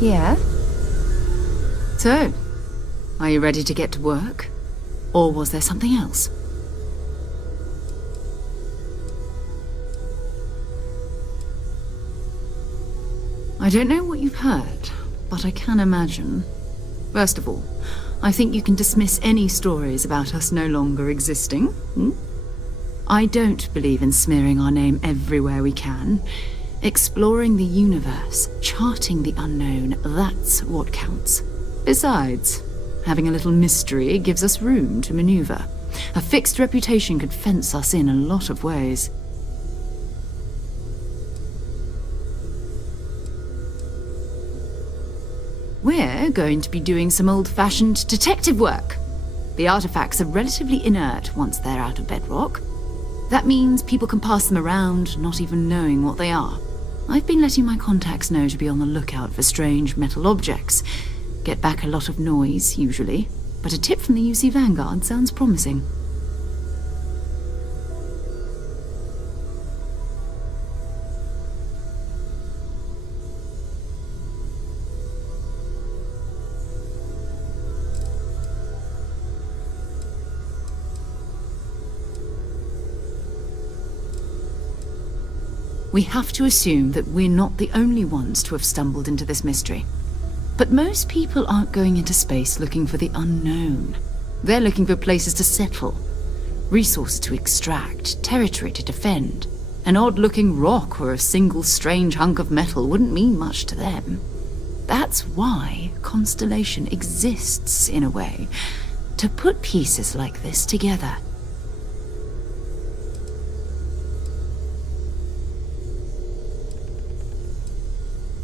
Yeah? So, are you ready to get to work? Or was there something else? I don't know what you've heard, but I can imagine. First of all, I think you can dismiss any stories about us no longer existing. I don't believe in smearing our name everywhere we can. Exploring the universe, charting the unknown, that's what counts. Besides, having a little mystery gives us room to maneuver. A fixed reputation could fence us in a lot of ways. We're going to be doing some old-fashioned detective work. The artifacts are relatively inert once they're out of bedrock. That means people can pass them around, not even knowing what they are. I've been letting my contacts know to be on the lookout for strange metal objects. Get back a lot of noise, usually, but a tip from the UC Vanguard sounds promising. We have to assume that we're not the only ones to have stumbled into this mystery. But most people aren't going into space looking for the unknown. They're looking for places to settle, resources to extract, territory to defend. An odd-looking rock or a single strange hunk of metal wouldn't mean much to them. That's why Constellation exists, in a way, to put pieces like this together.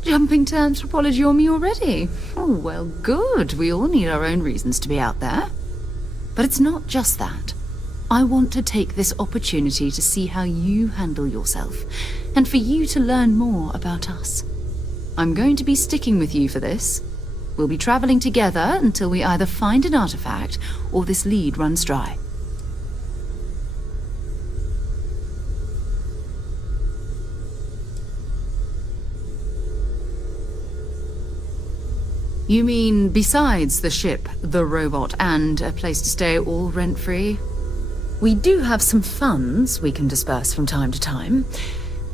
Jumping to anthropology on me already? Oh, well, good. We all need our own reasons to be out there. But it's not just that. I want to take this opportunity to see how you handle yourself, and for you to learn more about us. I'm going to be sticking with you for this. We'll be traveling together until we either find an artifact or this lead runs dry. You mean besides the ship, the robot, and a place to stay all rent-free? We do have some funds we can disperse from time to time.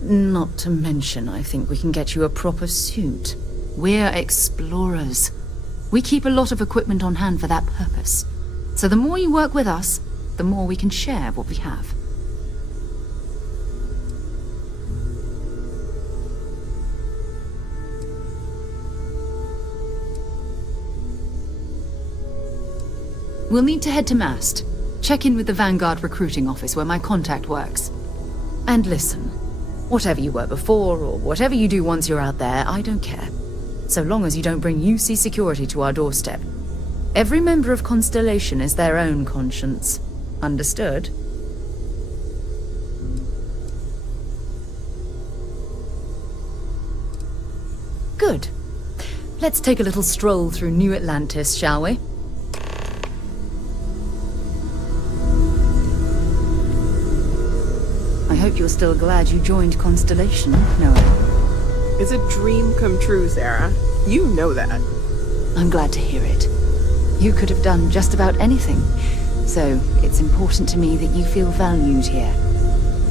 Not to mention, I think we can get you a proper suit. We're explorers. We keep a lot of equipment on hand for that purpose. So the more you work with us, the more we can share what we have. We'll need to head to Mast. Check in with the Vanguard recruiting office where my contact works. And listen, whatever you were before or whatever you do once you're out there, I don't care. So long as you don't bring UC security to our doorstep. Every member of Constellation is their own conscience. Understood? Good. Let's take a little stroll through New Atlantis, shall we? I hope you're still glad you joined Constellation, Noah. It's a dream come true, Sarah. You know that. I'm glad to hear it. You could have done just about anything, so it's important to me that you feel valued here.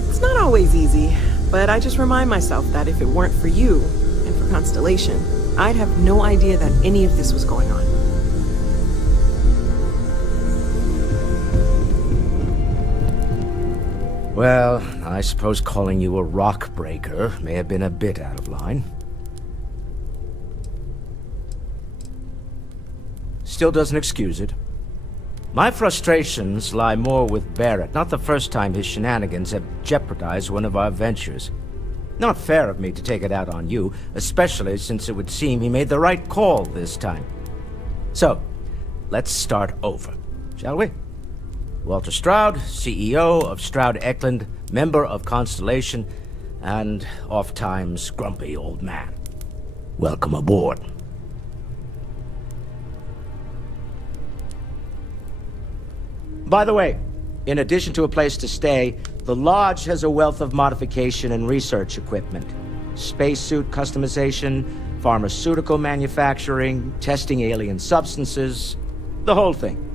It's not always easy, but I just remind myself that if it weren't for you, and for Constellation, I'd have no idea that any of this was going on. Well, I suppose calling you a rock breaker may have been a bit out of line. Still doesn't excuse it. My frustrations lie more with Barrett. Not the first time his shenanigans have jeopardized one of our ventures. Not fair of me to take it out on you, especially since it would seem he made the right call this time. So, let's start over, shall we? Walter Stroud, CEO of Stroud Eklund, member of Constellation, and oft-times grumpy old man. Welcome aboard. By the way, in addition to a place to stay, the Lodge has a wealth of modification and research equipment. Spacesuit customization, pharmaceutical manufacturing, testing alien substances, the whole thing.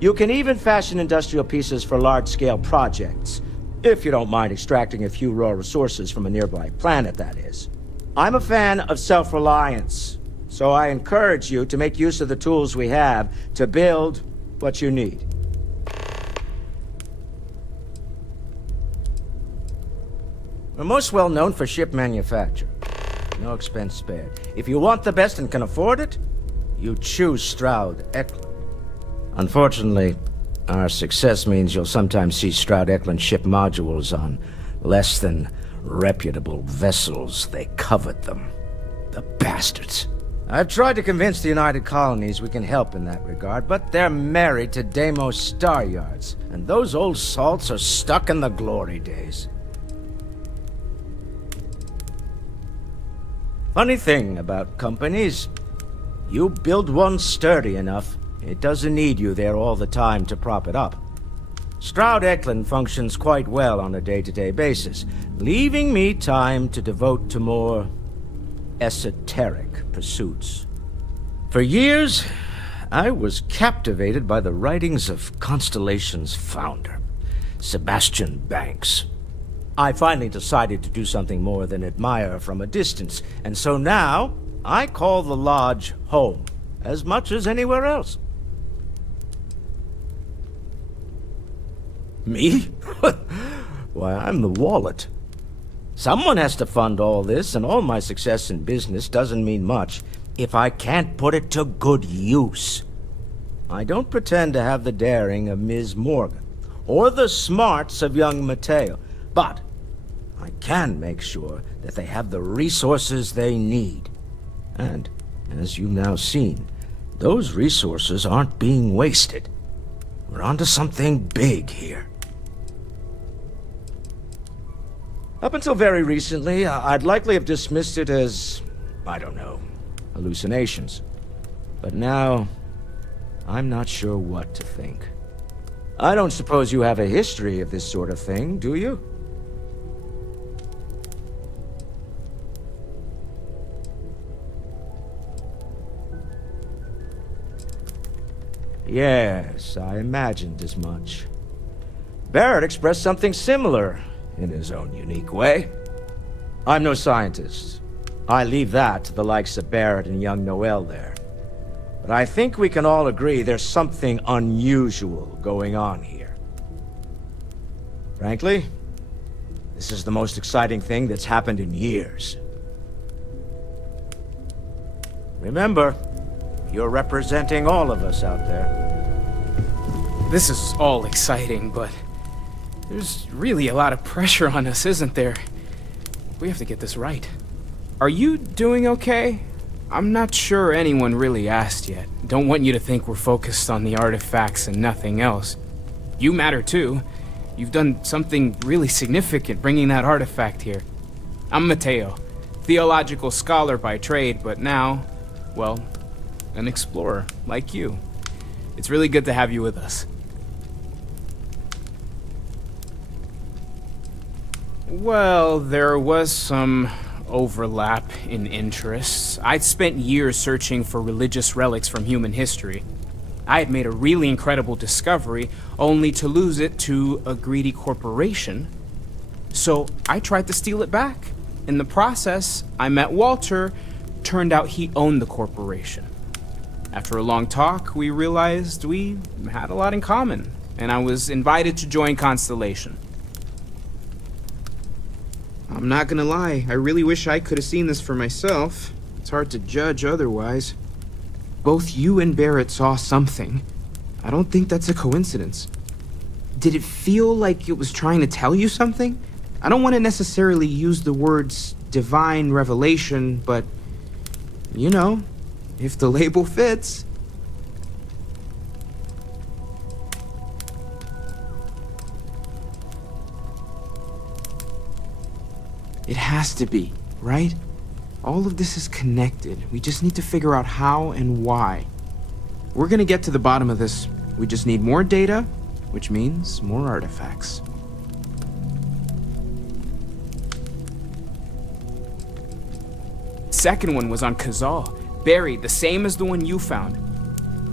You can even fashion industrial pieces for large-scale projects, if you don't mind extracting a few raw resources from a nearby planet, that is. I'm a fan of self-reliance, so I encourage you to make use of the tools we have to build what you need. We're most well known for ship manufacture. No expense spared. If you want the best and can afford it, you choose Stroud-Eklund. Unfortunately, our success means you'll sometimes see Stroud-Eklund ship modules on less than reputable vessels. They covet them. The bastards. I've tried to convince the United Colonies we can help in that regard, but they're married to Deimos Star Yards, and those old salts are stuck in the glory days. Funny thing about companies, you build one sturdy enough, it doesn't need you there all the time to prop it up. Stroud-Eklund functions quite well on a day-to-day basis, leaving me time to devote to more esoteric pursuits. For years, I was captivated by the writings of Constellation's founder, Sebastian Banks. I finally decided to do something more than admire from a distance, and so now I call the Lodge home, as much as anywhere else. Me? Why, I'm the wallet. Someone has to fund all this, and all my success in business doesn't mean much if I can't put it to good use. I don't pretend to have the daring of Ms. Morgan, or the smarts of young Mateo, but I can make sure that they have the resources they need. And, as you've now seen, those resources aren't being wasted. We're onto something big here. Up until very recently, I'd likely have dismissed it as, I don't know, hallucinations. But now, I'm not sure what to think. I don't suppose you have a history of this sort of thing, do you? Yes, I imagined as much. Barrett expressed something similar, in his own unique way. I'm no scientist. I leave that to the likes of Barrett and young Noel there. But I think we can all agree there's something unusual going on here. Frankly, this is the most exciting thing that's happened in years. Remember, you're representing all of us out there. This is all exciting, but there's really a lot of pressure on us, isn't there? We have to get this right. Are you doing okay? I'm not sure anyone really asked yet. Don't want you to think we're focused on the artifacts and nothing else. You matter too. You've done something really significant bringing that artifact here. I'm Mateo, theological scholar by trade, but now, well, an explorer like you. It's really good to have you with us. Well, there was some overlap in interests. I'd spent years searching for religious relics from human history. I had made a really incredible discovery, only to lose it to a greedy corporation. So I tried to steal it back. In the process, I met Walter. Turned out he owned the corporation. After a long talk, we realized we had a lot in common, and I was invited to join Constellation. I'm not gonna lie, I really wish I could have seen this for myself. It's hard to judge otherwise. Both you and Barrett saw something. I don't think that's a coincidence. Did it feel like it was trying to tell you something? I don't want to necessarily use the words divine revelation, but, you know, if the label fits. It has to be, right? All of this is connected. We just need to figure out how and why. We're gonna get to the bottom of this. We just need more data, which means more artifacts. second one was on Kazal, buried the same as the one you found.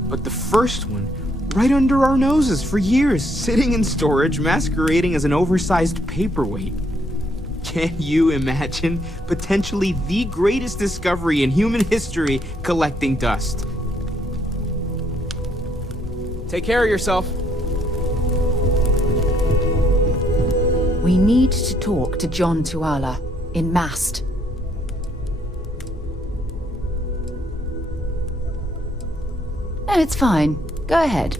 But the first one, right under our noses for years, sitting in storage, masquerading as an oversized paperweight. Can you imagine potentially the greatest discovery in human history collecting dust? Take care of yourself. We need to talk to John Tuala in Mast. No, it's fine. Go ahead.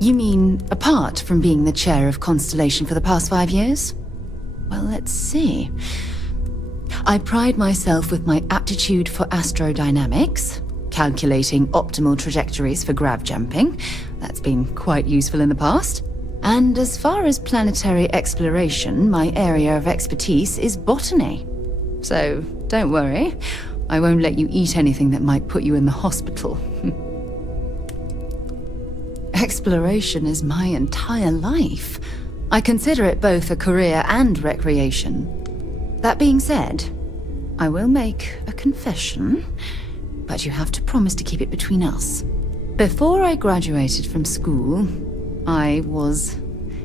You mean apart from being the chair of Constellation for the past 5 years? Well, let's see. I pride myself with my aptitude for astrodynamics, calculating optimal trajectories for grav jumping. That's been quite useful in the past. And as far as planetary exploration, my area of expertise is botany. So, don't worry. I won't let you eat anything that might put you in the hospital. Exploration is my entire life. I consider it both a career and recreation. That being said, I will make a confession, but you have to promise to keep it between us. Before I graduated from school, I was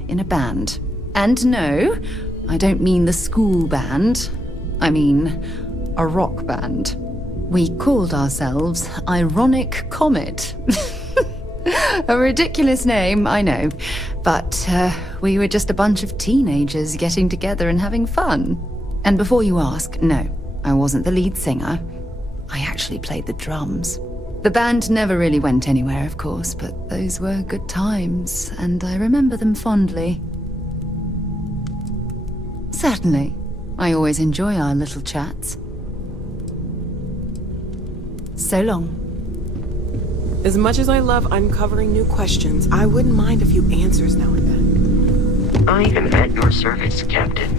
in a band. And no, I don't mean the school band. I mean a rock band. We called ourselves Ironic Comet. A ridiculous name, I know. But we were just a bunch of teenagers getting together and having fun. And before you ask, no, I wasn't the lead singer. I actually played the drums. The band never really went anywhere, of course, but those were good times, and I remember them fondly. Certainly. I always enjoy our little chats. So long. As much as I love uncovering new questions, I wouldn't mind a few answers now and then. I am at your service, Captain.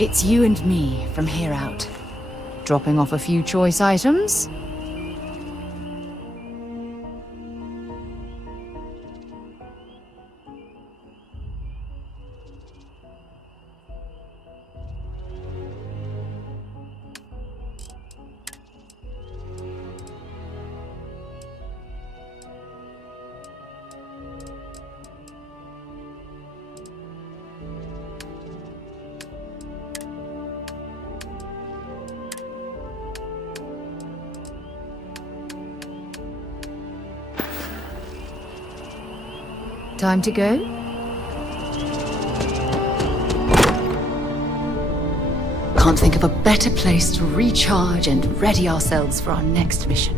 It's you and me from here out. Dropping off a few choice items. Time to go? Can't think of a better place to recharge and ready ourselves for our next mission.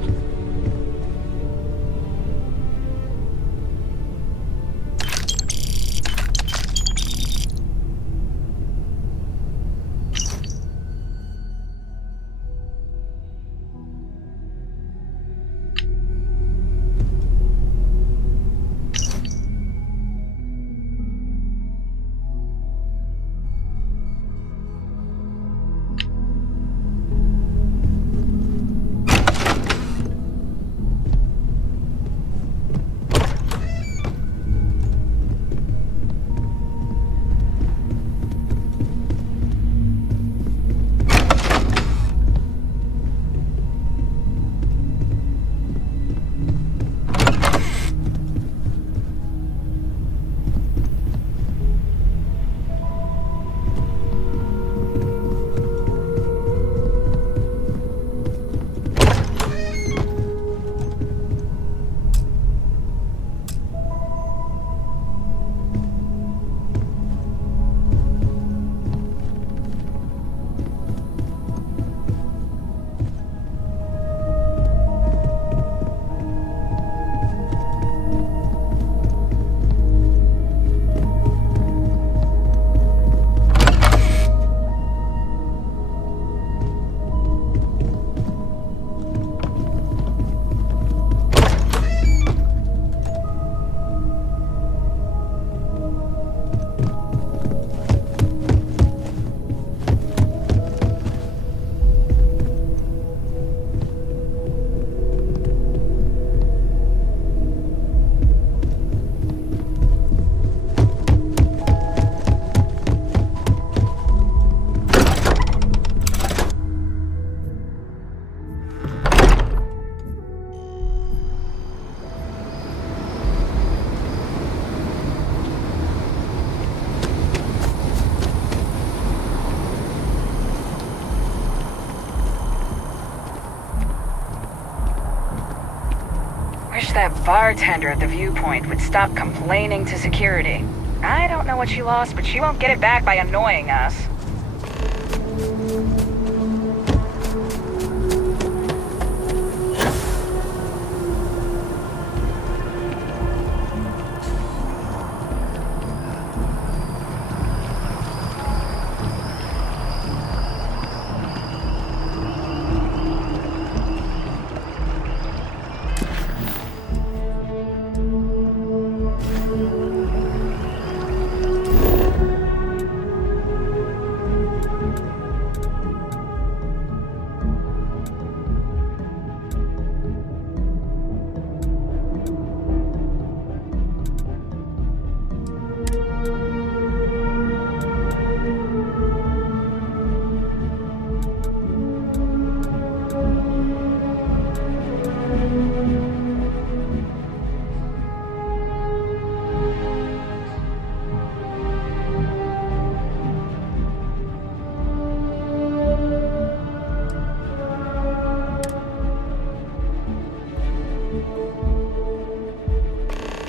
Wish that bartender at the viewpoint would stop complaining to security. I don't know what she lost, but she won't get it back by annoying us.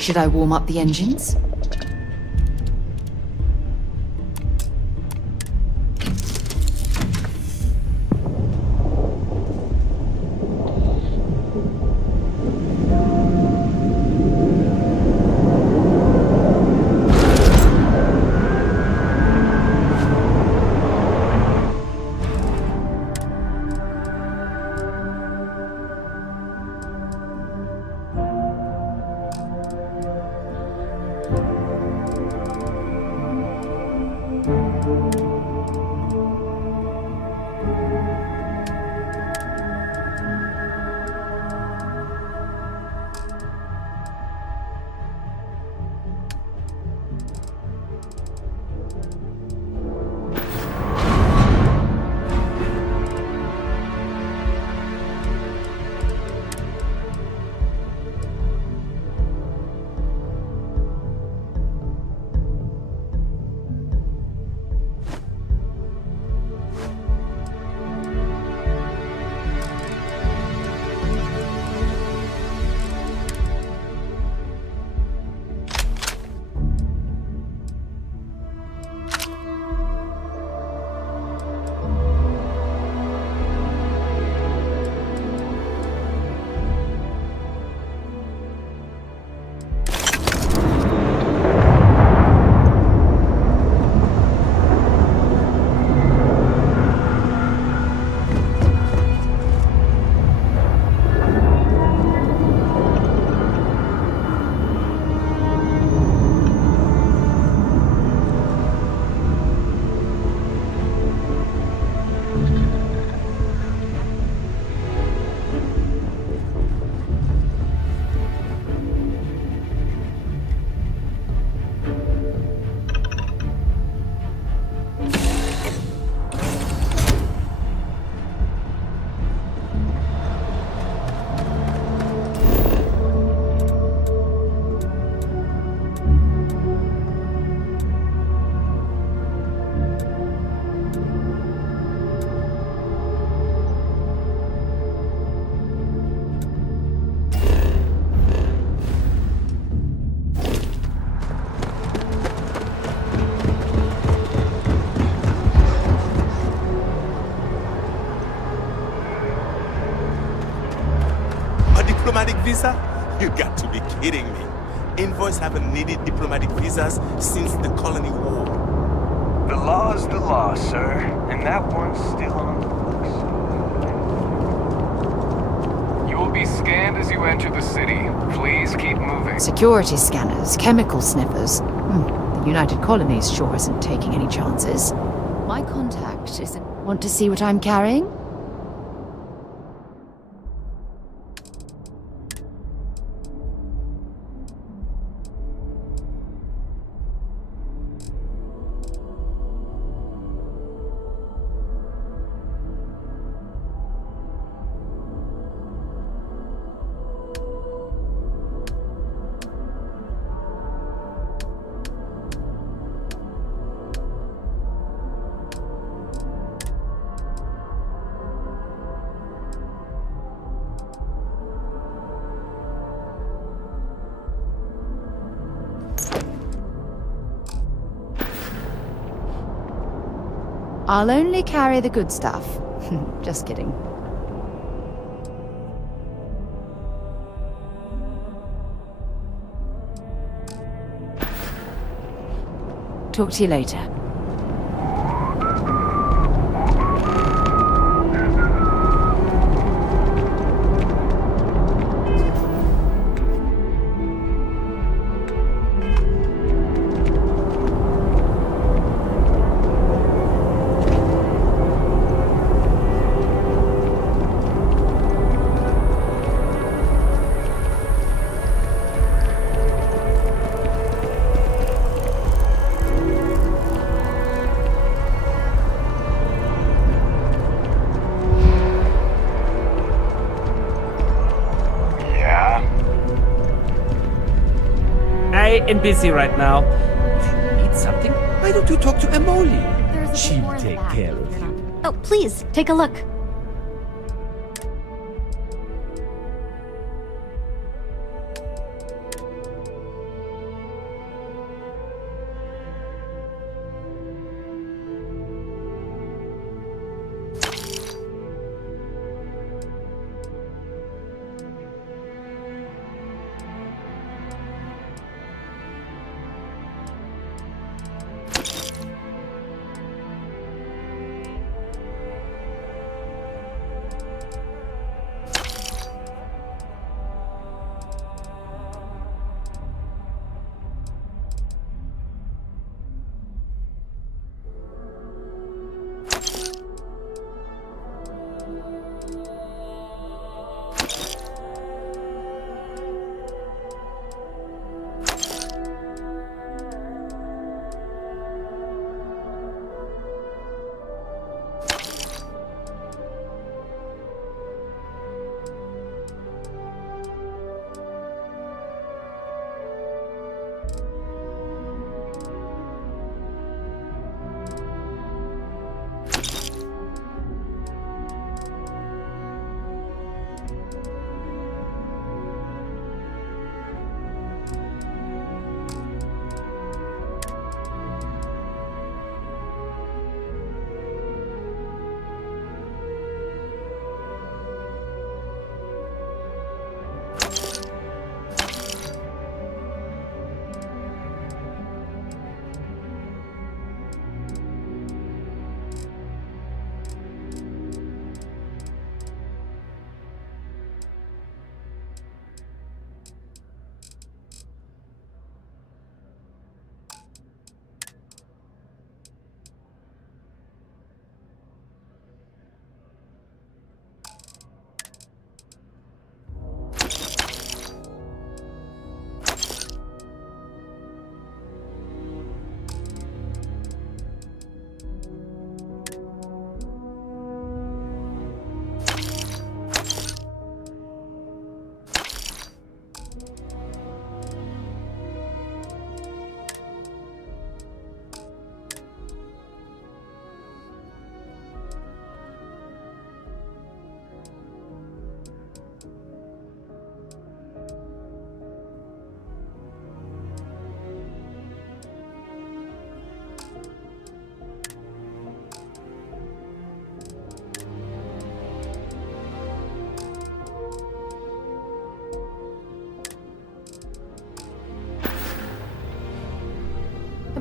Should I warm up the engines? visa? You got to be kidding me. Envoys haven't needed diplomatic visas since the colony war. The law's the law, sir, and that one's still on the books. You will be scanned as you enter the city. Please keep moving. Security scanners, chemical sniffers. The United Colonies sure isn't taking any chances. My contact isn't... Want to see what I'm carrying? I'll only carry the good stuff. Just kidding. Talk to you later. I am busy right now. If you need something, why don't you talk to Emoli? She'll take care of you. Oh, please, take a look.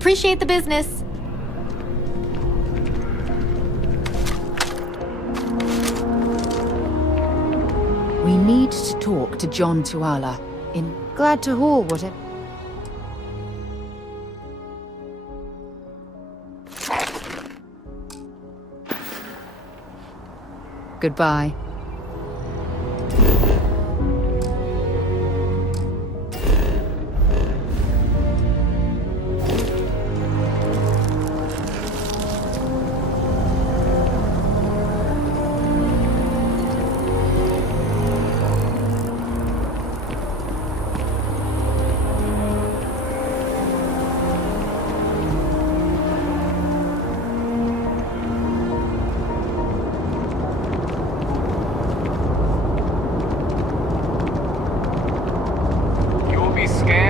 Appreciate the business. We need to talk to John Tuala. Glad to haul whatever. Goodbye.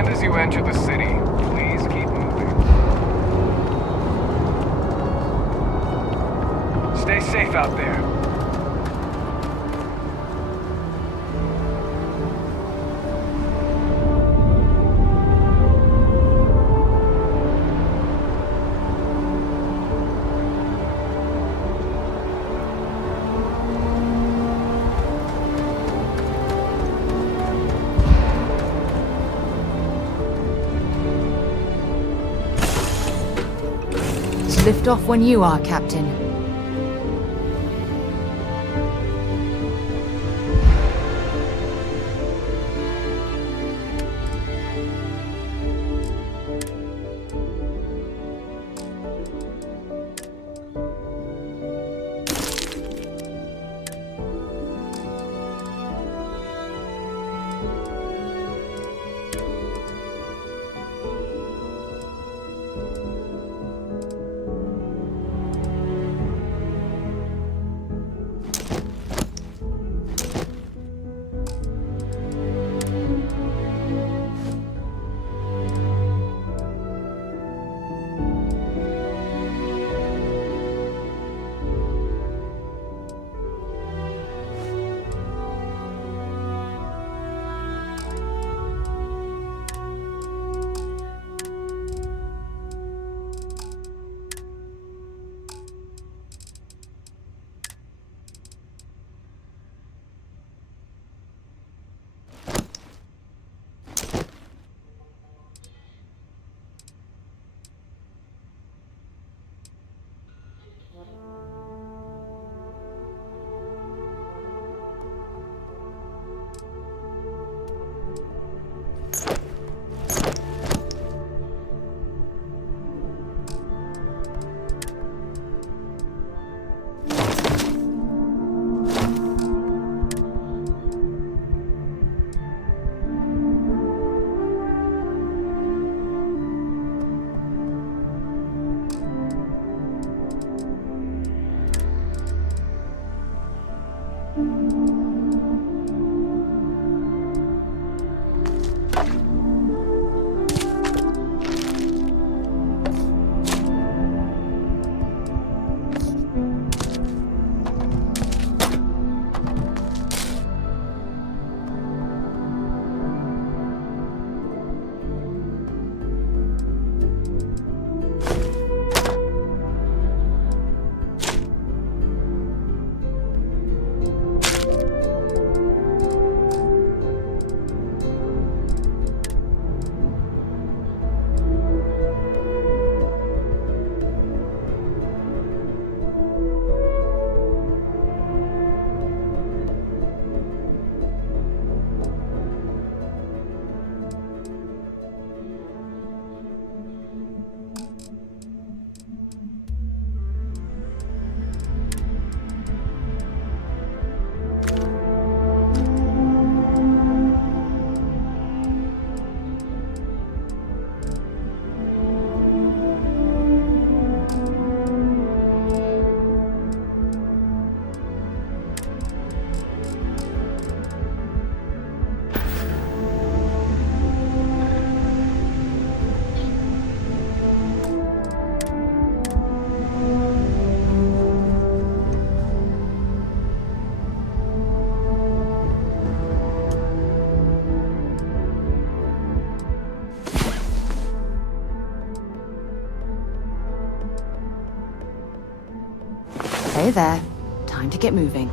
As you enter the city, please keep moving. Stay safe out there. Lift off when you are, Captain. Hey there. Time to get moving.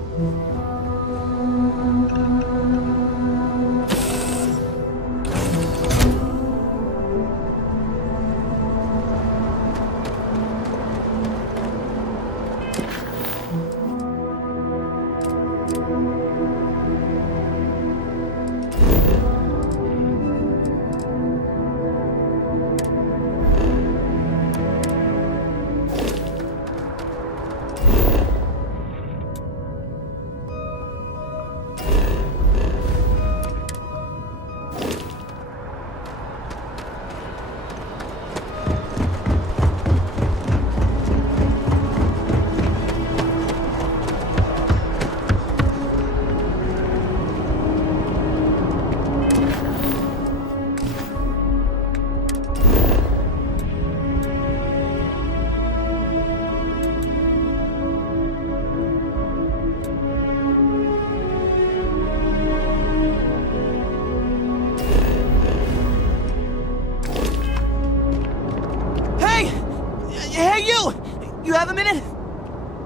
You have a minute?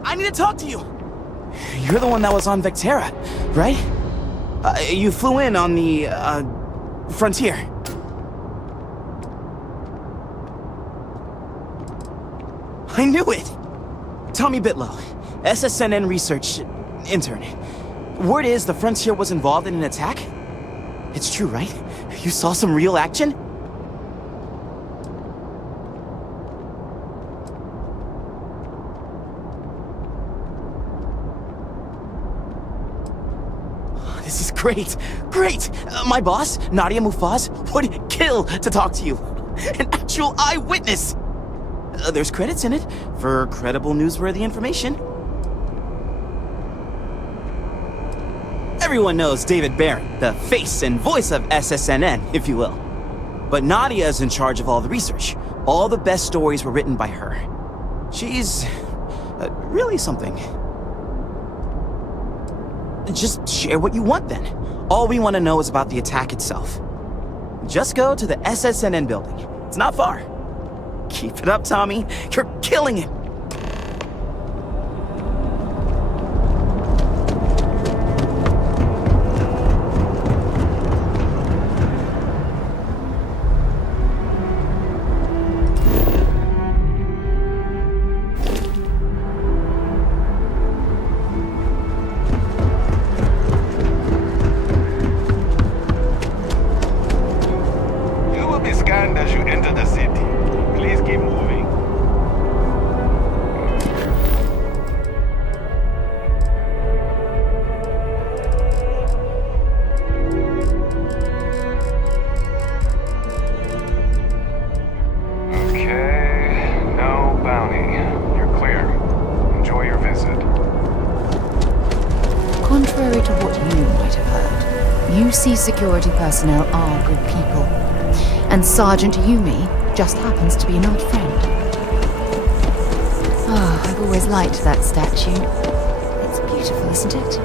I need to talk to you. You're the one that was on Vectera, right? You flew in on the, Frontier. I knew it! Tommy Bitlow, SSNN research intern. Word is the Frontier was involved in an attack? It's true, right? You saw some real action? This is great! Great! My boss, Nadia Mufaz, would kill to talk to you. An actual eyewitness! There's credits in it for credible, newsworthy information. Everyone knows David Barron, the face and voice of SSNN, if you will. But Nadia is in charge of all the research. All the best stories were written by her. She's really something. Just share what you want then. All we want to know is about the attack itself. Just go to the SSNN building. It's not far. Keep it up, Tommy. You're killing it. As you enter the city, please keep moving. Okay, no bounty. You're clear. Enjoy your visit. Contrary to what you might have heard, UC security personnel are good people. And Sergeant Yumi just happens to be an old friend. Ah, I've always liked that statue. It's beautiful, isn't it?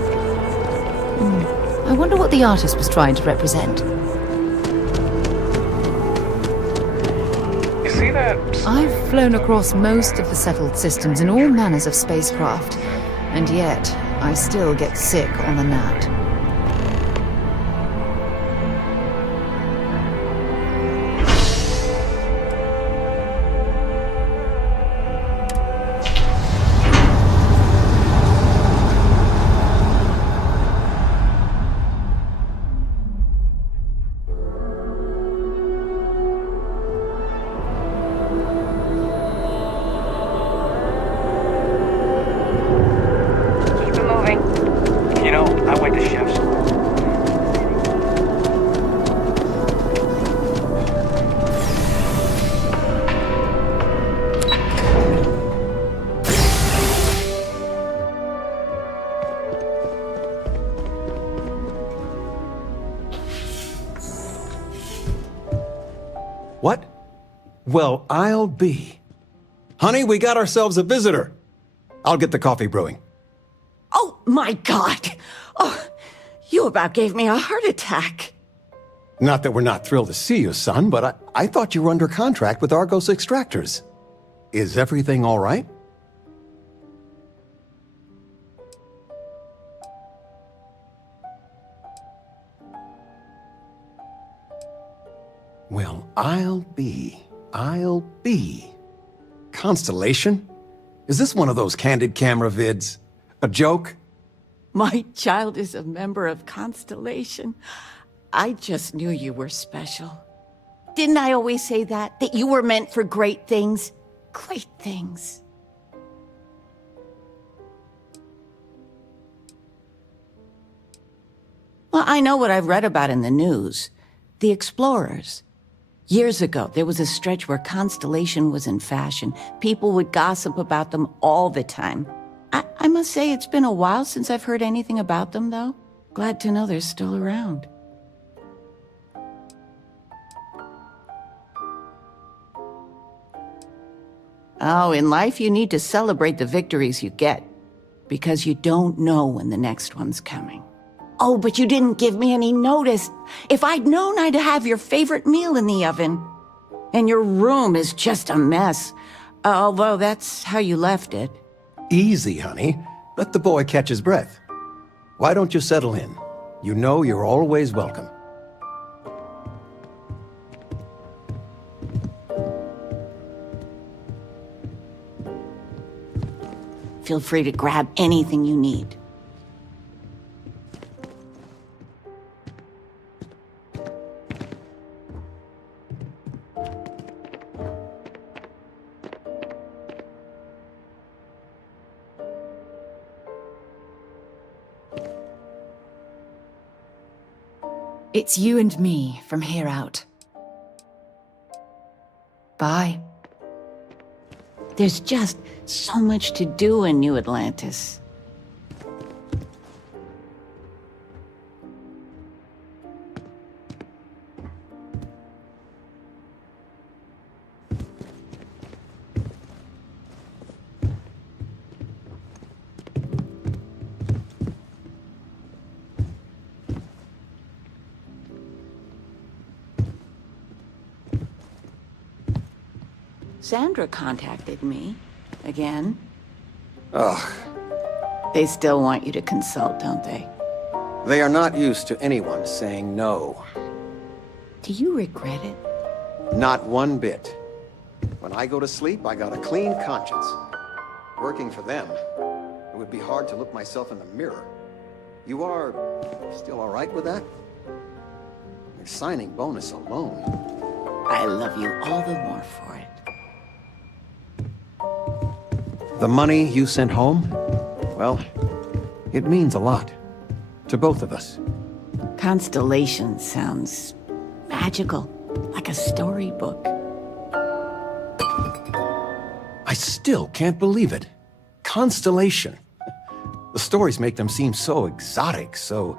I wonder what the artist was trying to represent. You see that? I've flown across most of the settled systems in all manners of spacecraft, and yet I still get sick on a gnat. What? Well, I'll be. Honey, we got ourselves a visitor. I'll get the coffee brewing. Oh, my God! Oh, you about gave me a heart attack. Not that we're not thrilled to see you, son, but I thought you were under contract with Argos Extractors. Is everything all right? Well, I'll be. Constellation? Is this one of those candid camera vids? A joke? My child is a member of Constellation. I just knew you were special. Didn't I always say that? That you were meant for great things? Great things. Well, I know what I've read about in the news. The explorers. Years ago, there was a stretch where Constellation was in fashion. People would gossip about them all the time. I must say it's been a while since I've heard anything about them, though. Glad to know they're still around. Oh, in life you need to celebrate the victories you get, because you don't know when the next one's coming. Oh, but you didn't give me any notice. If I'd known, I'd have your favorite meal in the oven. And your room is just a mess. Although that's how you left it. Easy, honey. Let the boy catch his breath. Why don't you settle in? You know you're always welcome. Feel free to grab anything you need. It's you and me from here out. Bye. There's just so much to do in New Atlantis. Sandra contacted me. Again. Ugh. They still want you to consult, don't they? They are not used to anyone saying no. Do you regret it? Not one bit. When I go to sleep, I got a clean conscience. Working for them, it would be hard to look myself in the mirror. You are still all right with that? Your signing bonus alone. I love you all the more for it. The money you sent home? Well, it means a lot. To both of us. Constellation sounds magical, like a storybook. I still can't believe it. Constellation. The stories make them seem so exotic, so,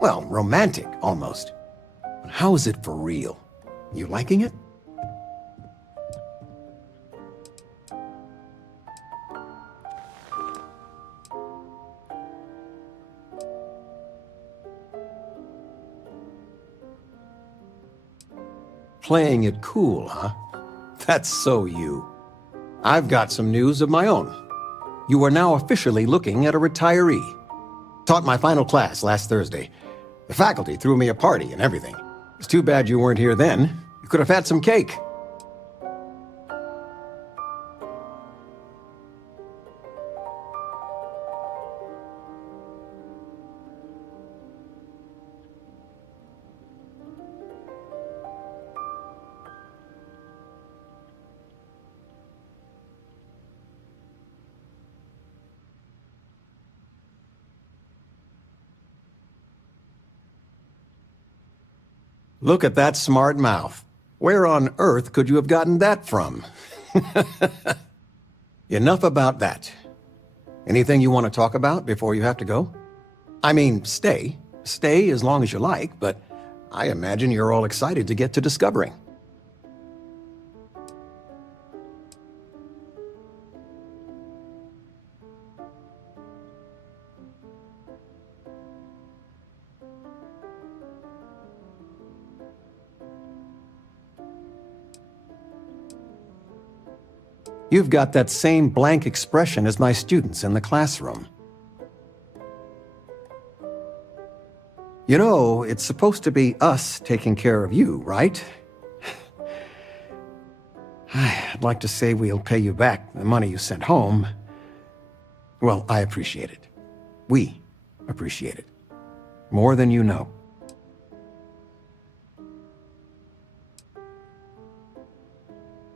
well, romantic, almost. But how is it for real? You liking it? Playing it cool, huh? That's so you. I've got some news of my own. You are now officially looking at a retiree. Taught my final class last Thursday. The faculty threw me a party and everything. It's too bad you weren't here then. You could have had some cake. Look at that smart mouth. Where on earth could you have gotten that from? Enough about that. Anything you want to talk about before you have to go? I mean, stay. Stay as long as you like, but I imagine you're all excited to get to discovering. You've got that same blank expression as my students in the classroom. You know, it's supposed to be us taking care of you, right? I'd like to say we'll pay you back the money you sent home. Well, I appreciate it. We appreciate it. More than you know.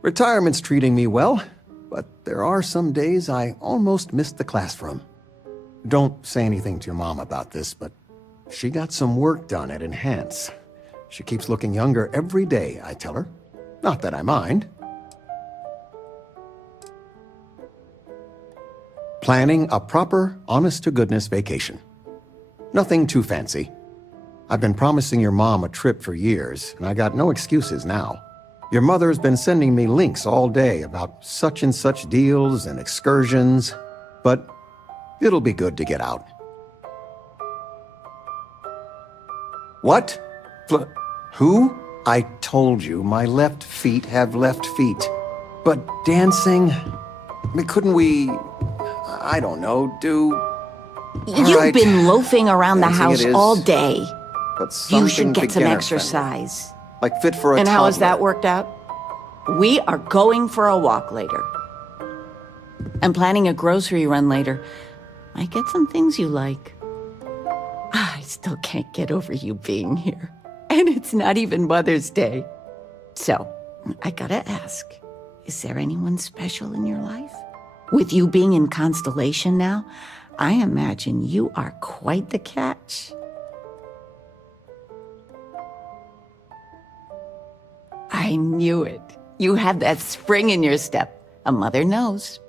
Retirement's treating me well, but there are some days I almost missed the classroom. Don't say anything to your mom about this, but she got some work done at Enhance. She keeps looking younger every day, I tell her. Not that I mind. Planning a proper, honest-to-goodness vacation. Nothing too fancy. I've been promising your mom a trip for years, and I got no excuses now. Your mother's been sending me links all day about such and such deals and excursions, but it'll be good to get out. What? Who? I told you, my left feet have left feet. But dancing? Couldn't we, I don't know, do... You've been loafing around the house all day. But you should get some beginner-friendly. exercise. Like fit for a And how has toddler. that worked out? We are going for a walk later. I'm planning a grocery run later. Might get some things you like. I still can't get over you being here. And it's not even Mother's Day. So, I gotta ask, is there anyone special in your life? With you being in Constellation now, I imagine you are quite the catch. I knew it. You have that spring in your step. A mother knows.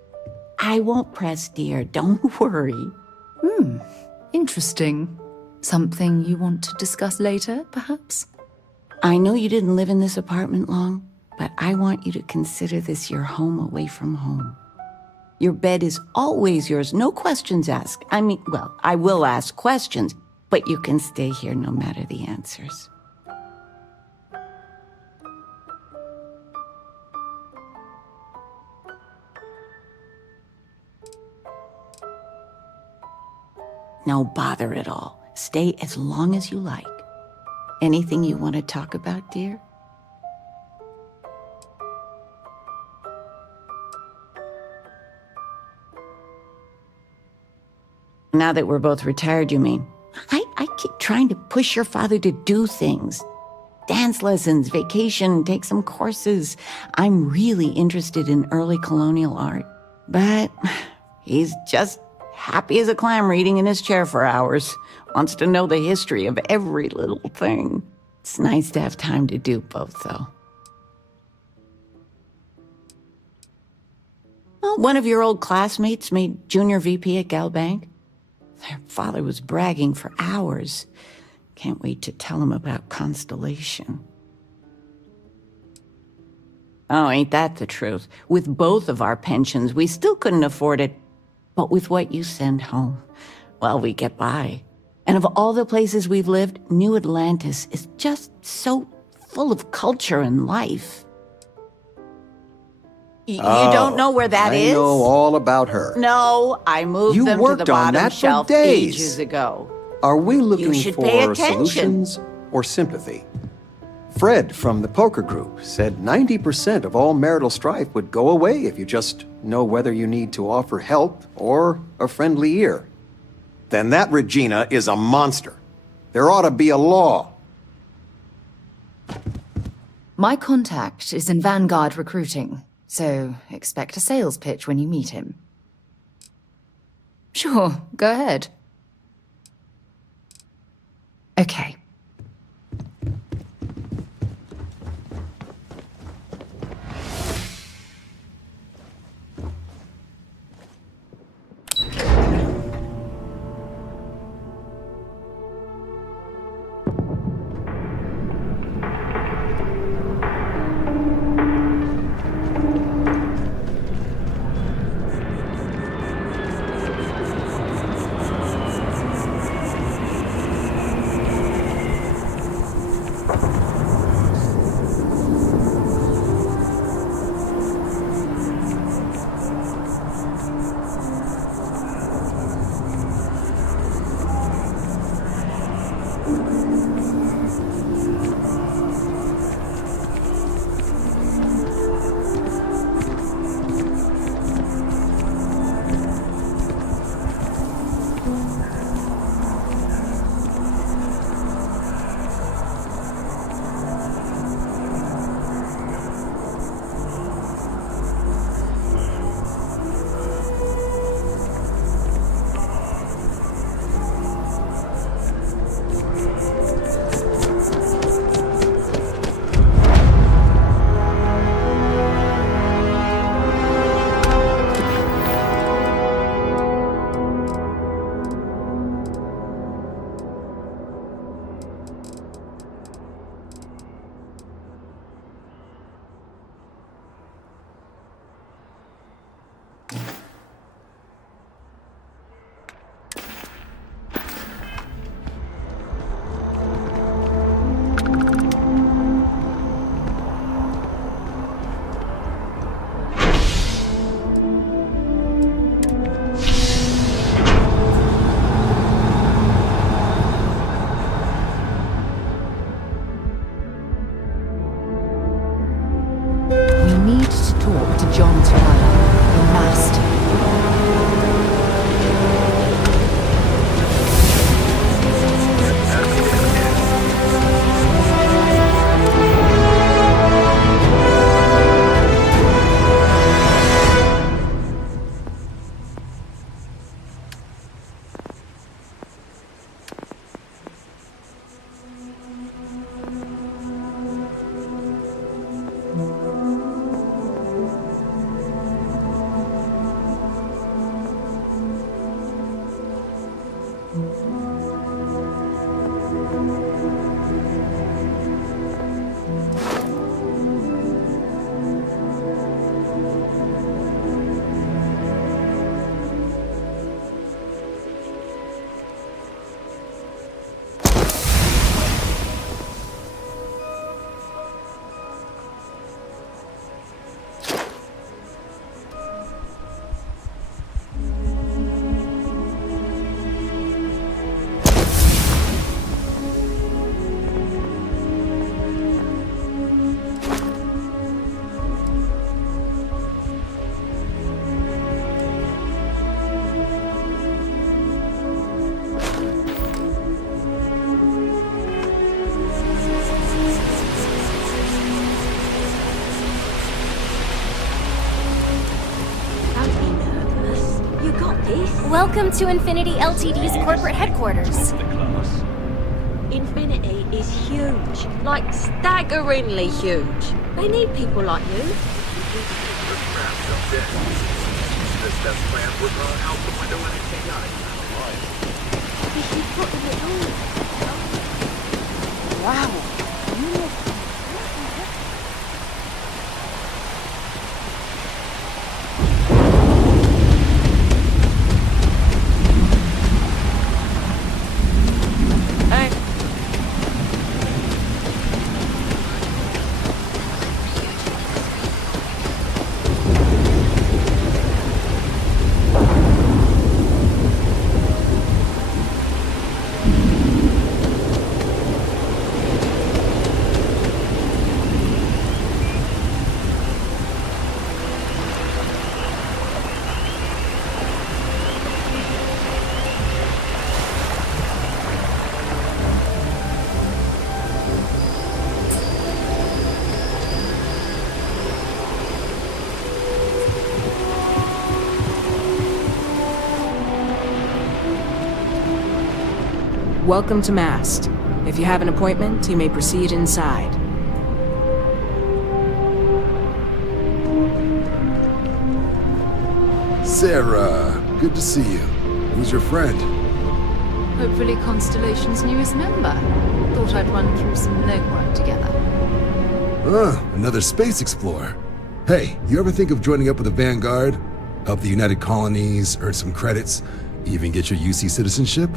I won't press, dear. Don't worry. Interesting. Something you want to discuss later, perhaps? I know you didn't live in this apartment long, but I want you to consider this your home away from home. Your bed is always yours, no questions asked. I mean, well, I will ask questions, but you can stay here no matter the answers. No bother at all. Stay as long as you like. Anything you want to talk about, dear? Now that we're both retired, you mean? I keep trying to push your father to do things. Dance lessons, vacation, take some courses. I'm really interested in early colonial art. But he's just happy as a clam reading in his chair for hours. Wants to know the history of every little thing. It's nice to have time to do both, though. Well, one of your old classmates made junior VP at Gal Bank. Their father was bragging for hours. Can't wait to tell him about Constellation. Oh, ain't that the truth? With both of our pensions, we still couldn't afford it. But with what you send home, well, we get by. And of all the places we've lived, New Atlantis is just so full of culture and life. You don't know where that is? I know all about her. No, I moved You them to worked the on bottom that for shelf days. ages ago. Are we looking should pay for attention. solutions or sympathy? Fred from the poker group said 90% of all marital strife would go away if you just know whether you need to offer help or a friendly ear. Then that Regina is a monster. There ought to be a law. My contact is in Vanguard recruiting, so expect a sales pitch when you meet him. Sure, go ahead. Okay. Welcome to Infinity Ltd's corporate headquarters. Infinity is huge, like staggeringly huge. They need people like you. Wow. Welcome to Mast. If you have an appointment, you may proceed inside. Sarah, good to see you. Who's your friend? Hopefully Constellation's newest member. Thought I'd run through some legwork together. Another space explorer. Hey, you ever think of joining up with the Vanguard? Help the United Colonies, earn some credits, even get your UC citizenship?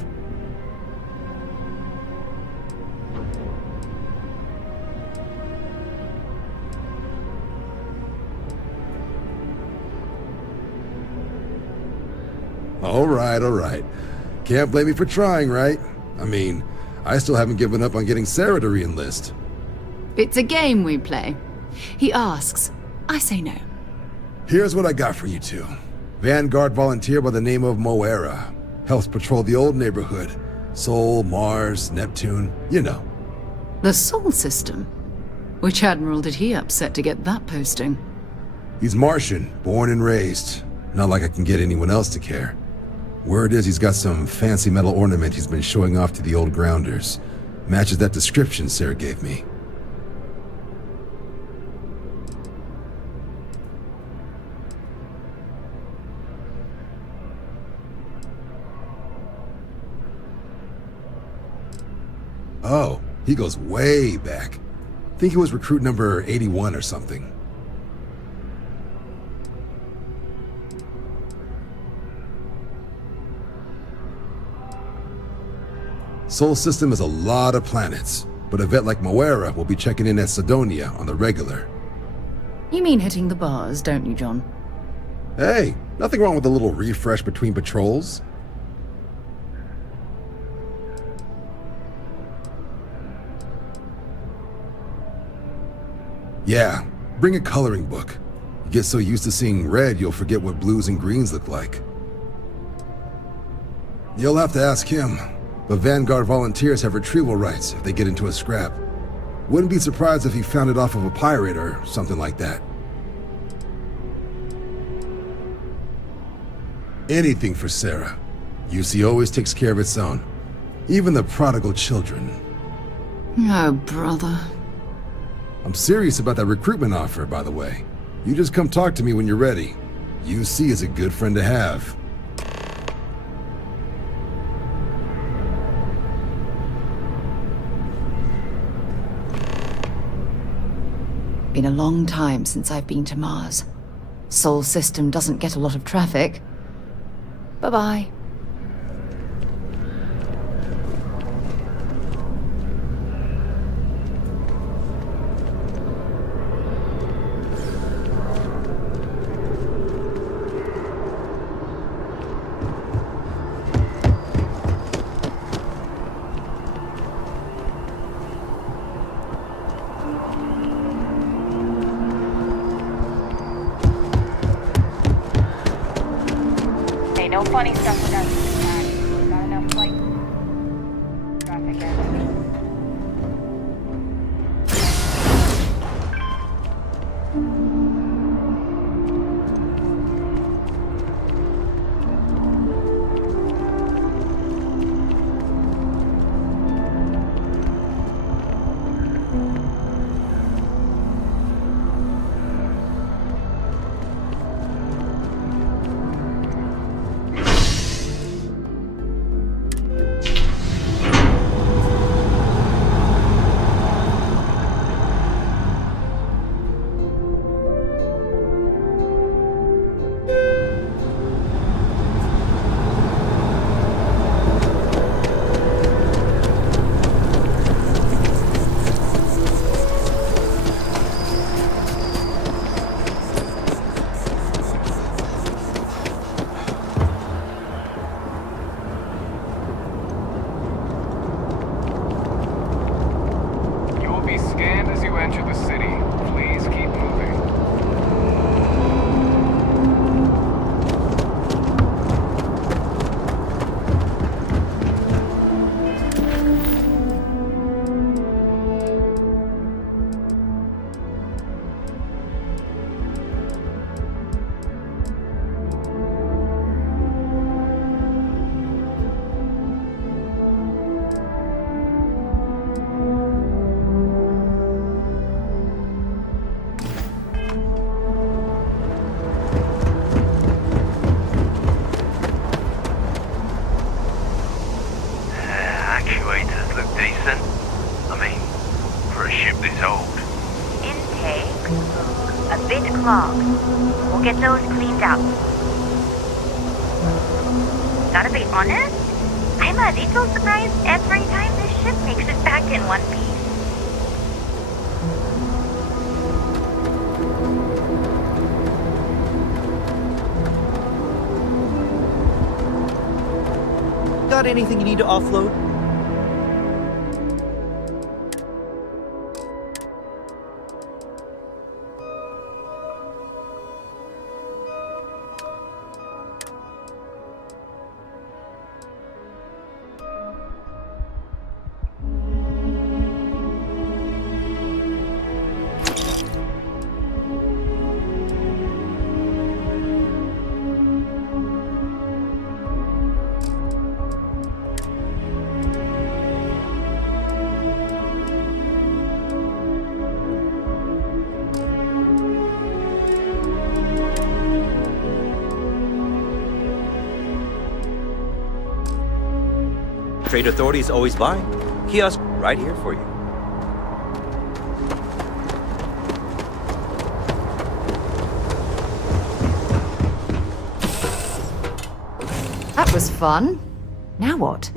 All right. Can't blame me for trying, right? I mean, I still haven't given up on getting Sarah to re-enlist. It's a game we play. He asks, I say no. Here's what I got for you two. Vanguard volunteer by the name of Moira. Helps patrol the old neighborhood. Sol, Mars, Neptune, you know. The Sol system? Which admiral did he upset to get that posting? He's Martian, born and raised. Not like I can get anyone else to care. Word is he's got some fancy metal ornament he's been showing off to the old grounders. Matches that description Sarah gave me. Oh, he goes way back. Think he was recruit number 81 or something. Sol system has a lot of planets, but a vet like Moira will be checking in at Sidonia on the regular. You mean hitting the bars, don't you, John? Hey, nothing wrong with a little refresh between patrols. Yeah, bring a coloring book. You get so used to seeing red, you'll forget what blues and greens look like. You'll have to ask him. But Vanguard volunteers have retrieval rights if they get into a scrap. Wouldn't be surprised if he found it off of a pirate or something like that. Anything for Sarah. UC always takes care of its own. Even the prodigal children. Oh, brother. I'm serious about that recruitment offer, by the way. You just come talk to me when you're ready. UC is a good friend to have. Been a long time since I've been to Mars. Sol system doesn't get a lot of traffic. Bye-bye. No funny stuff with us this time. Got enough flight traffic in. starting to clog. We'll get those cleaned out. Gotta be honest, I'm a little surprised every time this ship makes it back in one piece. Got anything you need to offload? Trade authorities always buy. Kiosk right here for you. That was fun. Now what?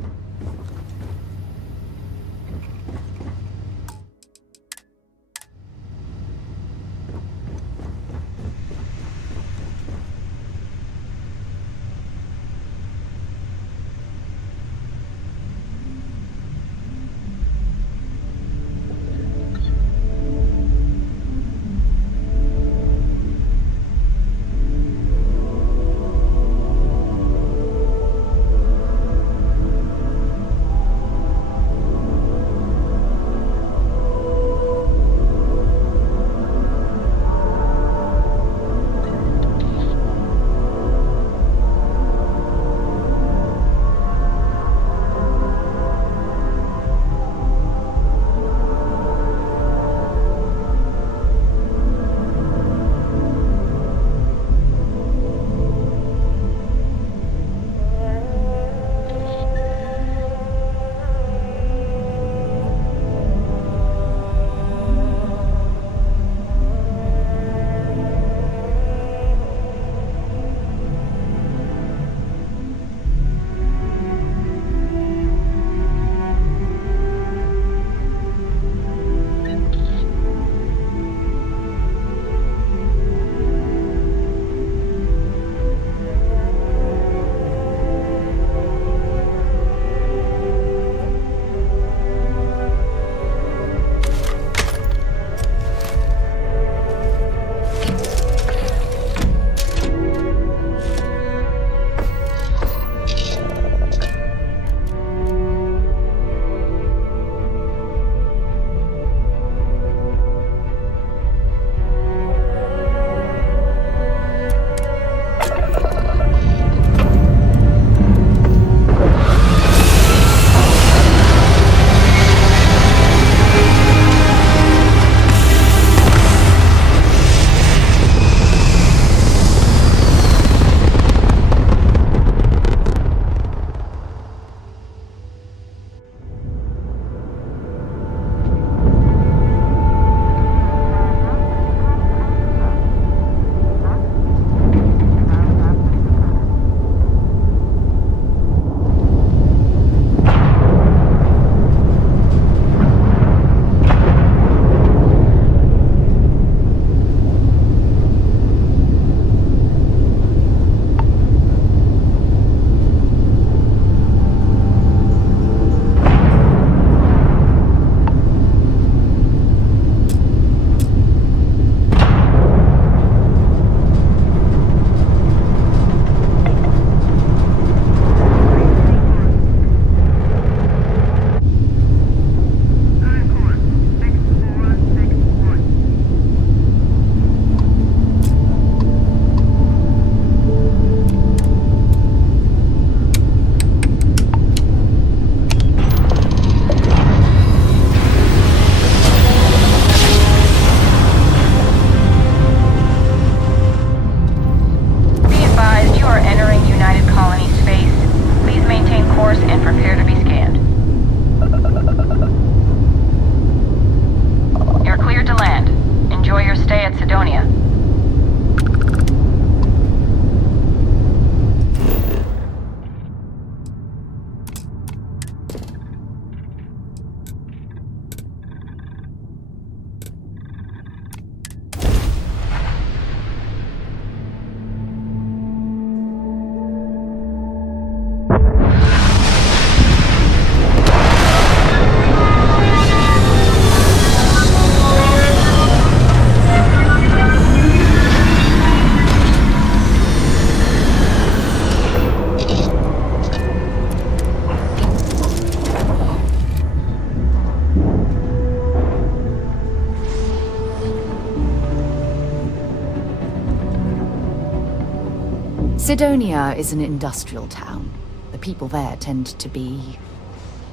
Sidonia is an industrial town. The people there tend to be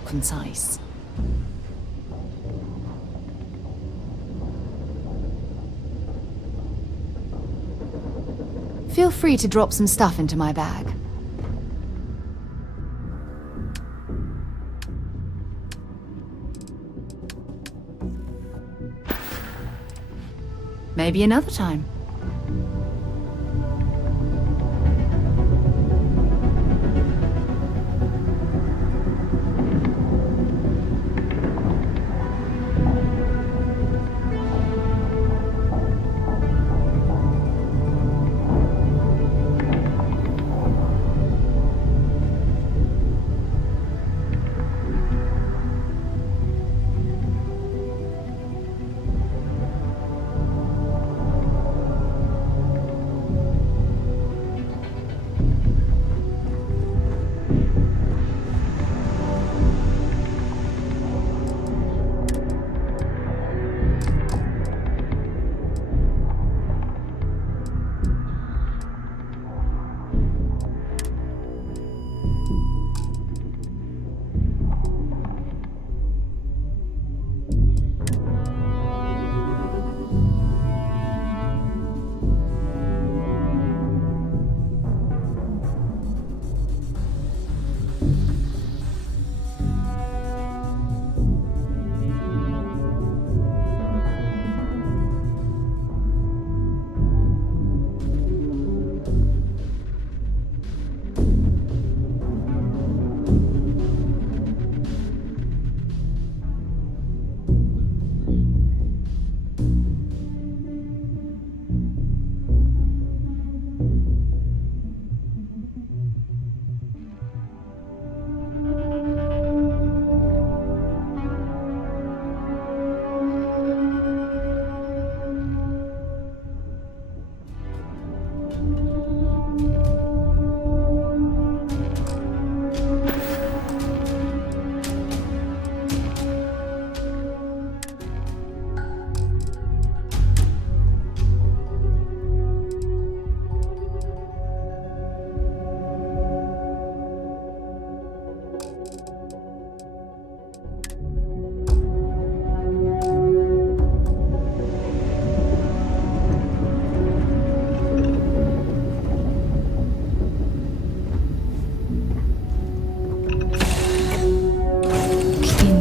concise. Feel free to drop some stuff into my bag. Maybe another time.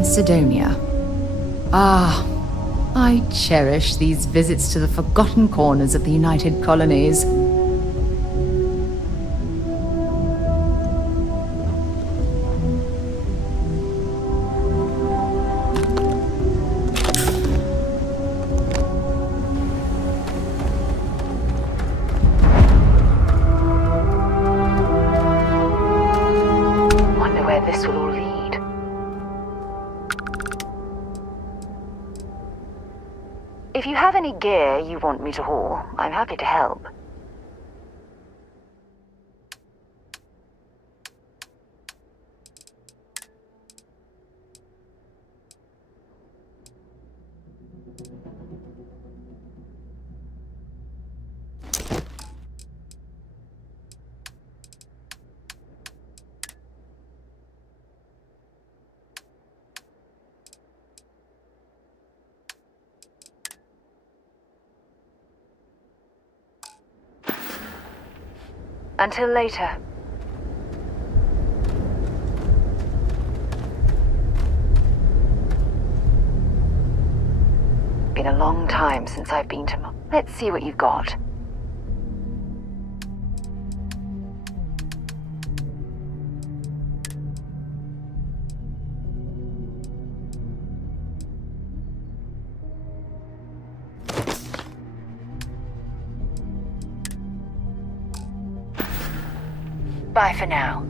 Sidonia. Ah, I cherish these visits to the forgotten corners of the United Colonies. Wonder where this will all lead. If you have any gear you want me to haul, I'm happy to help. Until later. Been a long time since I've been to Let's see what you've got. Bye for now.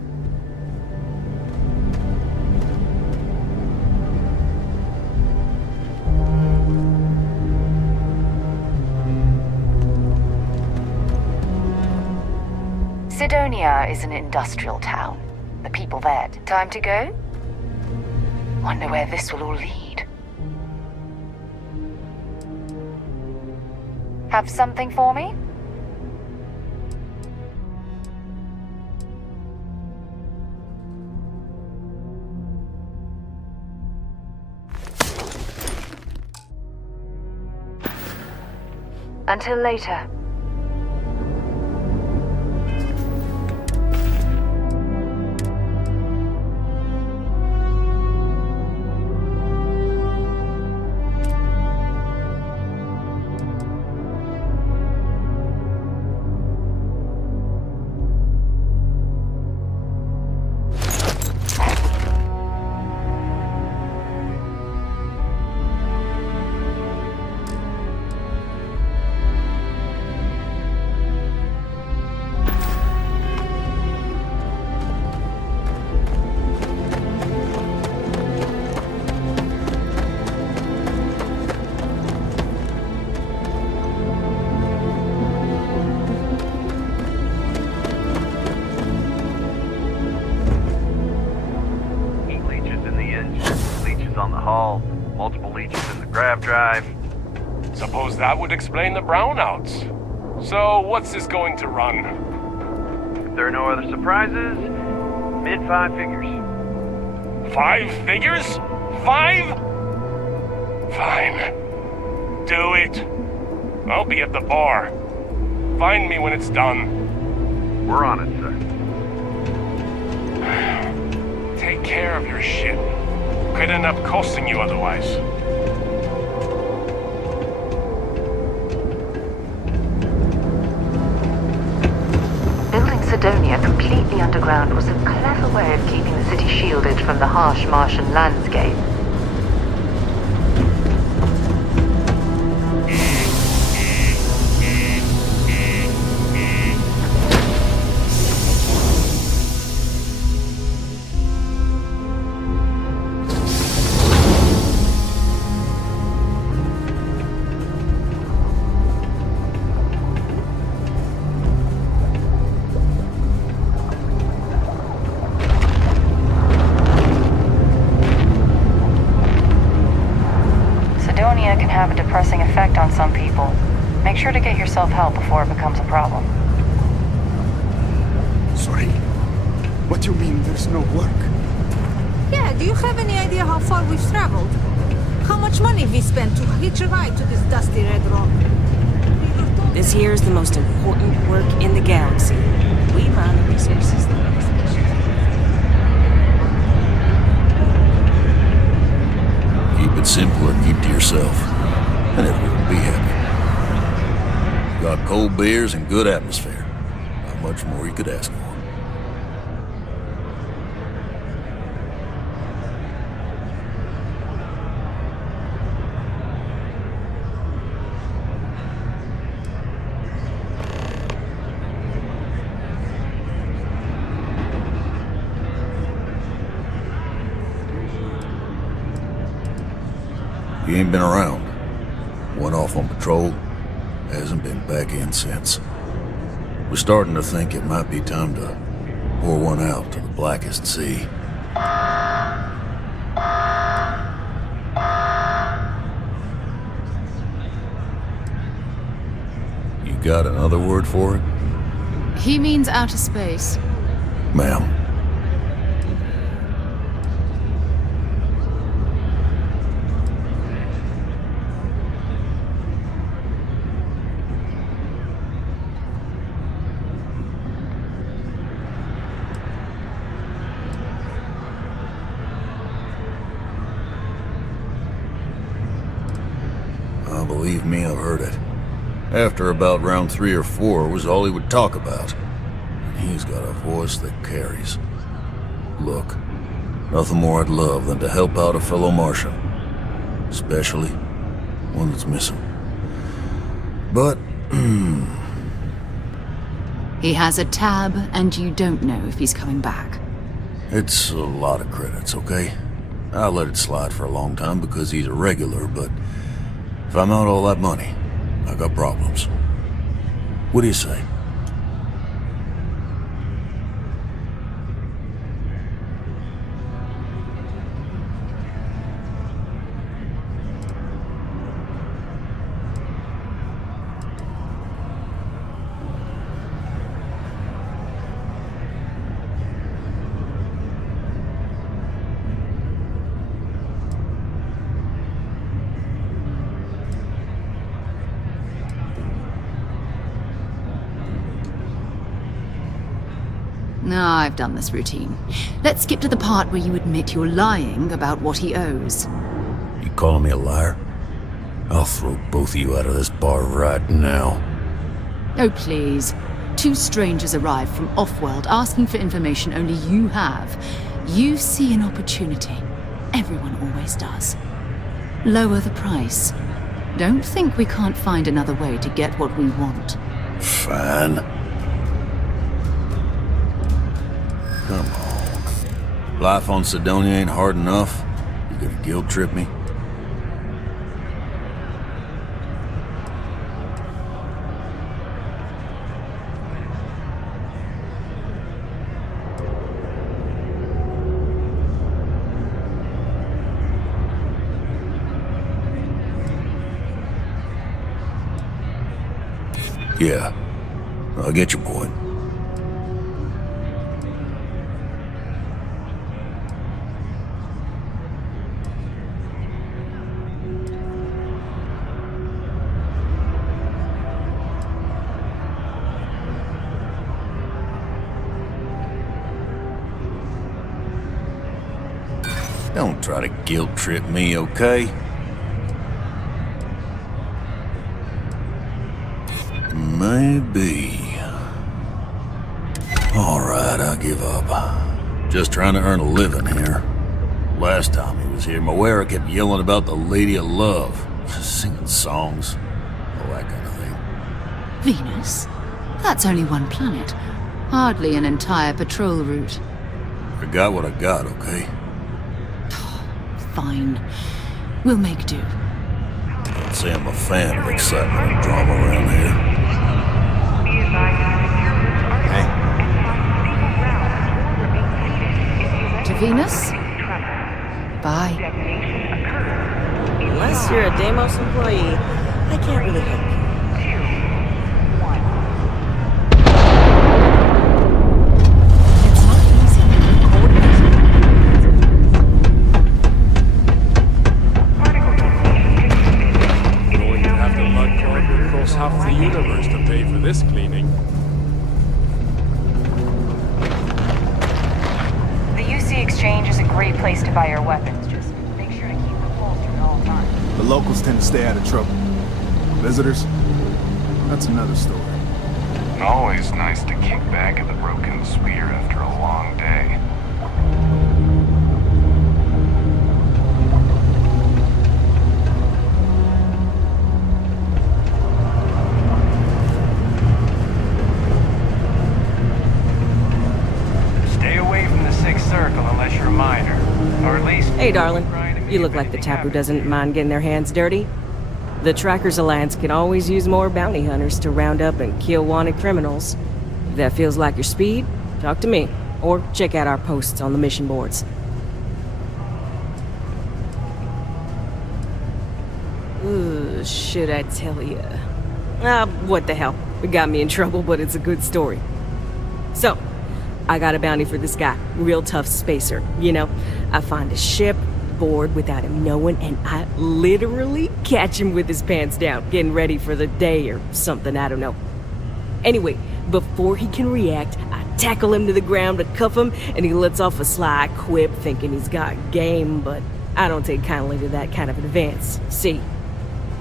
Sidonia is an industrial town. The people there. Time to go? Wonder where this will all lead. Have something for me? Until later. Multiple leeches in the grav drive. Suppose that would explain the brownouts. So, what's this going to run? If there are no other surprises, mid-5 figures. 5 figures? 5? Fine. Do it. I'll be at the bar. Find me when it's done. We're on it, sir. Take care of your shit. Could end up costing you otherwise. Building Sidonia completely underground was a clever way of keeping the city shielded from the harsh Martian landscape. Can have a depressing effect on some people. Make sure to get yourself help before it becomes a problem. Sorry. What do you mean there's no work? Yeah, do you have any idea how far we've traveled? How much money we spent to hitch a ride to this dusty red rock? This here is the most important work in the galaxy. We mine the resources. Keep it simple and keep to yourself, and everyone will be happy. You got cold beers and good atmosphere. Not much more you could ask for. He ain't been around. Went off on patrol. Hasn't been back in since. We're starting to think it might be time to pour one out to the blackest sea. You got another word for it? He means outer space. Ma'am. Believe me, I've heard it. After about round 3 or 4 was all he would talk about. And he's got a voice that carries. Look, nothing more I'd love than to help out a fellow Martian. Especially one that's missing. But, He has a tab, and you don't know if he's coming back. It's a lot of credits, okay? I let it slide for a long time because he's a regular, but if I'm out all that money, I got problems. What do you say? No, I've done this routine. Let's skip to the part where you admit you're lying about what he owes. You calling me a liar? I'll throw both of you out of this bar right now. Oh, please. 2 strangers arrive from off-world asking for information only you have. You see an opportunity. Everyone always does. Lower the price. Don't think we can't find another way to get what we want. Fine. Come on. Life on Sidonia ain't hard enough. You gonna guilt trip me? Yeah, I get your point. Don't try to guilt trip me, okay? Maybe. Alright, I'll give up. Just trying to earn a living here. Last time he was here, Moira kept yelling about the Lady of Love. Singing songs. All that kind of thing. Venus? That's only one planet. Hardly an entire patrol route. I got what I got, okay? Fine. We'll make do. I'd say I'm a fan of excitement and drama around here. To Venus? Bye. Unless you're a Deimos employee, I can't really help you. It's not easy to coordinate. Going to have to lug cargo across half the universe to pay for this cleaning. The UC Exchange is a great place to buy your weapons. Just make sure to keep them holstered at all times. The locals tend to stay out of trouble. Visitors? That's another story. Always nice to kick back at the broken spear after a long day. Stay away from the Sixth Circle unless you're a miner. Or at least... Hey, darling. You look like the type who doesn't mind getting their hands dirty. The Trackers Alliance can always use more bounty hunters to round up and kill wanted criminals. If that feels like your speed, talk to me. Or check out our posts on the mission boards. Ooh, should I tell you? What the hell. It got me in trouble, but it's a good story. So, I got a bounty for this guy. Real tough spacer. You know, I find a ship, board without him knowing, and I literally catch him with his pants down, getting ready for the day or something, I don't know. Anyway, before he can react, I tackle him to the ground to cuff him, and he lets off a sly quip thinking he's got game, but I don't take kindly to that kind of advance, see?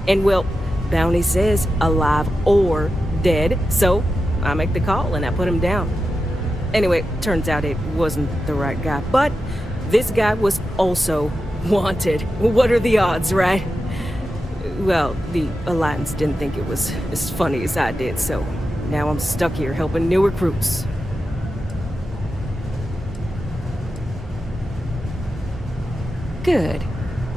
And well, bounty says alive or dead, so I make the call and I put him down. Anyway, turns out it wasn't the right guy, but this guy was also wanted. What are the odds, right? Well, the Alliance didn't think it was as funny as I did, so now I'm stuck here helping new recruits. Good.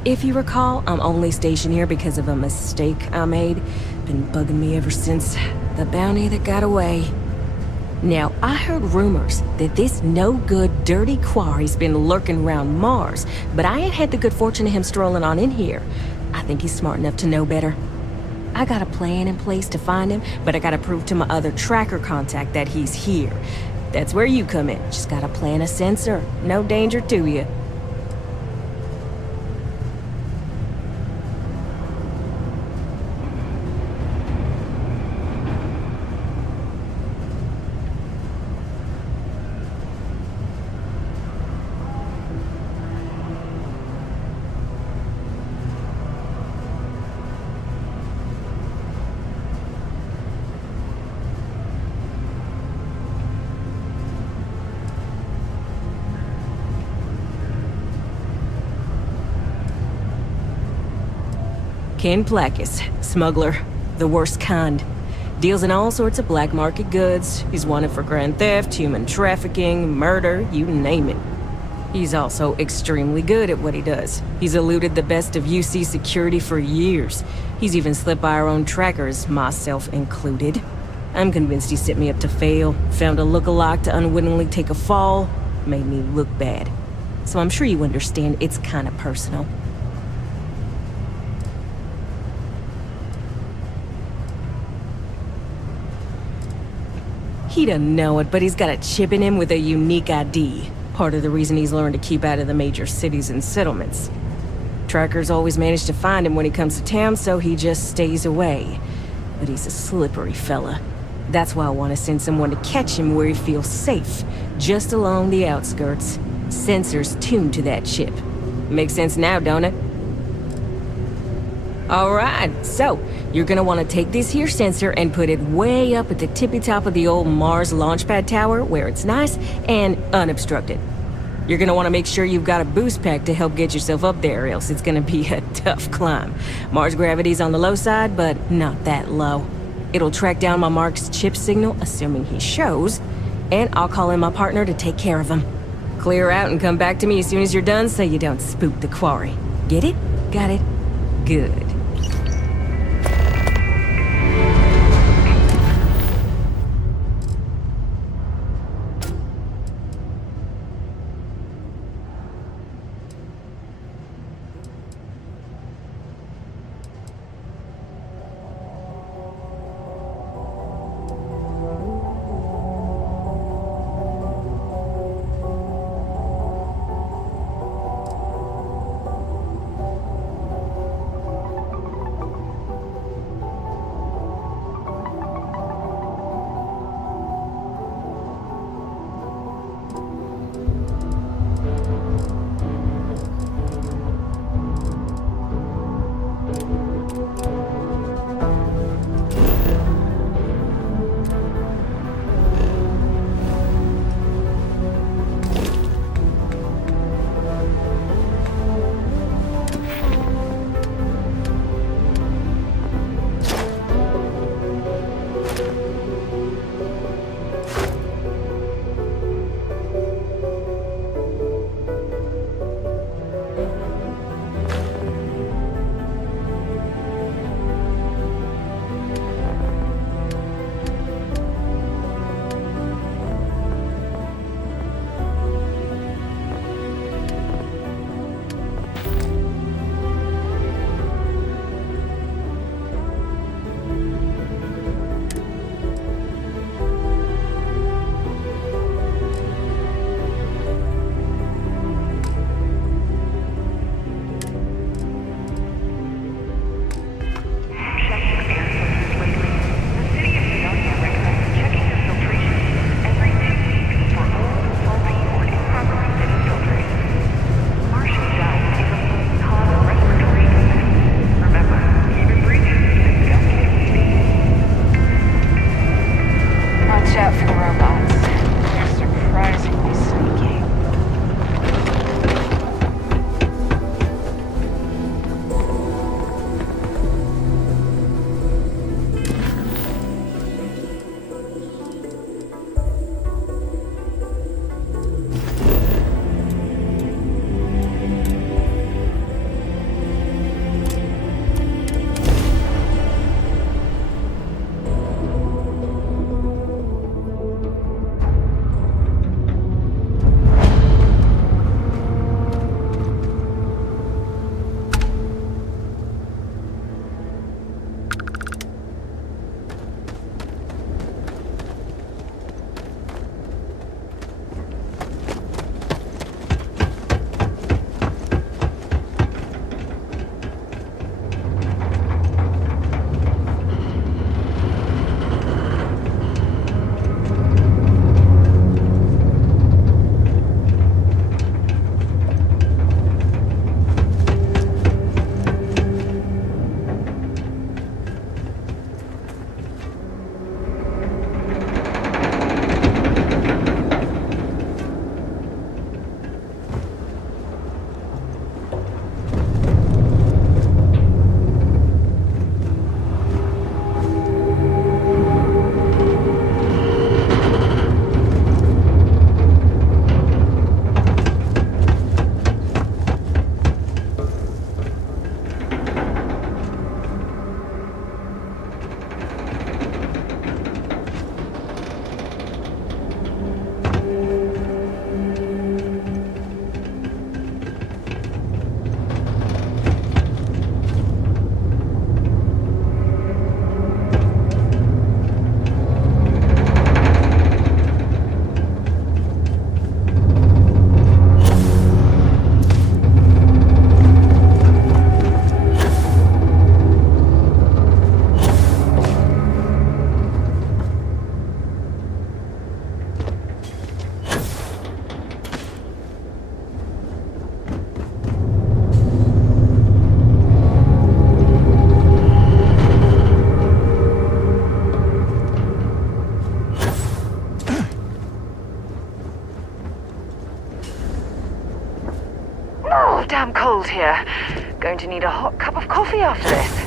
If you recall, I'm only stationed here because of a mistake I made. Been bugging me ever since the bounty that got away. Now, I heard rumors that this no-good, dirty quarry's been lurking around Mars, but I ain't had the good fortune of him strolling on in here. I think he's smart enough to know better. I got a plan in place to find him, but I gotta prove to my other tracker contact that he's here. That's where you come in. Just gotta plant a sensor. No danger to you. Ken Placus, smuggler, the worst kind. Deals in all sorts of black market goods. He's wanted for grand theft, human trafficking, murder, you name it. He's also extremely good at what he does. He's eluded the best of UC security for years. He's even slipped by our own trackers, myself included. I'm convinced he set me up to fail, found a look-alike to unwittingly take a fall, made me look bad. So I'm sure you understand it's kind of personal. He doesn't know it, but he's got a chip in him with a unique ID. Part of the reason he's learned to keep out of the major cities and settlements. Trackers always manage to find him when he comes to town, so he just stays away. But he's a slippery fella. That's why I want to send someone to catch him where he feels safe, just along the outskirts. Sensors tuned to that chip. Makes sense now, don't it? Alright, so you're gonna want to take this here sensor and put it way up at the tippy top of the old Mars launchpad tower where it's nice and unobstructed. You're gonna want to make sure you've got a boost pack to help get yourself up there, else it's gonna be a tough climb. Mars gravity's on the low side, but not that low. It'll track down my Mark's chip signal, assuming he shows, and I'll call in my partner to take care of him. Clear out and come back to me as soon as you're done so you don't spook the quarry. Get it? Got it? Good. cold here. Going to need a hot cup of coffee after this.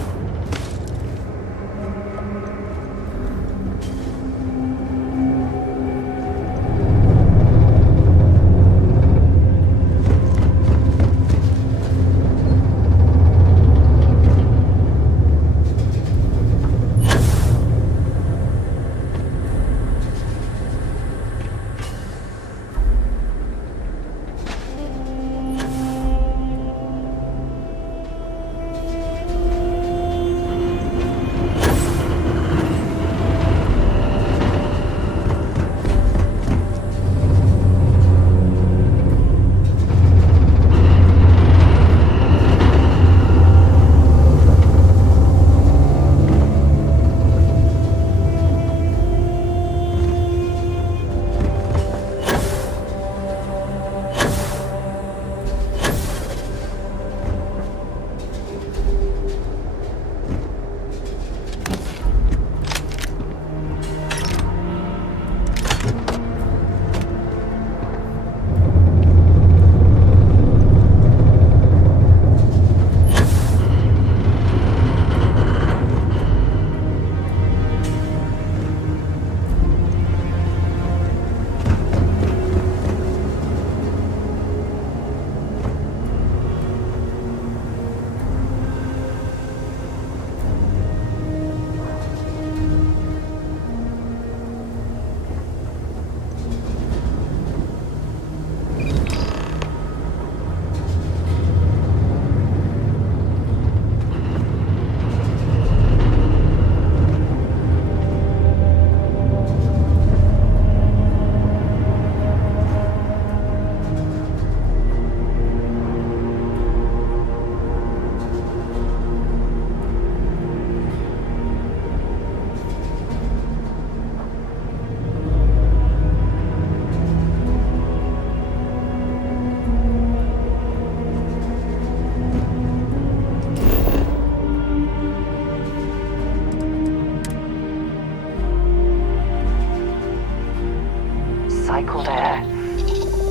Cycled air.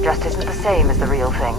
Just isn't the same as the real thing.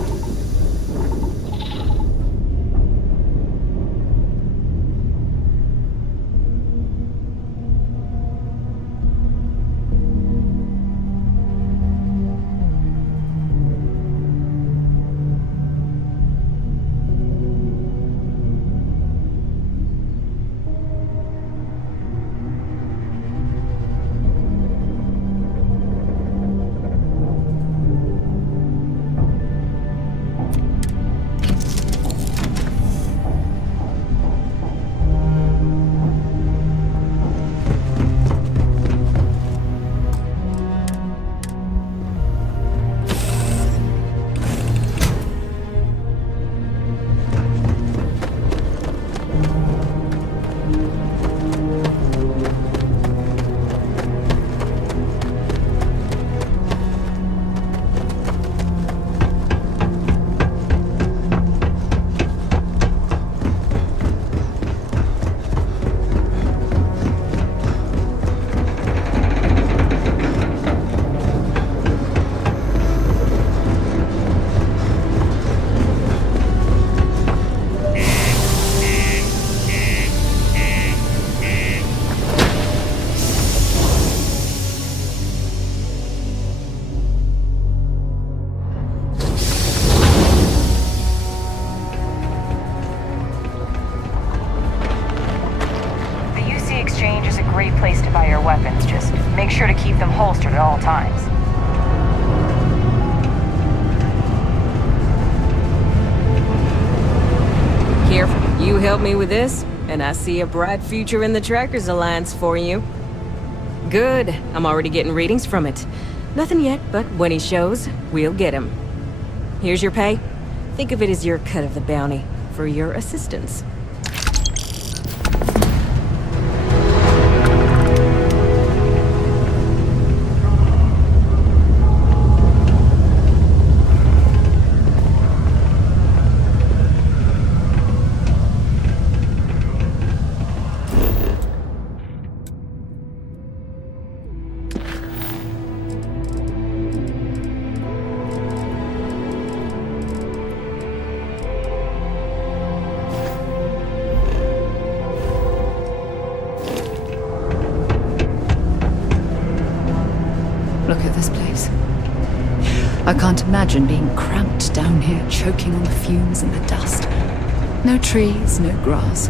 Place to buy your weapons. Just make sure to keep them holstered at all times. Careful. You help me with this, and I see a bright future in the Trackers Alliance for you. Good. I'm already getting readings from it. Nothing yet, but when he shows, we'll get him. Here's your pay. Think of it as your cut of the bounty for your assistance. Look at this place. I can't imagine being cramped down here, choking on the fumes and the dust. No trees, no grass.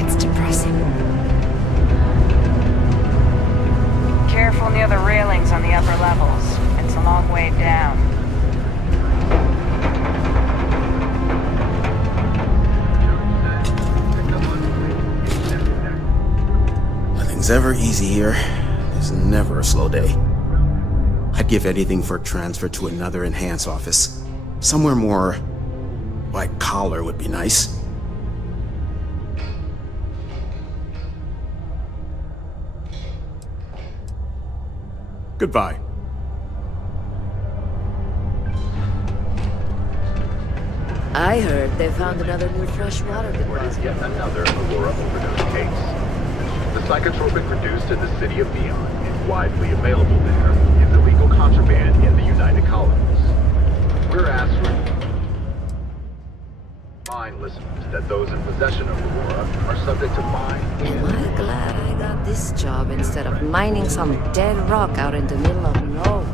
It's depressing. Careful near the railings on the upper levels. It's a long way down. Nothing's ever easy here. There's never a slow day. I'd give anything for a transfer to another enhance office. Somewhere more white collar would be nice. Goodbye. I heard they found another new freshwater deposit. Yet another Aurora overdose case. The psychotropic produced in the city of Neon and widely available there is illegal contraband in the United Colonies. We're asking fine listeners that those in possession of Aurora are subject to fine. Am I glad I got this job instead of mining some dead rock out in the middle of nowhere?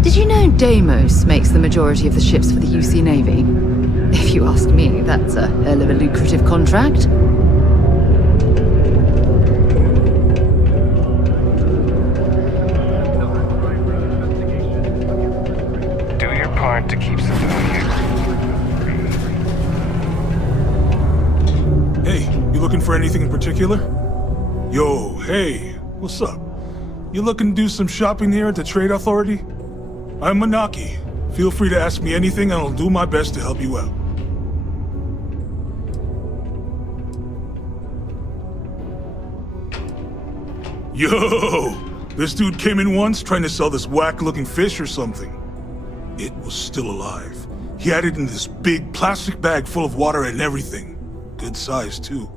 Did you know Deimos makes the majority of the ships for the UC Navy? If you ask me, that's a hell of a lucrative contract. Do your part to keep civilians. Hey, you looking for anything in particular? Yo, hey, what's up? You looking to do some shopping here at the Trade Authority? I'm Manaki. Feel free to ask me anything and I'll do my best to help you out. Yo! This dude came in once trying to sell this whack-looking fish or something. It was still alive. He had it in this big plastic bag full of water and everything. Good size, too.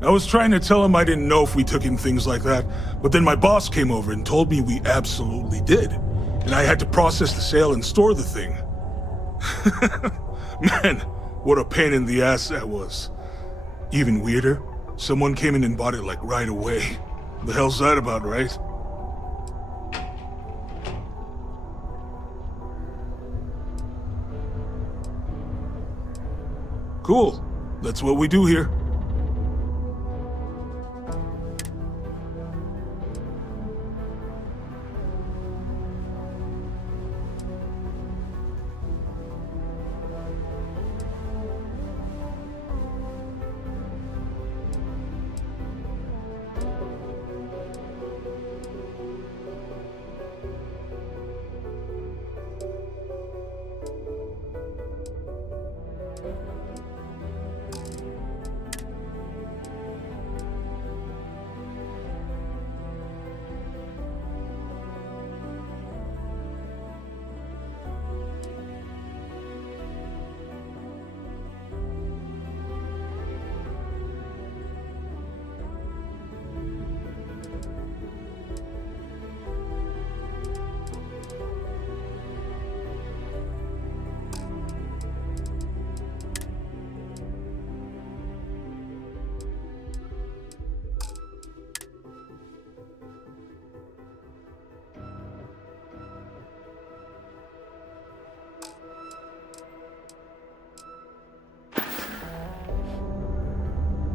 I was trying to tell him I didn't know if we took in things like that, but then my boss came over and told me we absolutely did. And I had to process the sale and store the thing. Man, what a pain in the ass that was. Even weirder, someone came in and bought it like right away. The hell's that about, right? Cool. That's what we do here.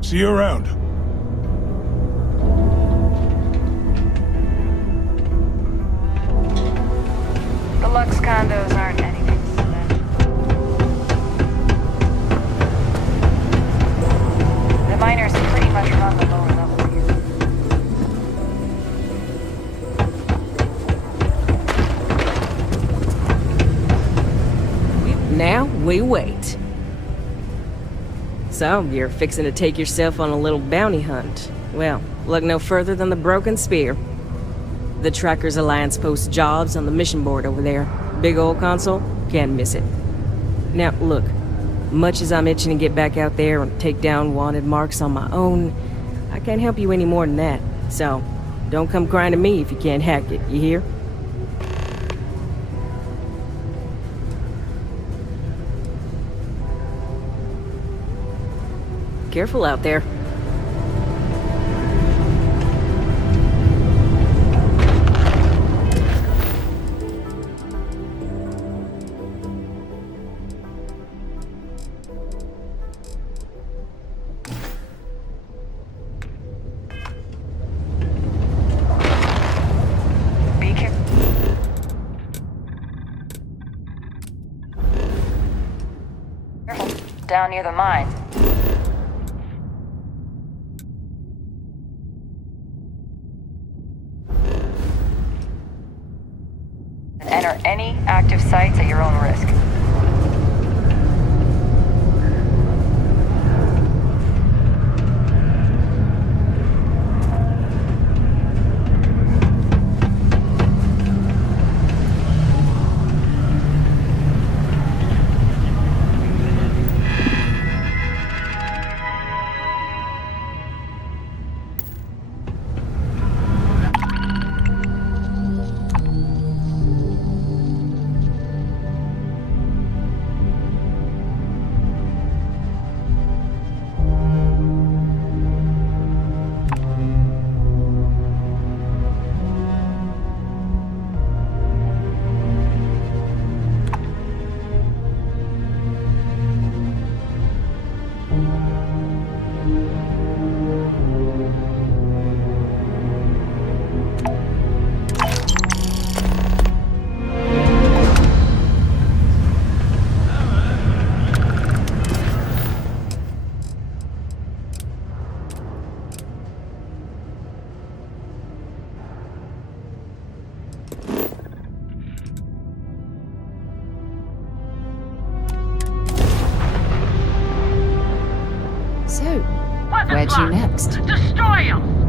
See you around. The Lux condos aren't anything to them. The miners pretty much run the lower levels here. Now we wait. So, you're fixing to take yourself on a little bounty hunt. Well, look no further than the Broken Spear. The Trackers Alliance posts jobs on the mission board over there. Big old console, can't miss it. Now, look, much as I'm itching to get back out there and take down wanted marks on my own, I can't help you any more than that. So, don't come crying to me if you can't hack it, you hear? Careful out there. down near the mine. Enter any active sites at your own risk. So, where to next? Destroy him!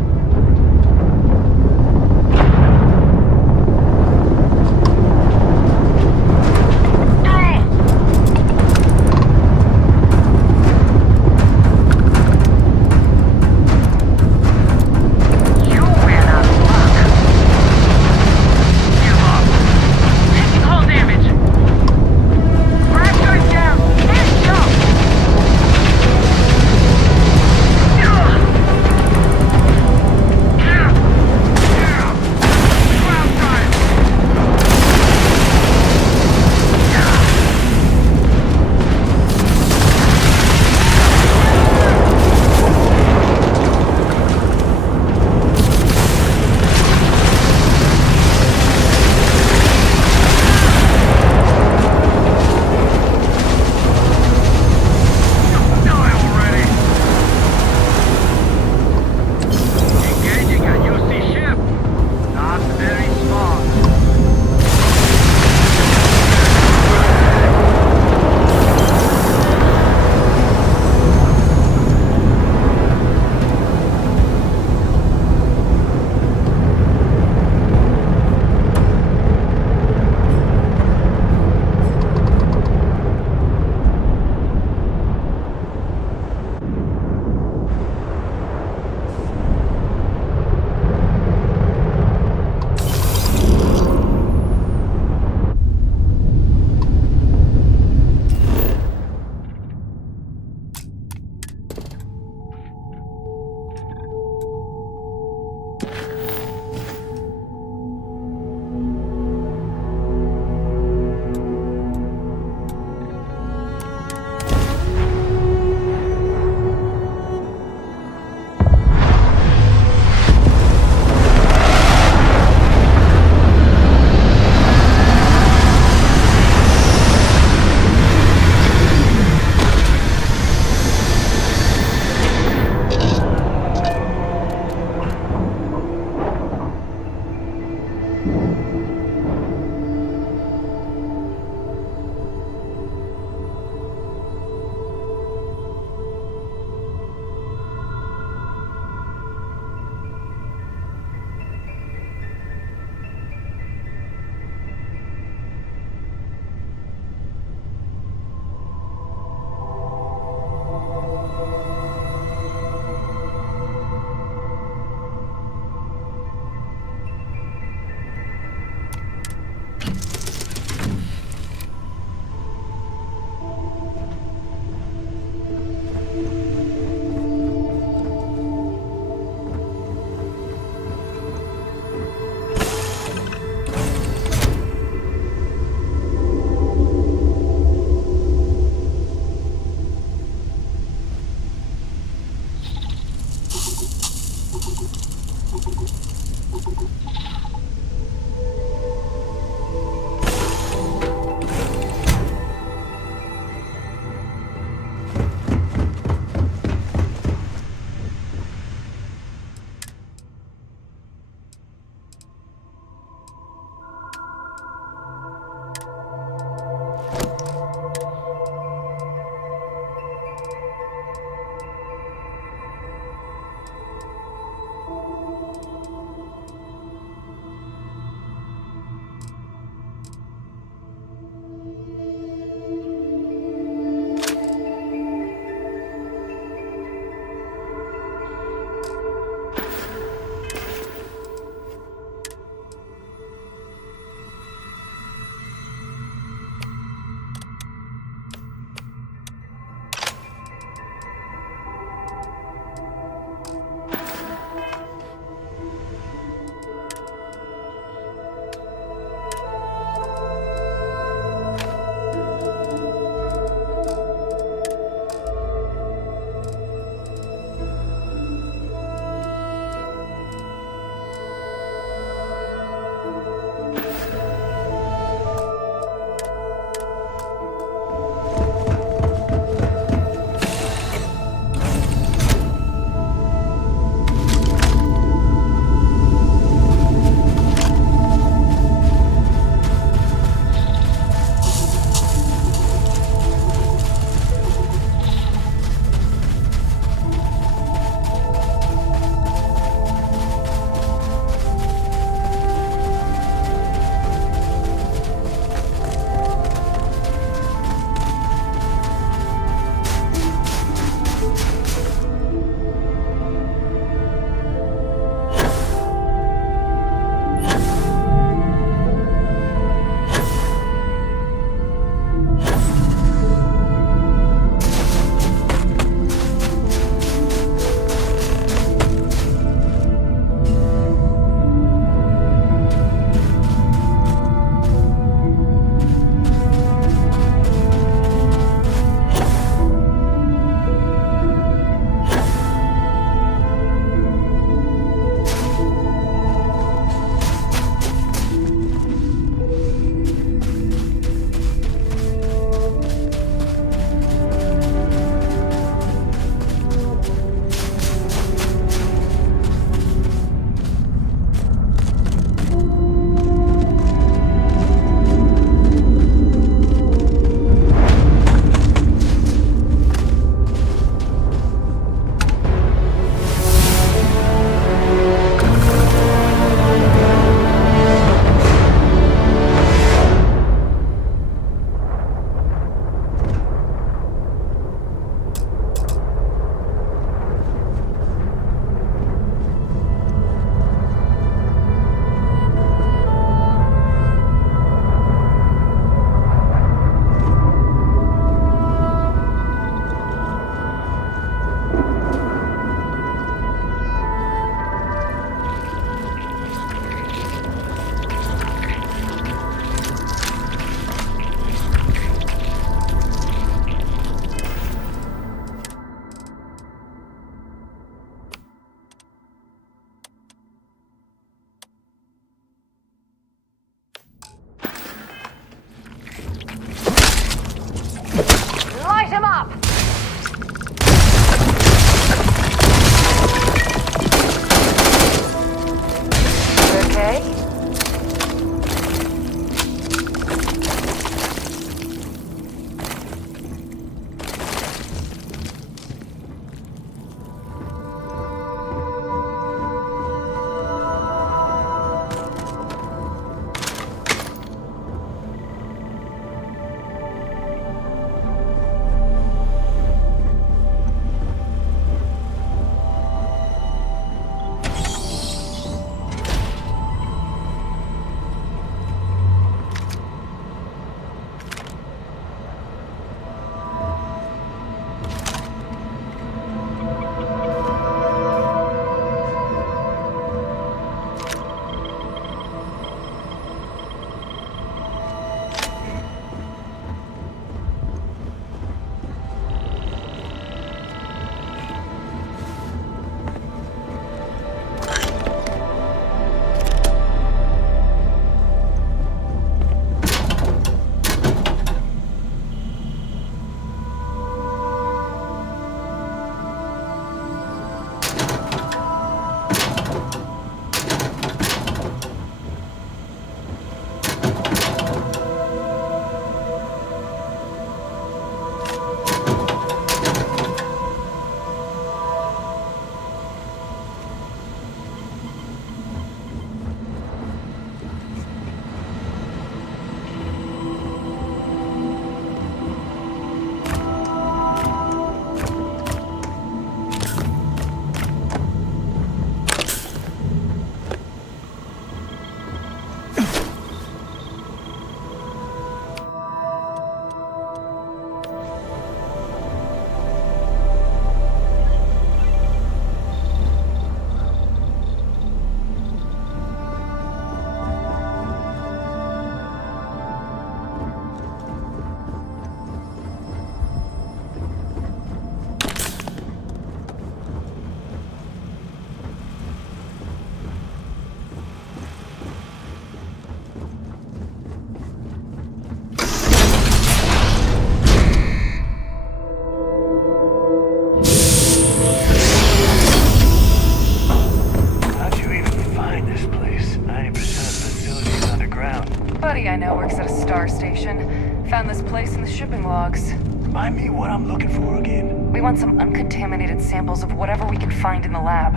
radar station. Found this place in the shipping logs. Remind me what I'm looking for again. We want some uncontaminated samples of whatever we can find in the lab.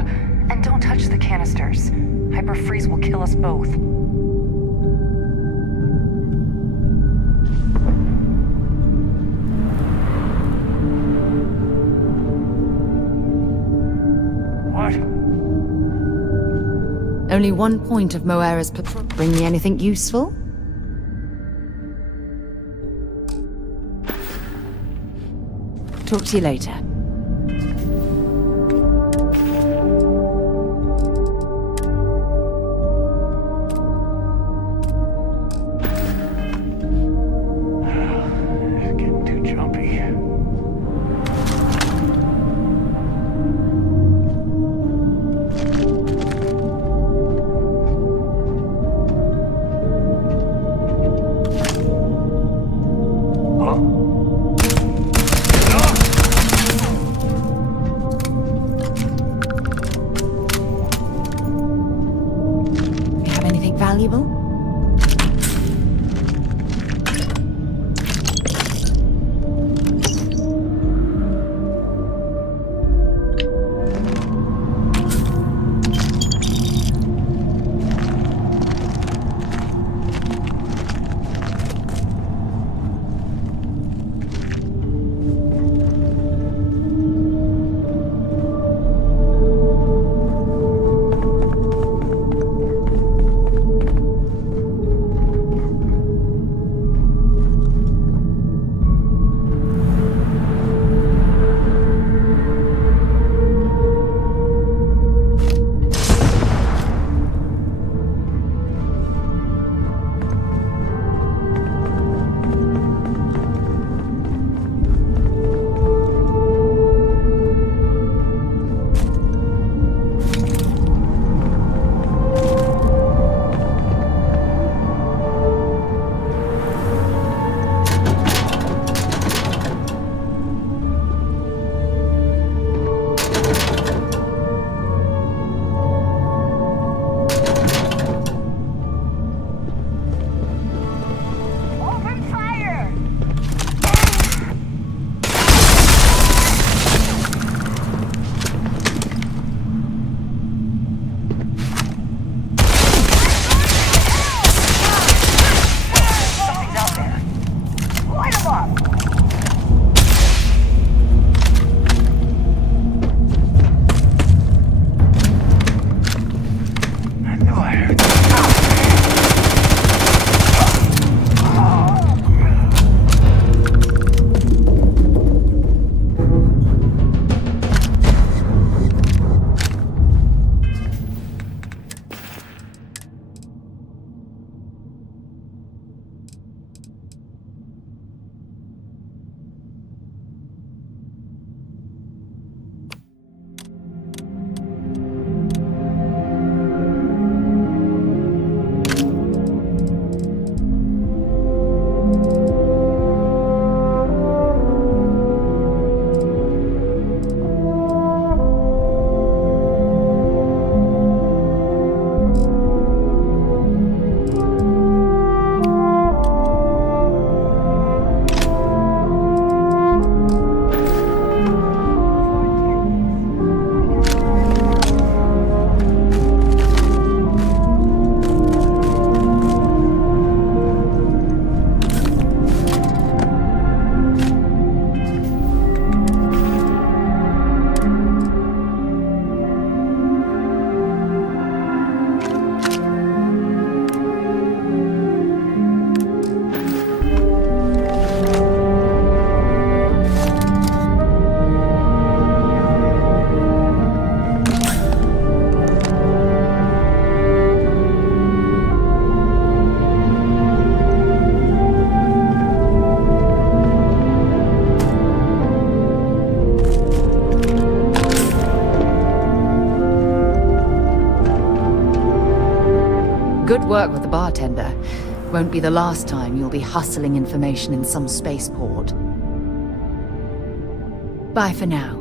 And don't touch the canisters. Hyperfreeze will kill us both. What? Only one point of Moira's patrol. Bring me anything useful? Talk to you later. It's getting too jumpy. You have anything valuable? Good work with the bartender. Won't be the last time you'll be hustling information in some spaceport. Bye for now.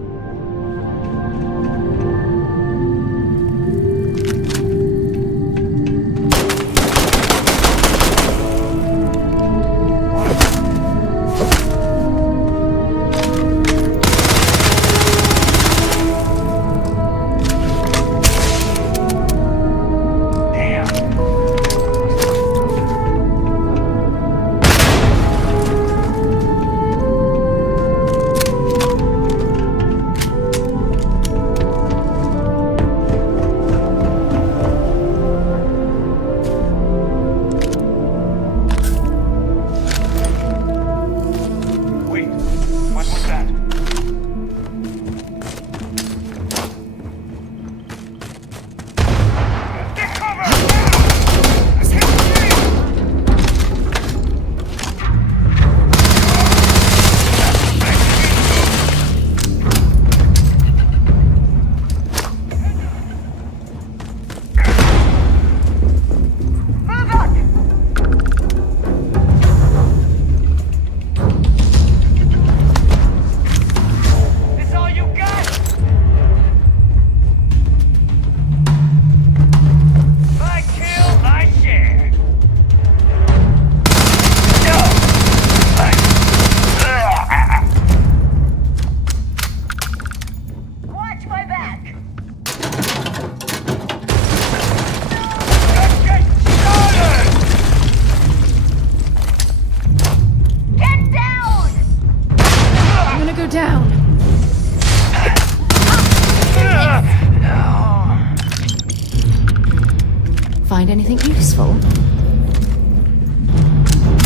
find anything useful?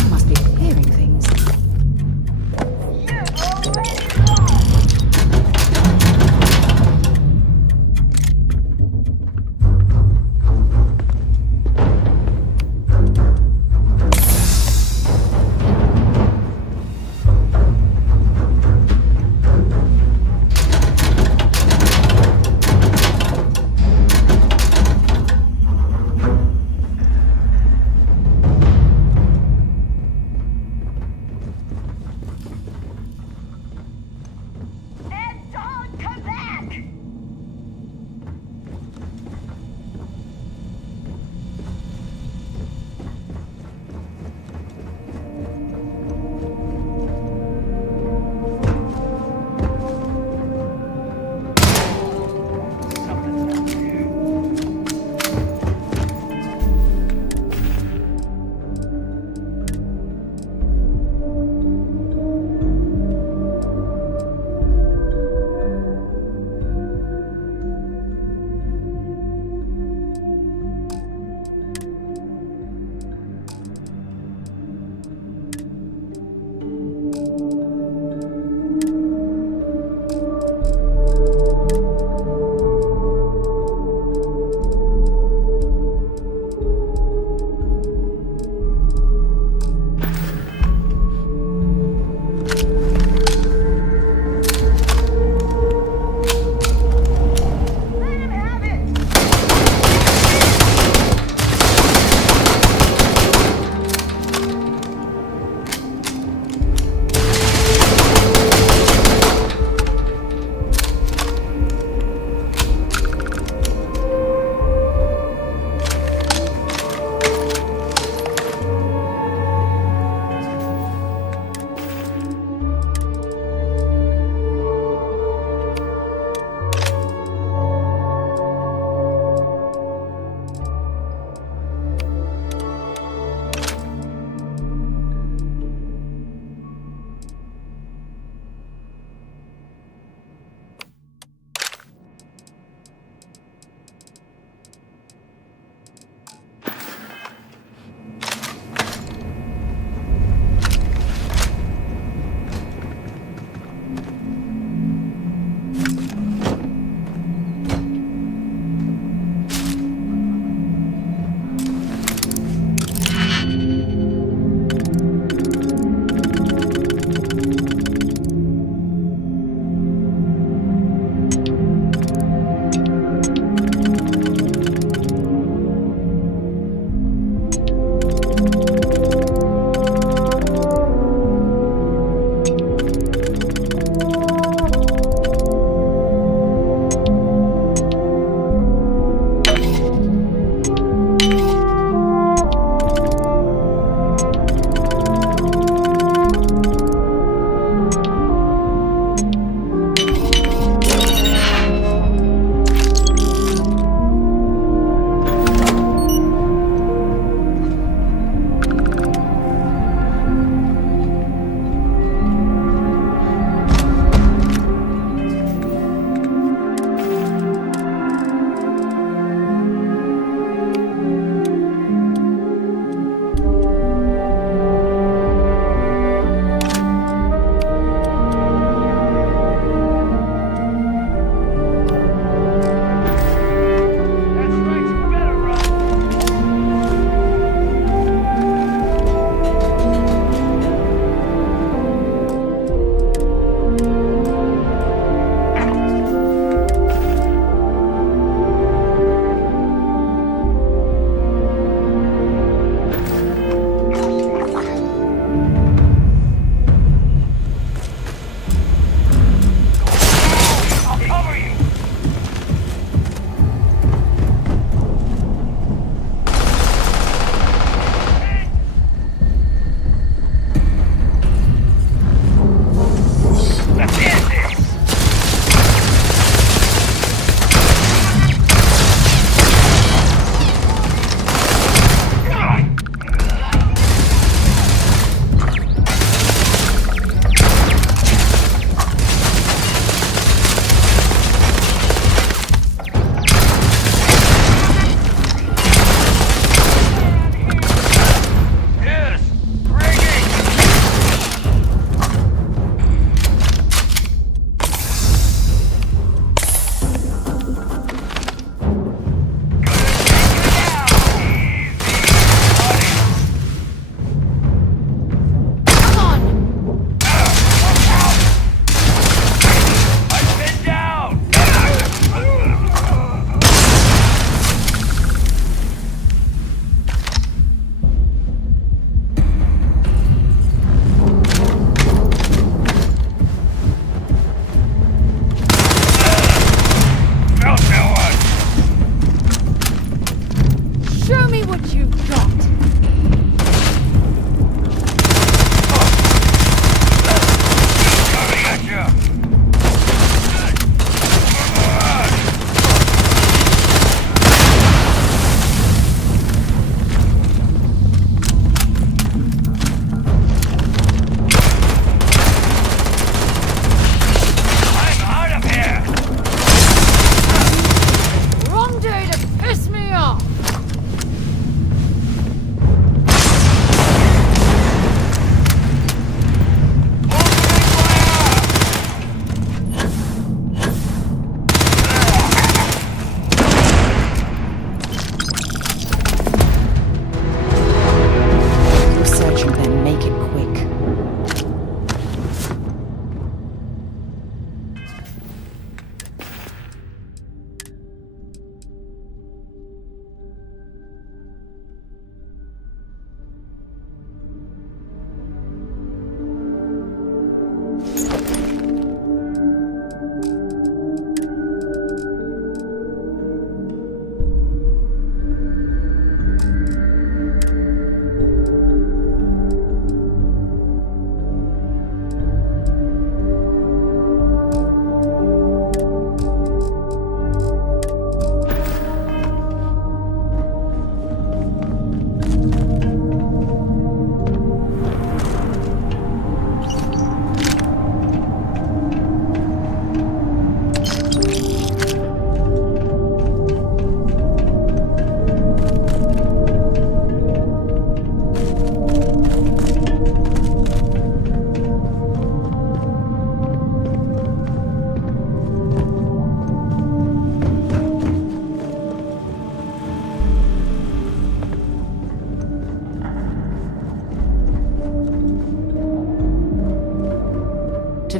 I must be hearing things.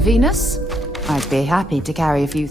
Venus, I'd be happy to carry a few...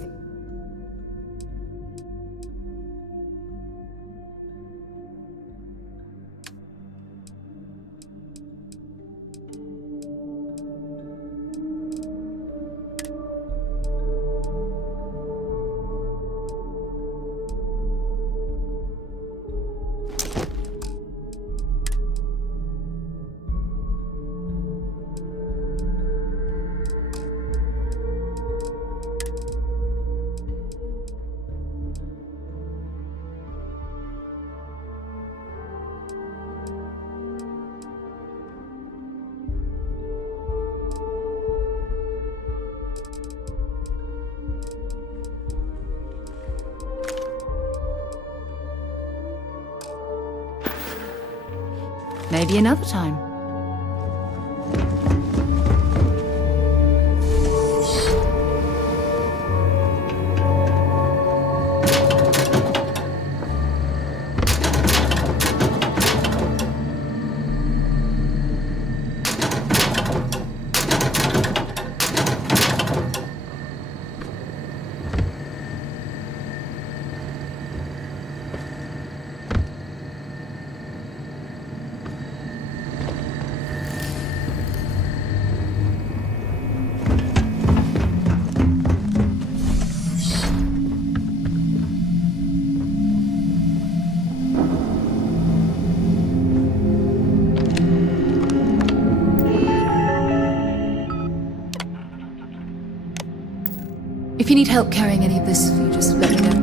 Maybe another time. If you need help carrying any of this, you just let me know.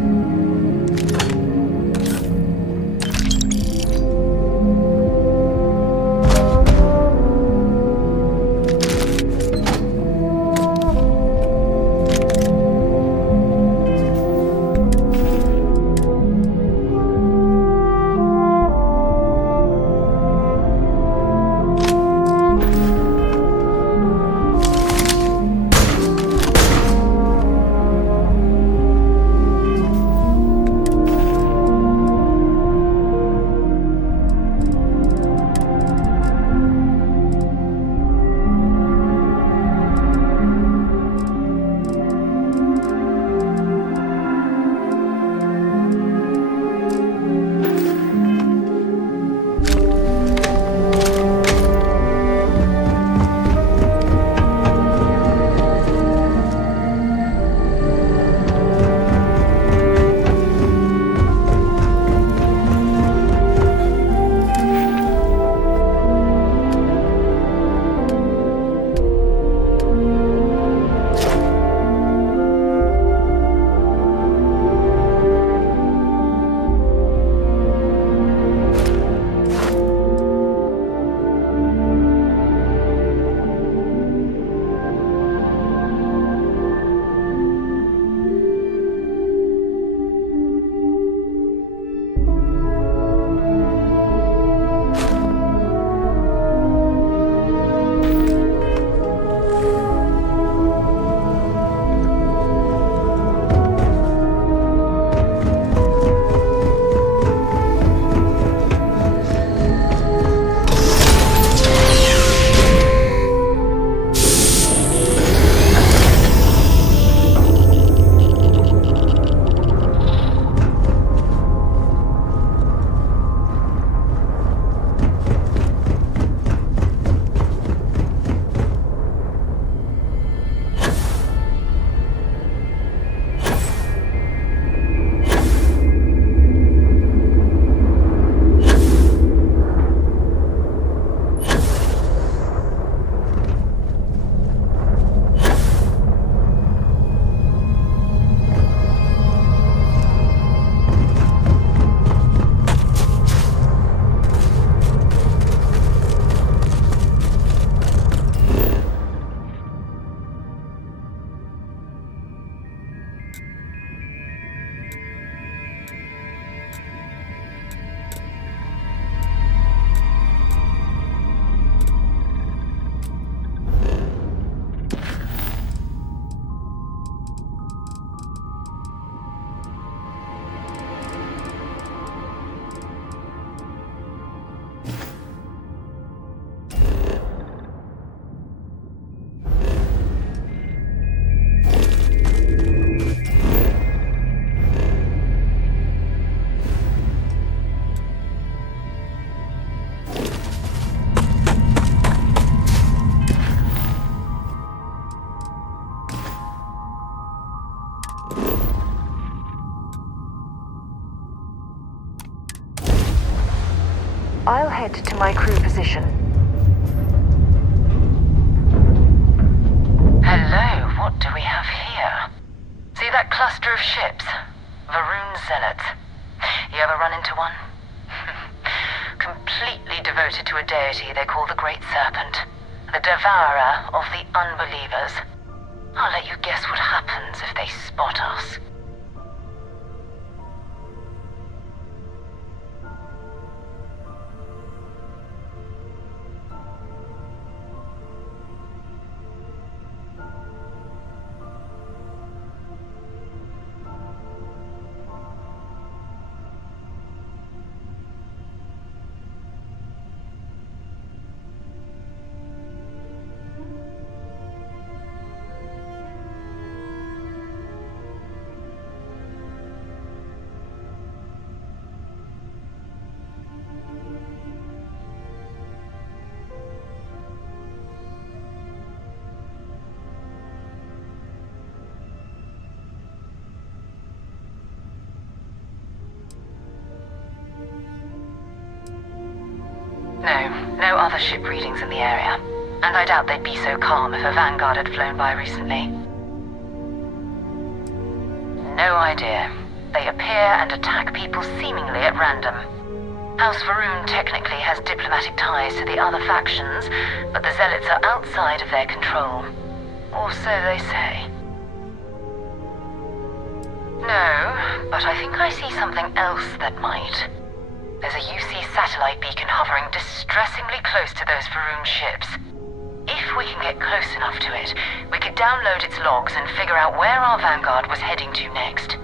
I'll head to my crew position. Hello, what do we have here? See that cluster of ships? Varun Zealots. You ever run into one? Completely devoted to a deity they call the Great Serpent. The devourer of the unbelievers. I'll let you guess what happens if they spot us. No other ship readings in the area. And I doubt they'd be so calm if a vanguard had flown by recently. No idea. They appear and attack people seemingly at random. House Varun technically has diplomatic ties to the other factions, but the Zealots are outside of their control. Or so they say. No, but I think I see something else that might. There's a UC satellite beacon hovering distressingly close to those Varun ships. If we can get close enough to it, we could download its logs and figure out where our vanguard was heading to next.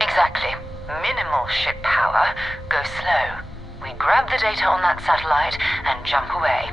Exactly. Minimal ship power. Go slow. We grab the data on that satellite and jump away.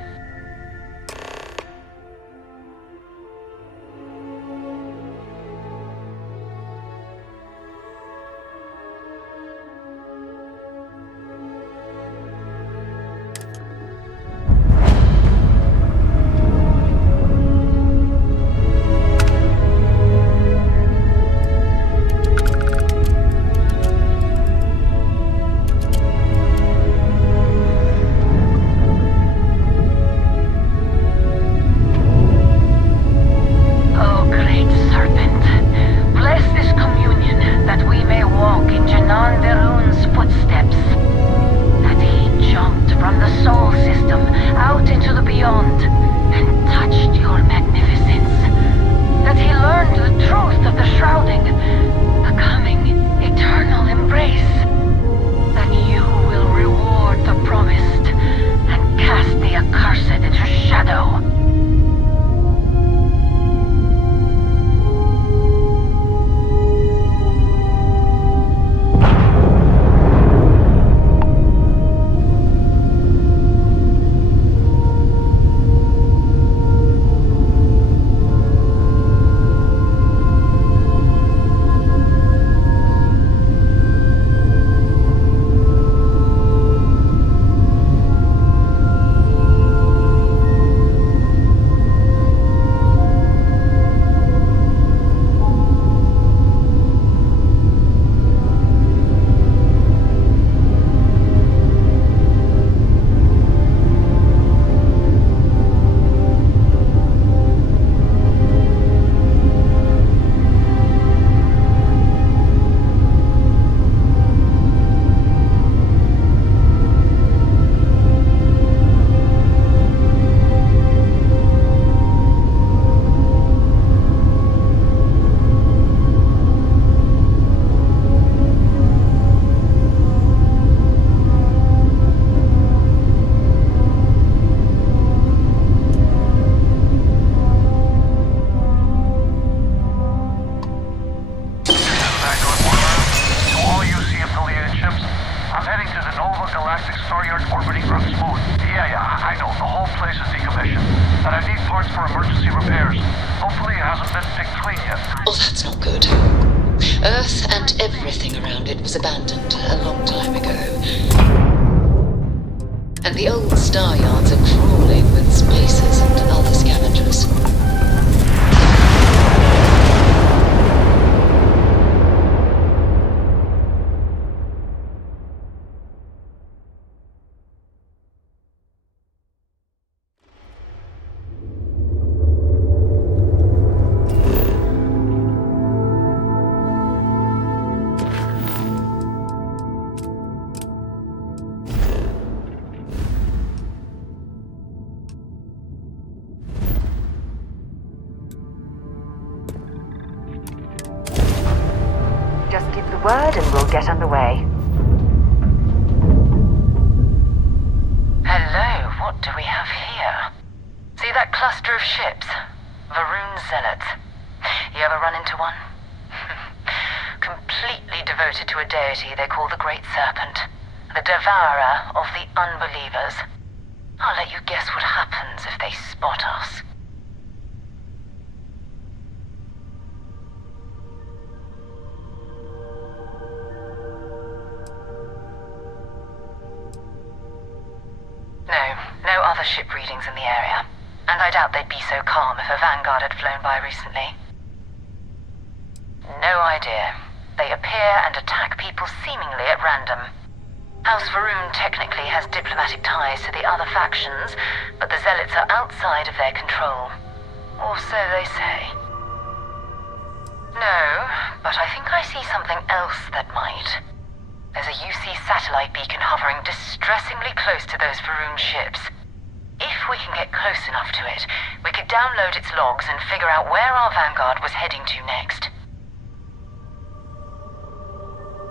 and the old star yards are crawling with spacers and other scavengers. Just give the word and we'll get underway. Hello, what do we have here? See that cluster of ships? Varun Zealots. You ever run into one? Completely devoted to a deity they call the Great Serpent. The devourer of the unbelievers. I'll let you guess what happens if they spot us. No other ship readings in the area. And I doubt they'd be so calm if a vanguard had flown by recently. No idea. They appear and attack people seemingly at random. House Varun technically has diplomatic ties to the other factions, but the Zealots are outside of their control. Or so they say. No, but I think I see something else that might. There's a UC satellite beacon hovering distressingly close to those Varun ships. If we can get close enough to it, we could download its logs and figure out where our vanguard was heading to next.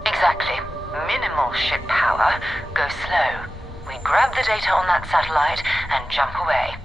Exactly. Minimal ship power. Go slow. We grab the data on that satellite and jump away.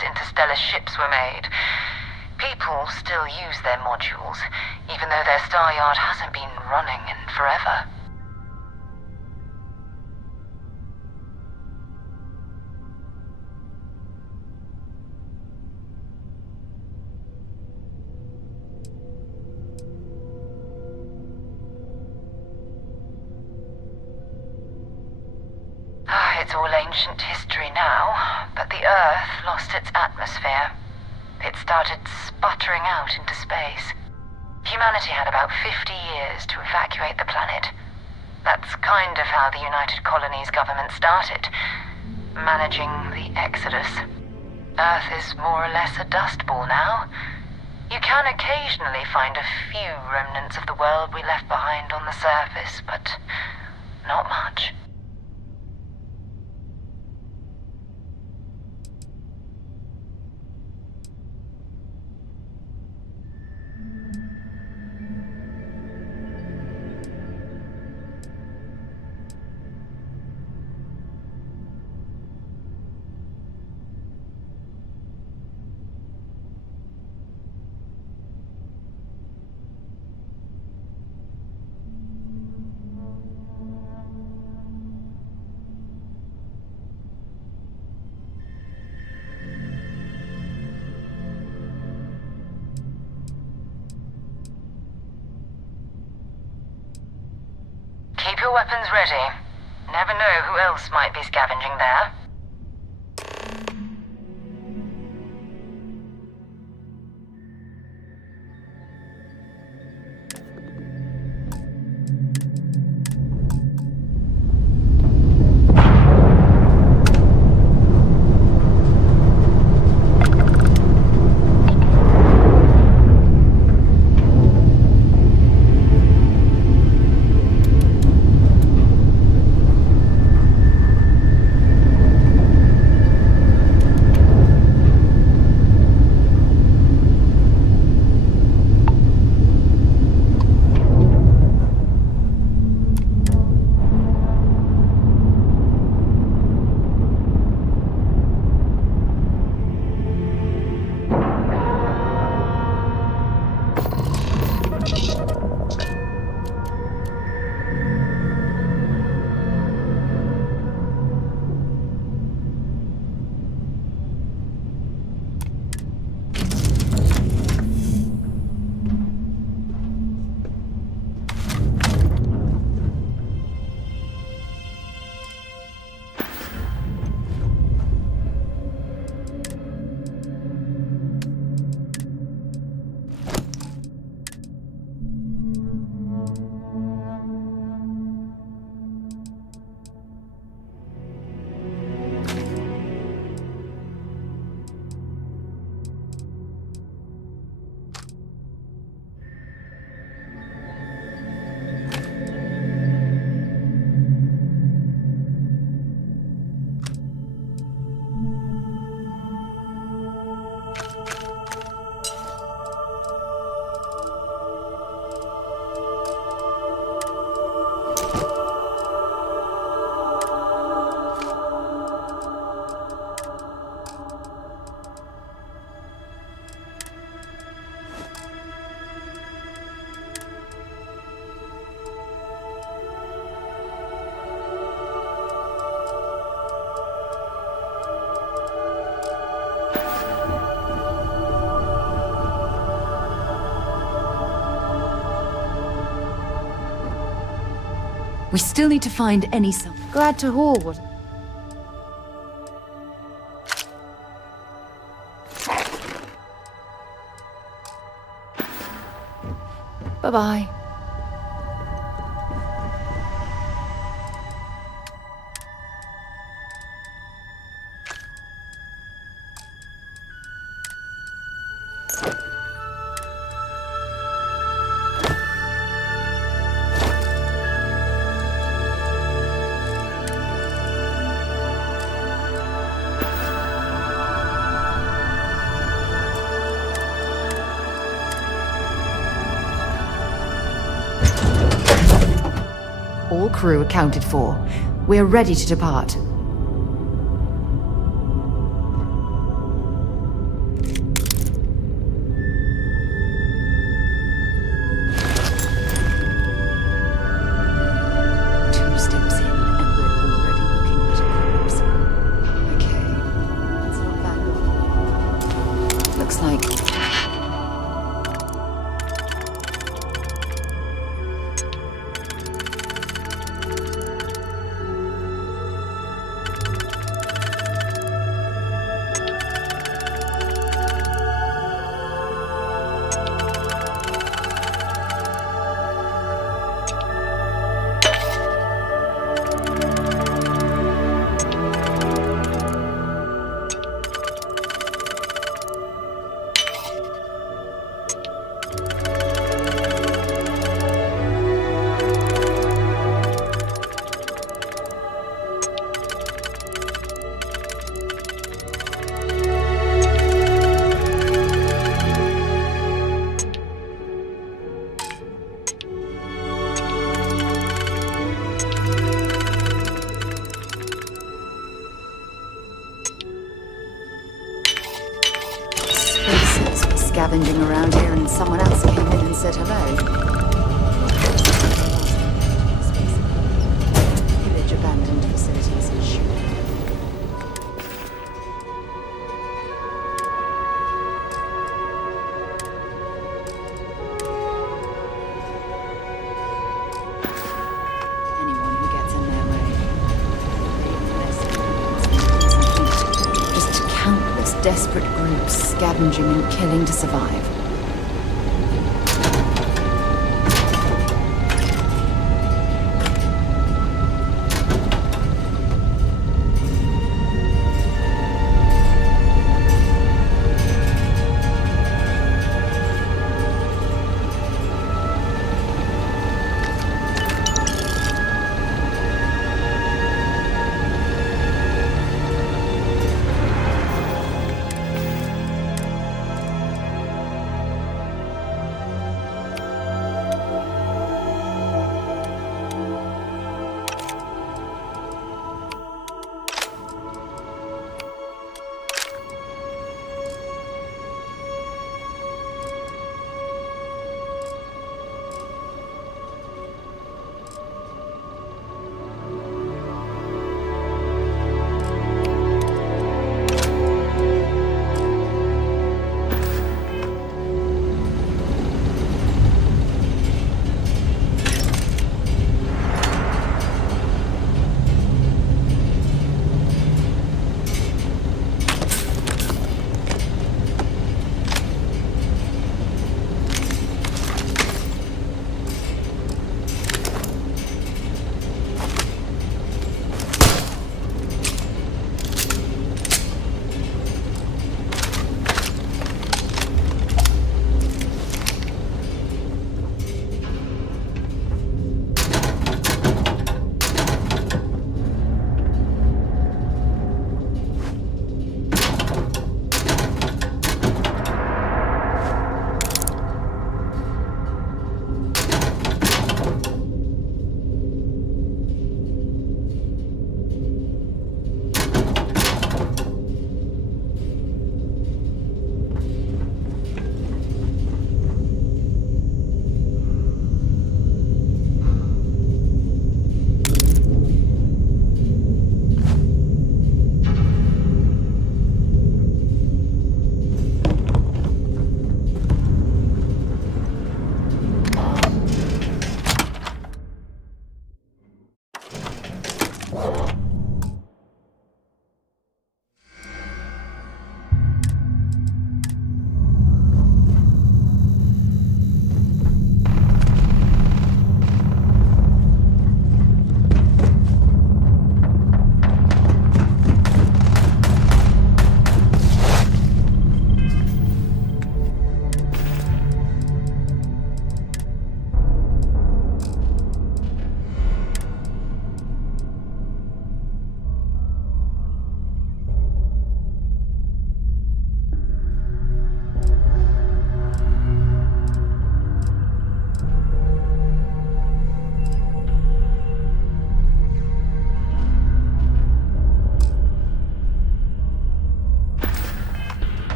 first interstellar ships were made. People still use their modules, even though their star yard hasn't been running in forever. It's all ancient history now, but the Earth lost its atmosphere. It started sputtering out into space. Humanity had about 50 years to evacuate the planet. That's kind of how the United Colonies government started, managing the exodus. Earth is more or less a dust ball now. You can occasionally find a few remnants of the world we left behind on the surface, but not much. Keep your weapons ready. Never know who else might be scavenging there. We still need to find any Glad to hear what... Bye-bye. All crew accounted for. We're ready to depart. looks like... Scavenging around here and someone else came in and said hello. Village abandoned facilities and shit. Anyone who gets in their way. Just countless desperate groups scavenging and killing to survive.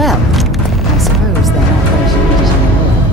Well, I suppose they're not going to need it anymore.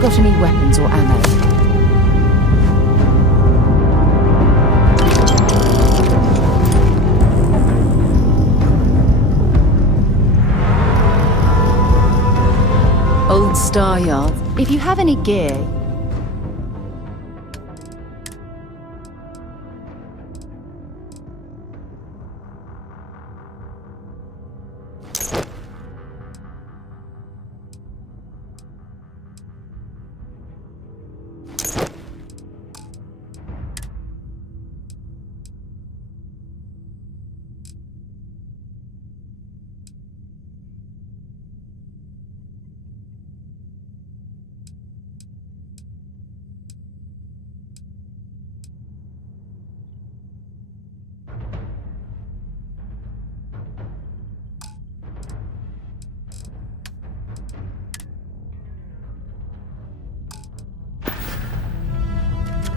got any weapons or ammo? Old Star Yard. If you have any gear...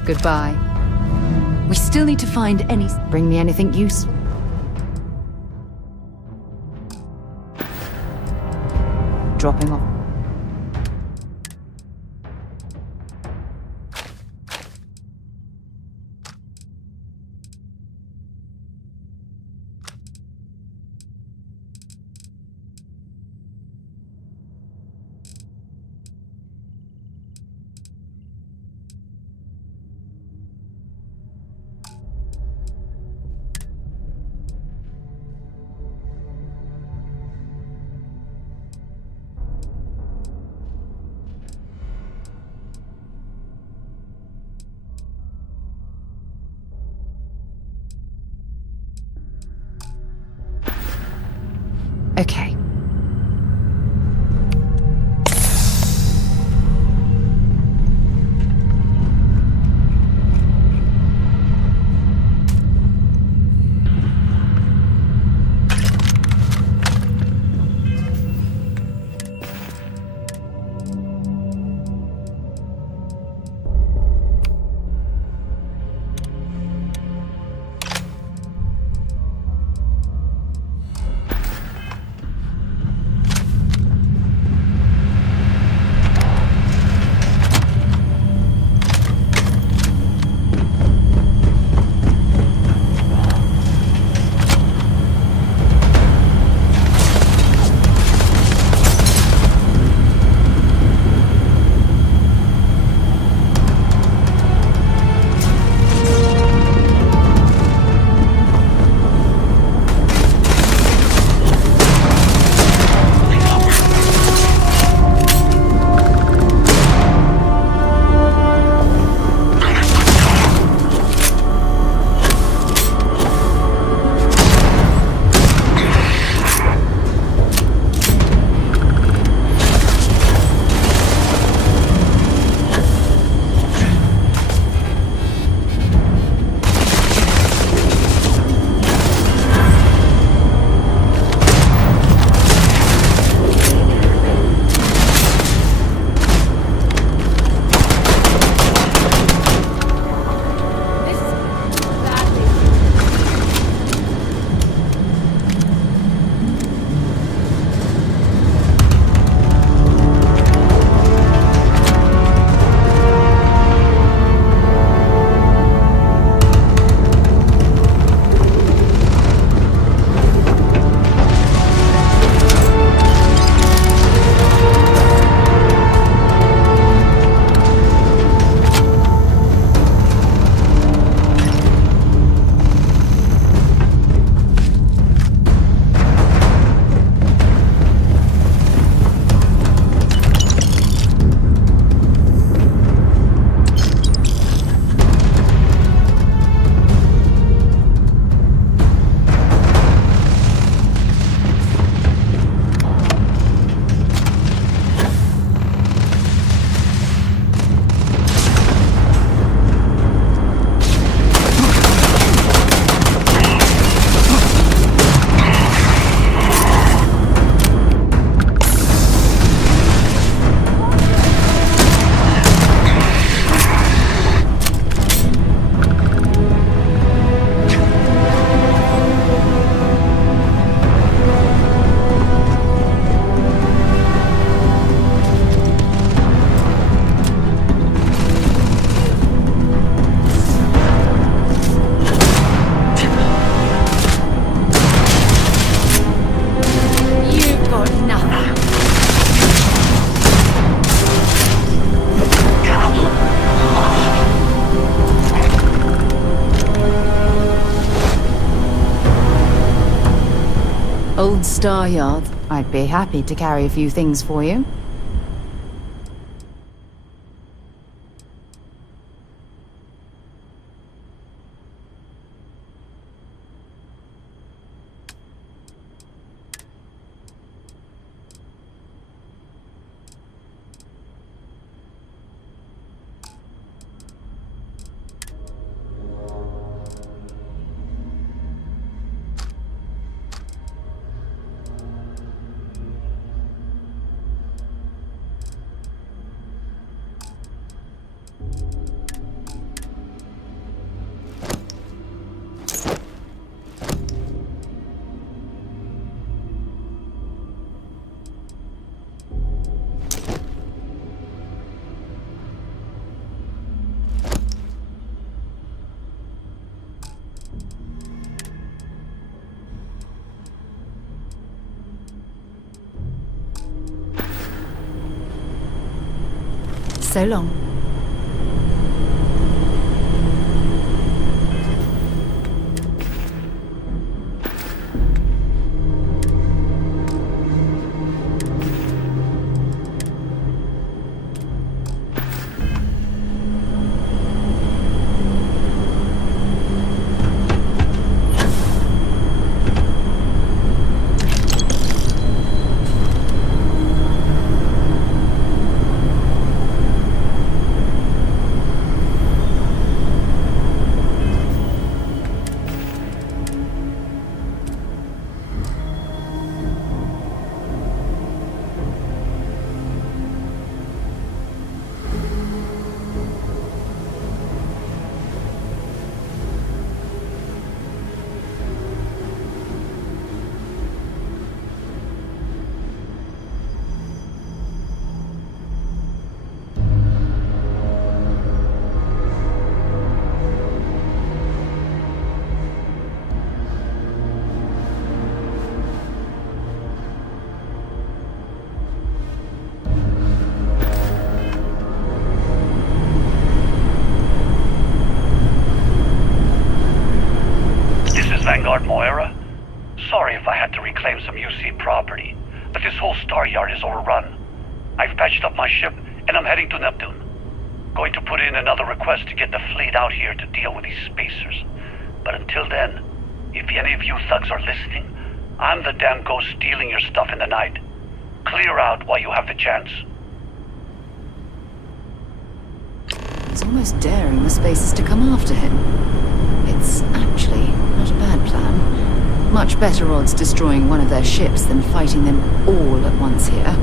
Goodbye. We still need to find any... Bring me anything useful. Dropping off. Old Star Yard. I'd be happy to carry a few things for you. So long. Sorry if I had to reclaim some UC property, but this whole Star Yard is overrun. I've patched up my ship, and I'm heading to Neptune. Going to put in another request to get the fleet out here to deal with these spacers. But until then, if any of you thugs are listening, I'm the damn ghost stealing your stuff in the night. Clear out while you have the chance. He's almost daring the spacers to come after him. It's actually not a bad plan. Much better odds destroying one of their ships than fighting them all at once here.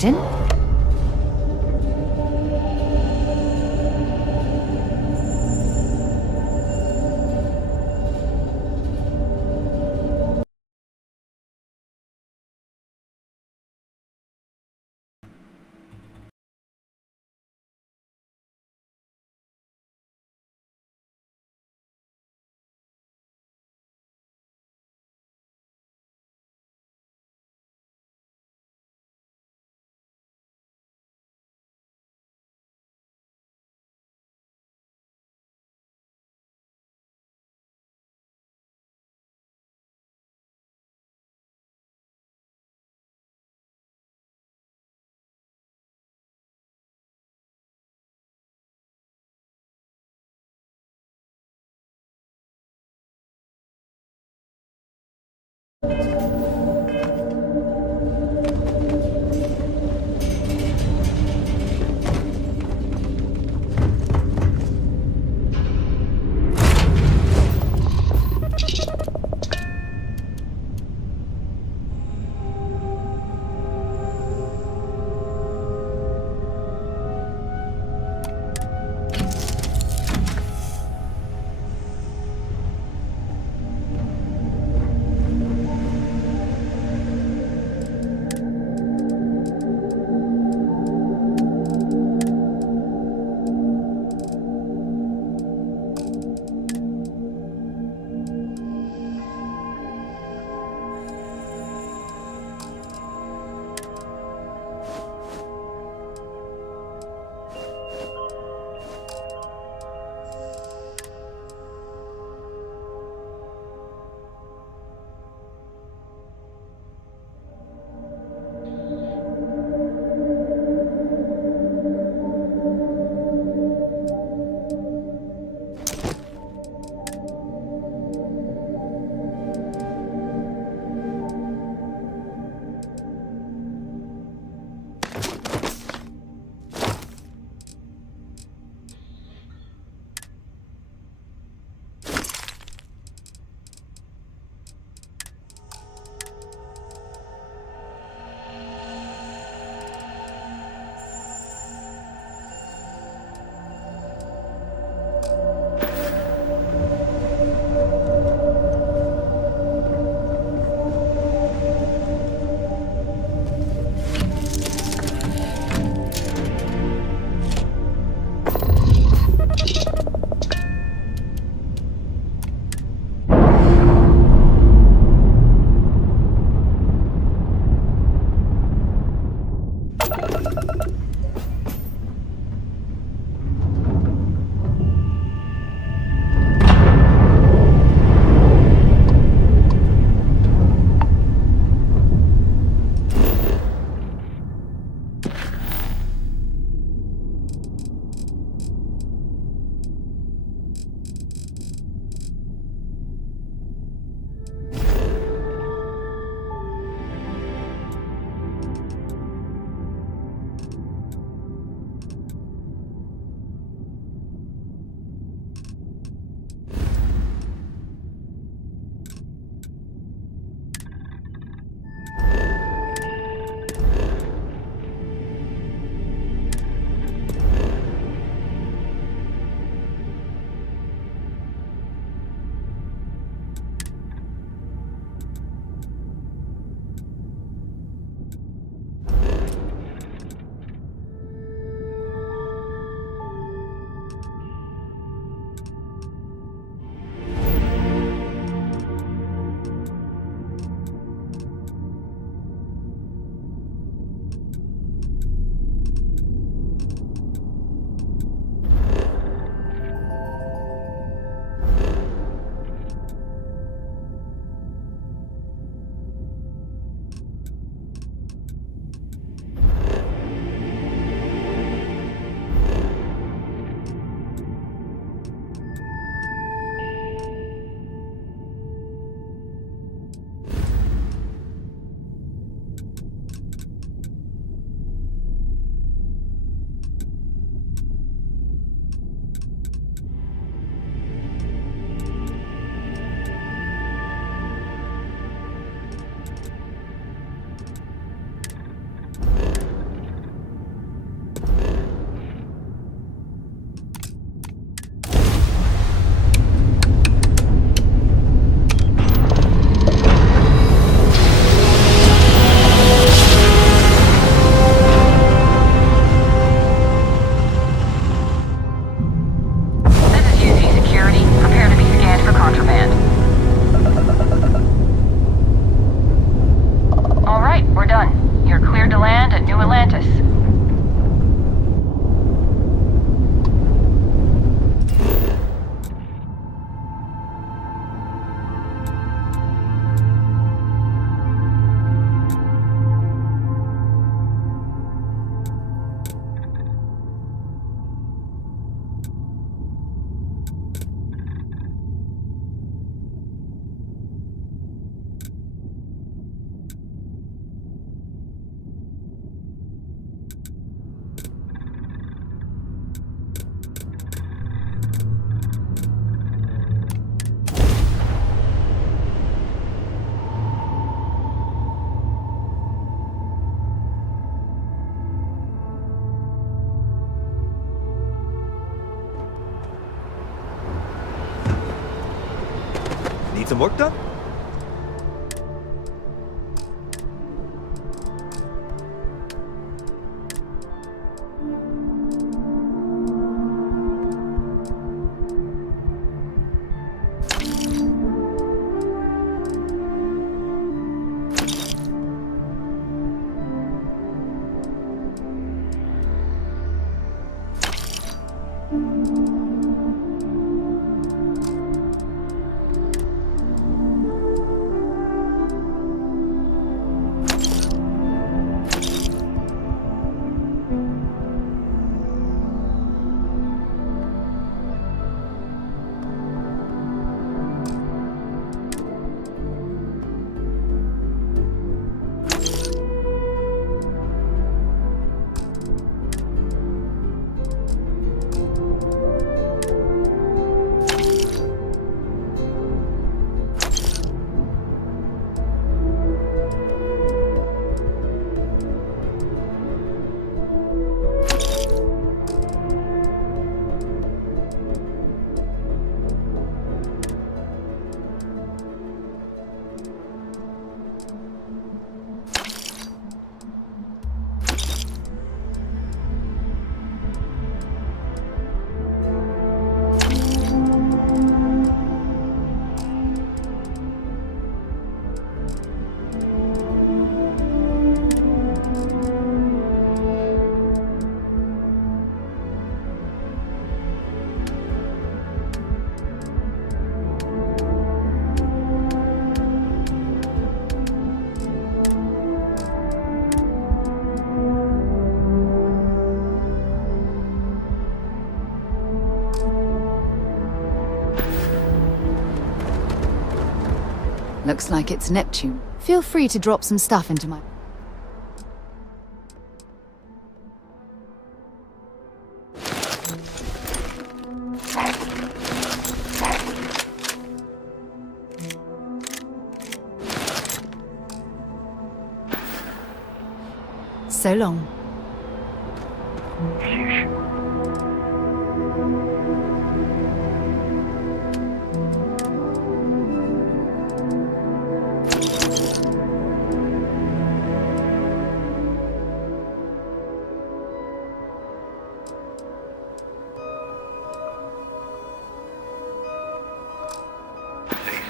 Captain? Need some work done? Looks like it's Neptune. Feel free to drop some stuff into my... So long.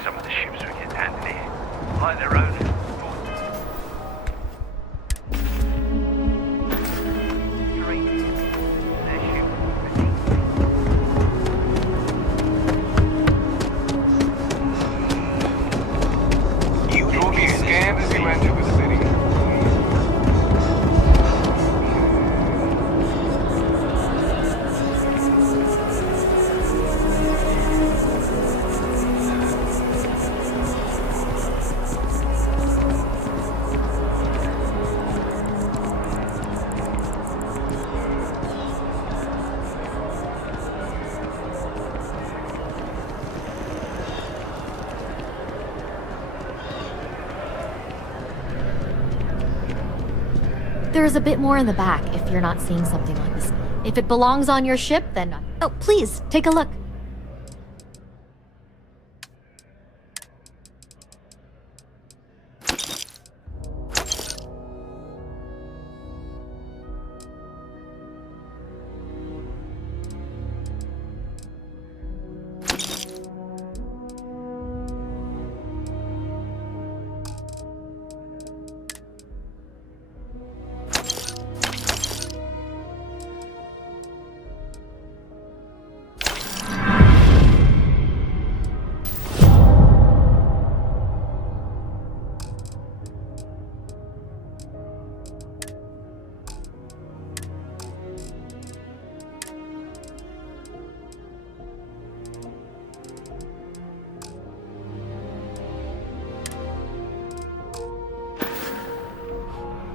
Some of the ships we get handed here, like their own. You will be scanned as you enter the city. There's a bit more in the back if you're not seeing something on this. If it belongs on your ship, then... Oh, please, take a look.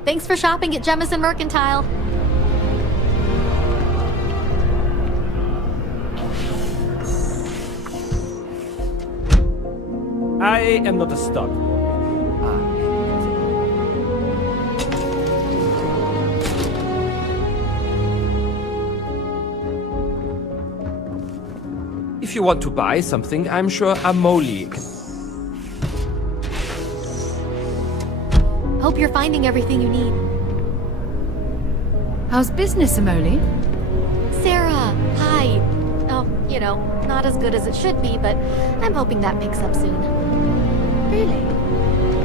Thanks for shopping at Jemison Mercantile. I am not a stock. If you want to buy something, I'm sure Amoli can... hope you're finding everything you need. How's business, Amoli? Sarah, hi. Oh, you know, not as good as it should be, but I'm hoping that picks up soon. Really?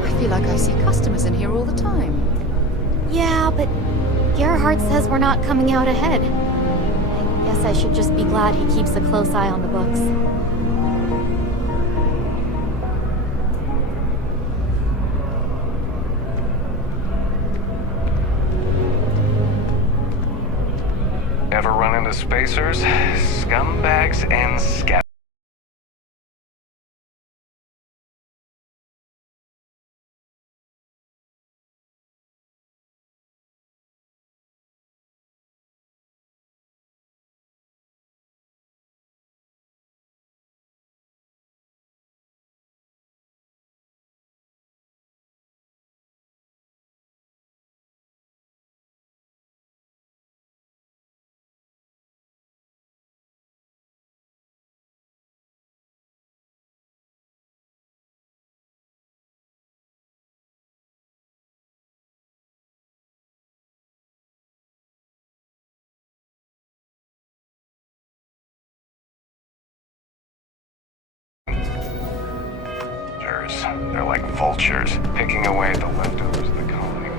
I feel like I see customers in here all the time. Yeah, but Gerhardt says we're not coming out ahead. I guess I should just be glad he keeps a close eye on the books. Ever run into spacers? Scumbags and scout. They're like vultures, picking away at the leftovers of the colony.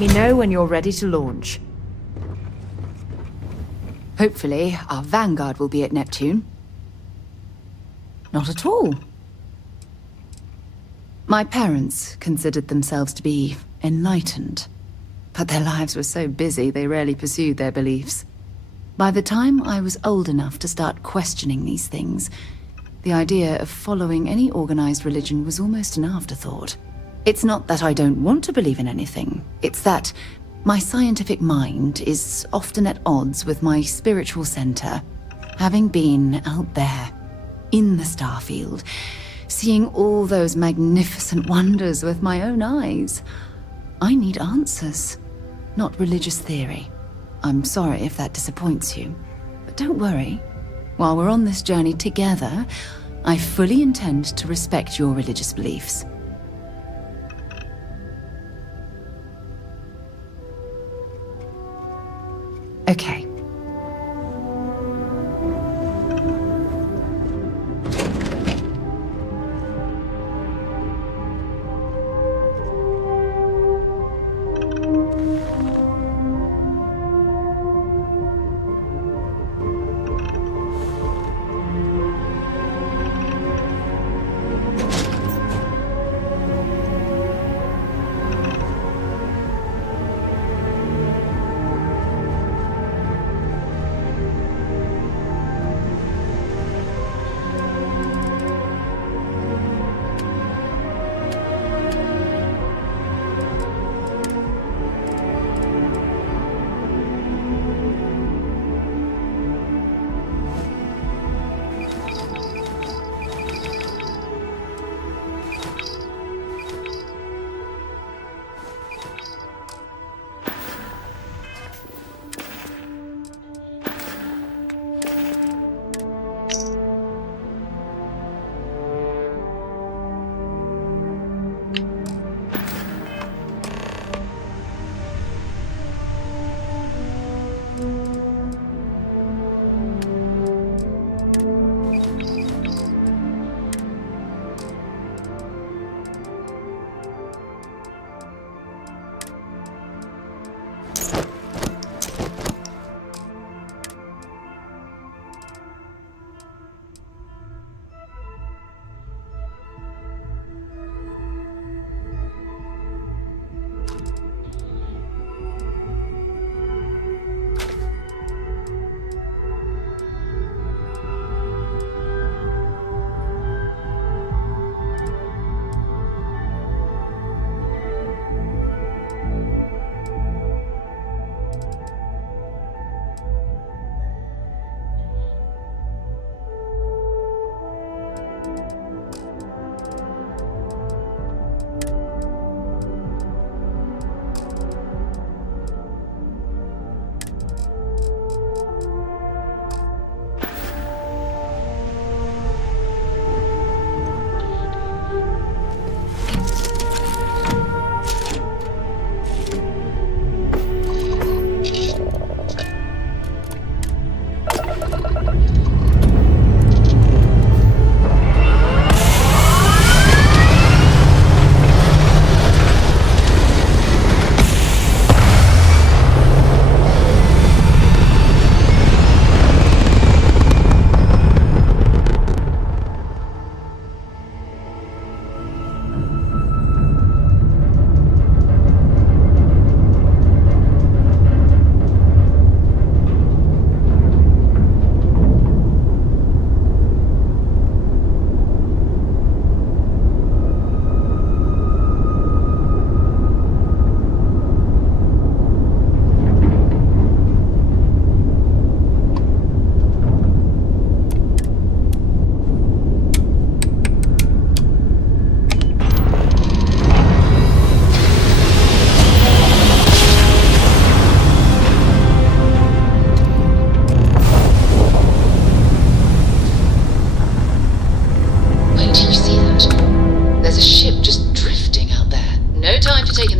Let me know when you're ready to launch. Hopefully, our vanguard will be at Neptune. Not at all. My parents considered themselves to be enlightened, but their lives were so busy they rarely pursued their beliefs. By the time I was old enough to start questioning these things, the idea of following any organized religion was almost an afterthought. It's not that I don't want to believe in anything, it's that my scientific mind is often at odds with my spiritual center. Having been out there, in the Starfield, seeing all those magnificent wonders with my own eyes, I need answers, not religious theory. I'm sorry if that disappoints you, but don't worry. While we're on this journey together, I fully intend to respect your religious beliefs. Okay.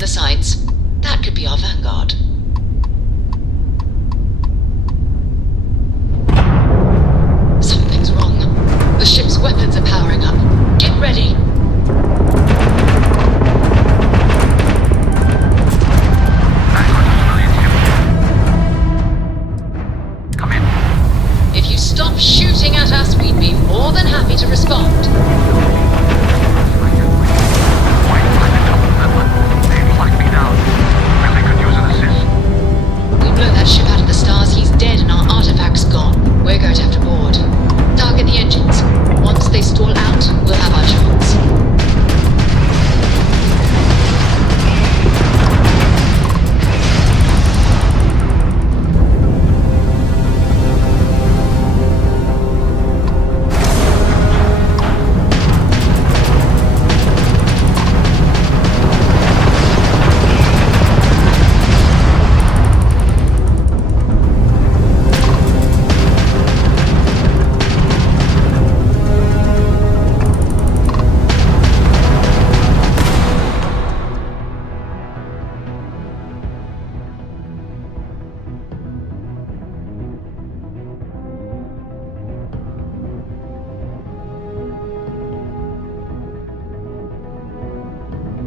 the sights. That could be our vanguard. Something's wrong. The ship's weapons are powering up. Get ready. Come in. If you stop shooting at us, we'd be more than happy to respond. They've locked me down. Really could use an assist. We blow that ship out of the stars, he's dead and our artifact's gone. We're going to have to board. Target the engines. Once they stall out, we'll have our chance.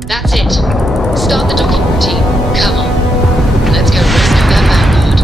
That's it. Start the docking routine. Come on. Let's go rescue that vanguard.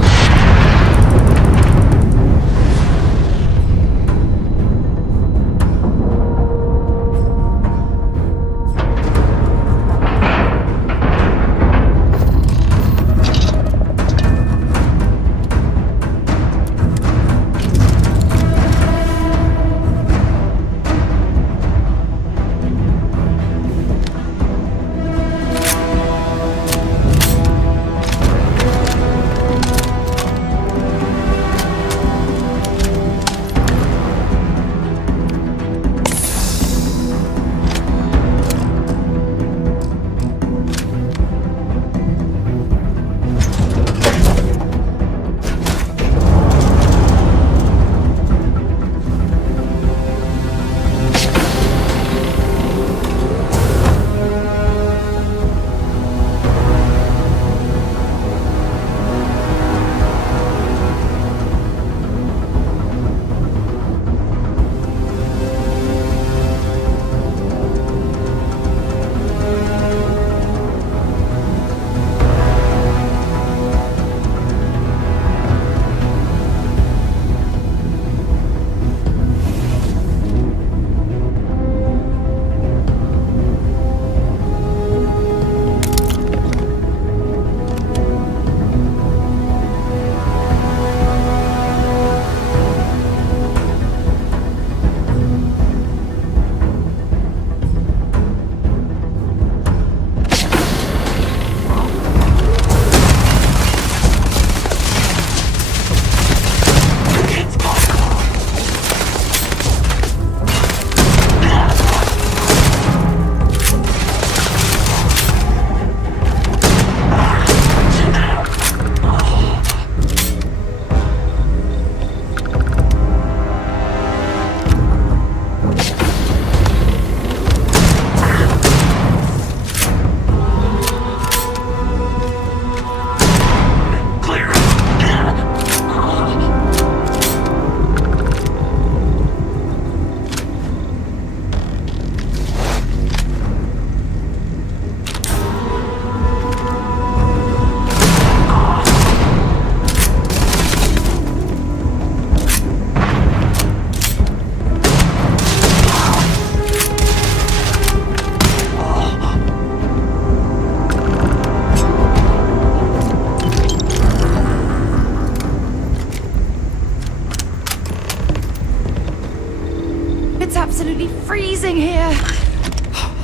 Freezing here.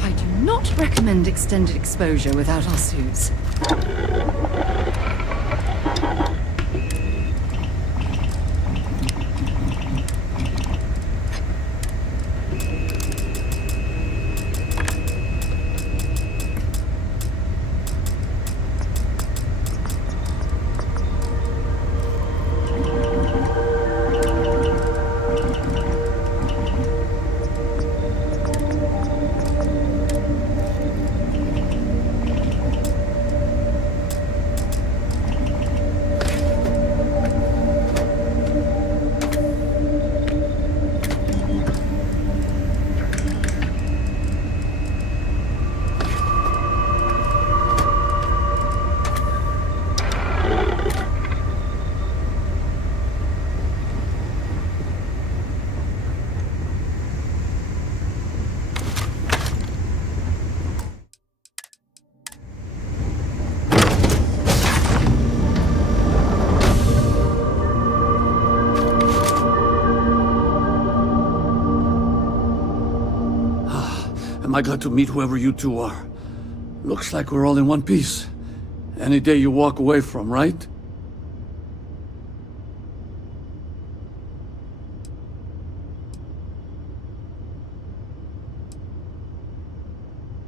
I do not recommend extended exposure without our suits. Am I glad to meet whoever you two are. Looks like we're all in one piece. Any day you walk away from, right?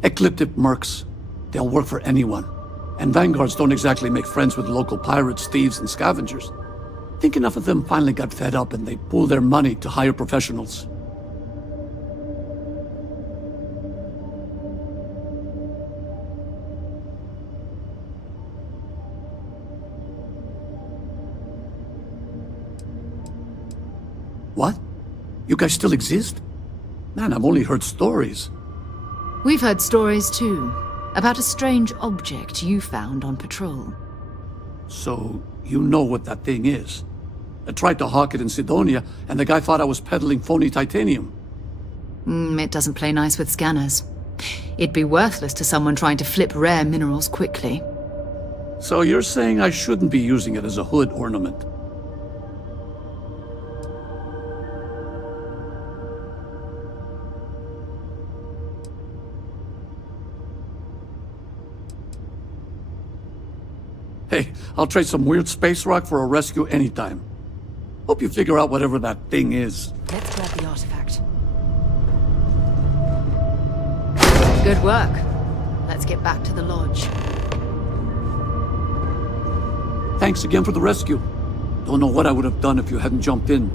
Ecliptic mercs. They'll work for anyone. And vanguards don't exactly make friends with local pirates, thieves, and scavengers. Think enough of them finally got fed up and they pool their money to hire professionals. What? You guys still exist? Man, I've only heard stories. We've heard stories too, about a strange object you found on patrol. So, you know what that thing is? I tried to hawk it in Sidonia, and the guy thought I was peddling phony titanium. It doesn't play nice with scanners. It'd be worthless to someone trying to flip rare minerals quickly. So you're saying I shouldn't be using it as a hood ornament? Hey, I'll trade some weird space rock for a rescue anytime. Hope you figure out whatever that thing is. Let's grab the artifact. Good work. Let's get back to the lodge. Thanks again for the rescue. Don't know what I would have done if you hadn't jumped in.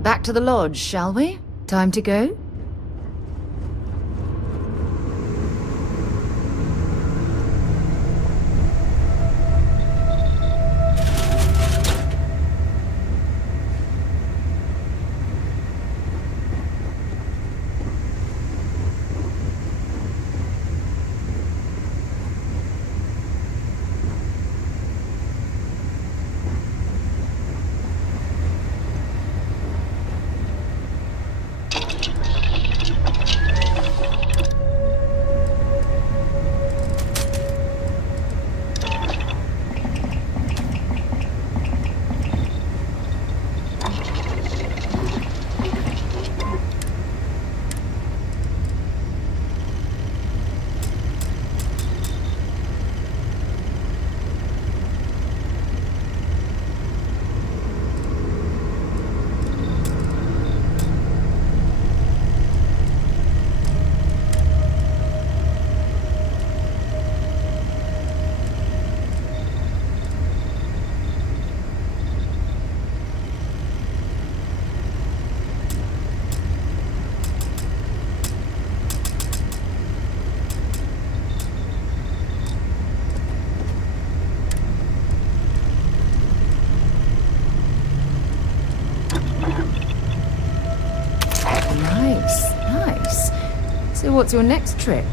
Back to the lodge, shall we? Time to go? Nice. So what's your next trick?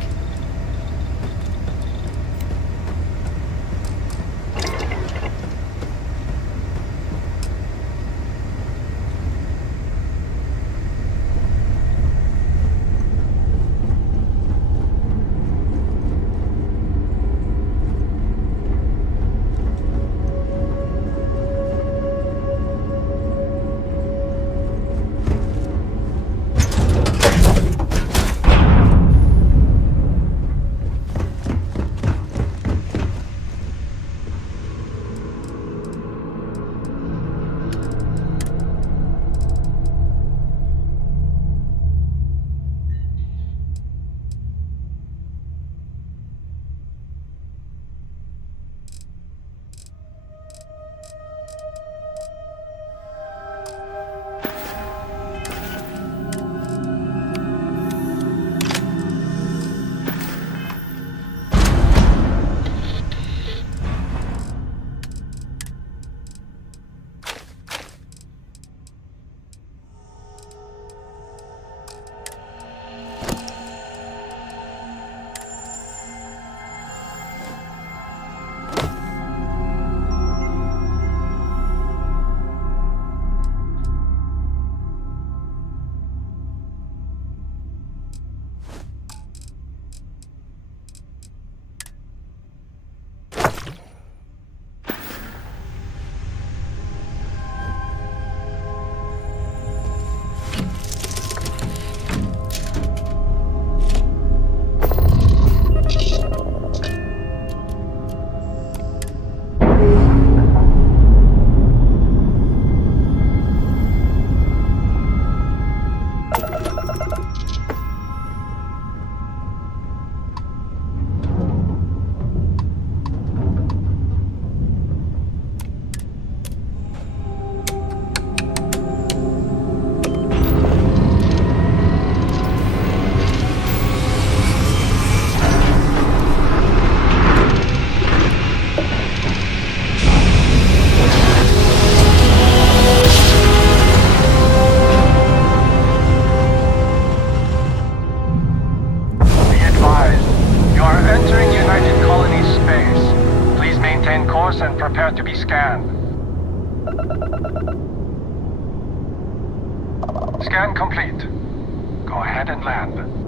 course and prepare to be scanned. Scan complete. Go ahead and land.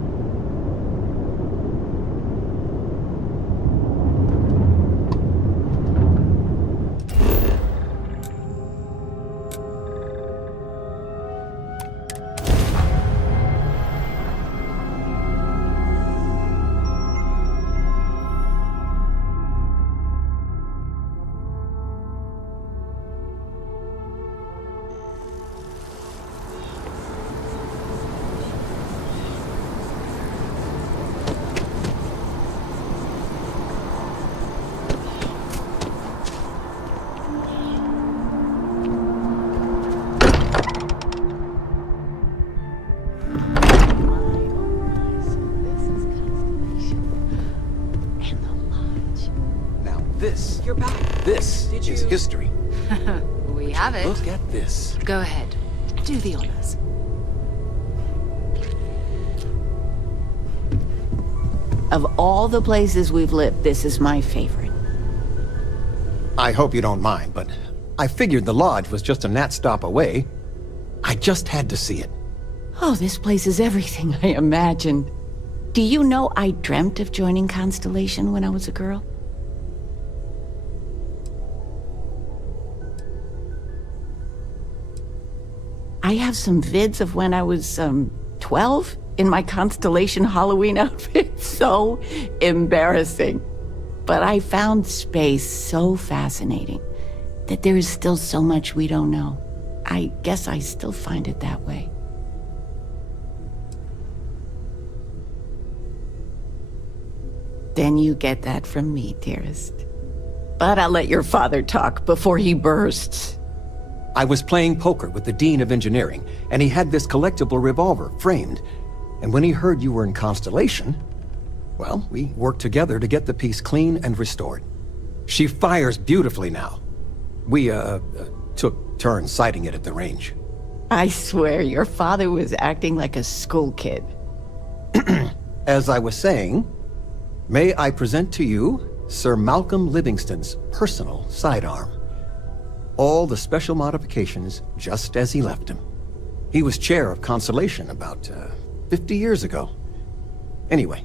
This is history. We have it. Look at this. Go ahead. Do the honors. Of all the places we've lived, this is my favorite. I hope you don't mind, but I figured the lodge was just a gnat stop away. I just had to see it. Oh, this place is everything I imagined. Do you know I dreamt of joining Constellation when I was a girl? I have some vids of when I was, 12 in my Constellation Halloween outfit. So embarrassing. But I found space so fascinating that there is still so much we don't know. I guess I still find it that way. Then you get that from me, dearest. But I'll let your father talk before he bursts. I was playing poker with the Dean of Engineering, and he had this collectible revolver framed. And when he heard you were in Constellation, well, we worked together to get the piece clean and restored. She fires beautifully now. We, took turns sighting it at the range. I swear, your father was acting like a school kid. As I was saying, may I present to you Sir Malcolm Livingston's personal sidearm. All the special modifications just as he left him. He was chair of Constellation about 50 years ago. Anyway,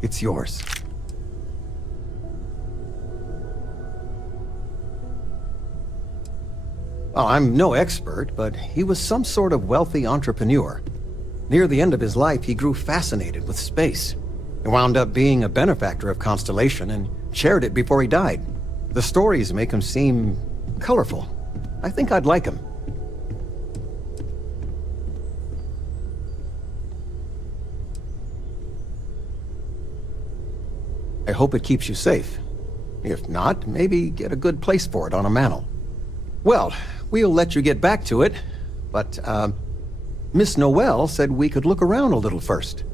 it's yours. Well, I'm no expert, but he was some sort of wealthy entrepreneur. Near the end of his life, he grew fascinated with space. He wound up being a benefactor of Constellation and chaired it before he died. The stories make him seem colorful. I think I'd like him. I hope it keeps you safe. If not, maybe get a good place for it on a mantle. Well, we'll let you get back to it, but, Miss Noel said we could look around a little first.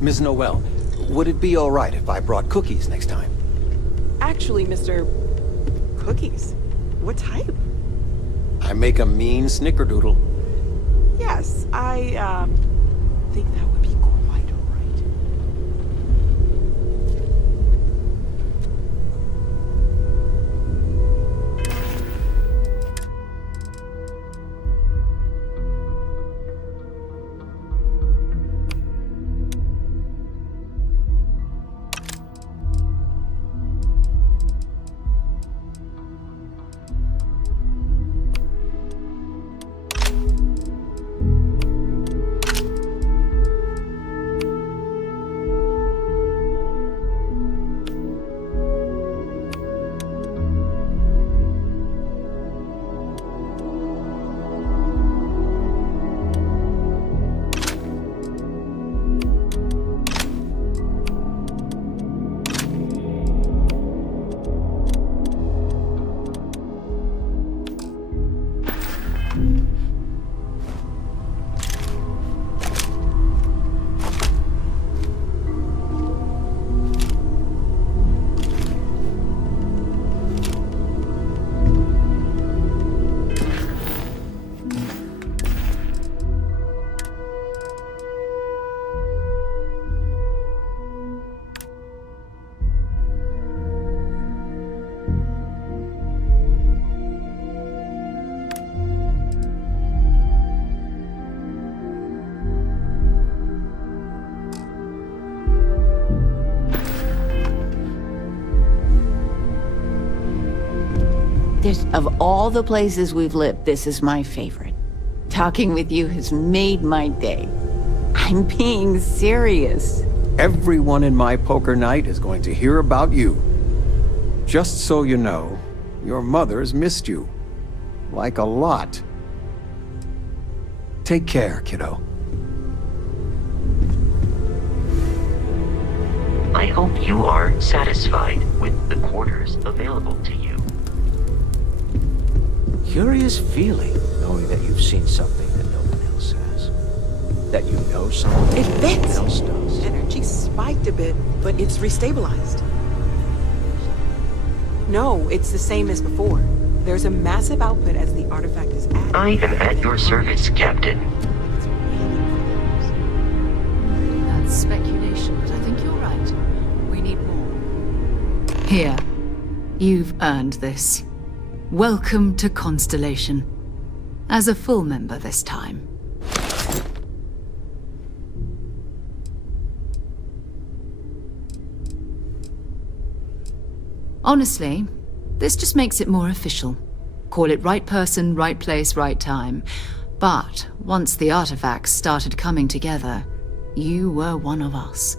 Ms. Noel, would it be all right if I brought cookies next time? Actually, Mr. Cookies? What type? I make a mean snickerdoodle. Yes, I, think that would be quite all right. Of all the places we've lived, this is my favorite. Talking with you has made my day. I'm being serious. Everyone in my poker night is going to hear about you. Just so you know, your mother's missed you. Like a lot. Take care, kiddo. I hope you are satisfied with the quarters available to you. Curious feeling, knowing that you've seen something that no one else has. That you know something It that no fits. one else does. Energy spiked a bit, but it's restabilized. No, it's the same as before. There's a massive output as the artifact is added. I am at your service, Captain. That's speculation, but I think you're right. We need more. Here. You've earned this. Welcome to Constellation. As a full member this time. Honestly, this just makes it more official. Call it right person, right place, right time. But once the artifacts started coming together, you were one of us.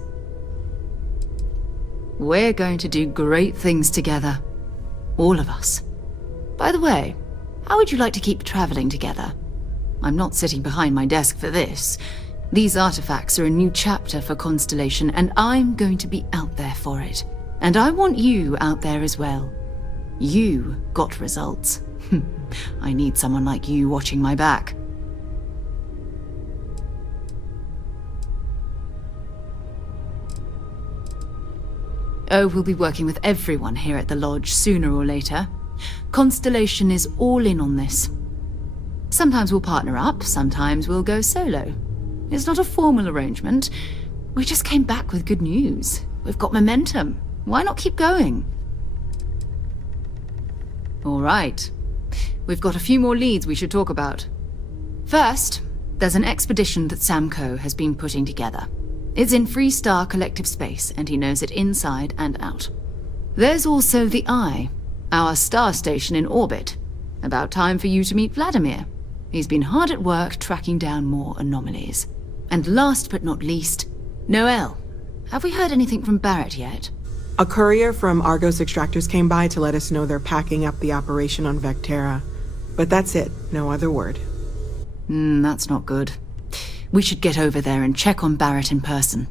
We're going to do great things together. All of us. By the way, how would you like to keep traveling together? I'm not sitting behind my desk for this. These artifacts are a new chapter for Constellation, and I'm going to be out there for it. And I want you out there as well. You got results. I need someone like you watching my back. Oh, we'll be working with everyone here at the Lodge sooner or later. Constellation is all in on this. Sometimes we'll partner up, sometimes we'll go solo. It's not a formal arrangement. We just came back with good news. We've got momentum. Why not keep going? All right. We've got a few more leads we should talk about. First, there's an expedition that Samco has been putting together. It's in Freestar Collective Space, and he knows it inside and out. There's also the Eye, our star station in orbit. About time for you to meet Vladimir. He's been hard at work tracking down more anomalies. And last but not least, Noel. Have we heard anything from Barrett yet? A courier from Argos Extractors came by to let us know they're packing up the operation on Vectera. But that's it, no other word. That's not good. We should get over there and check on Barrett in person.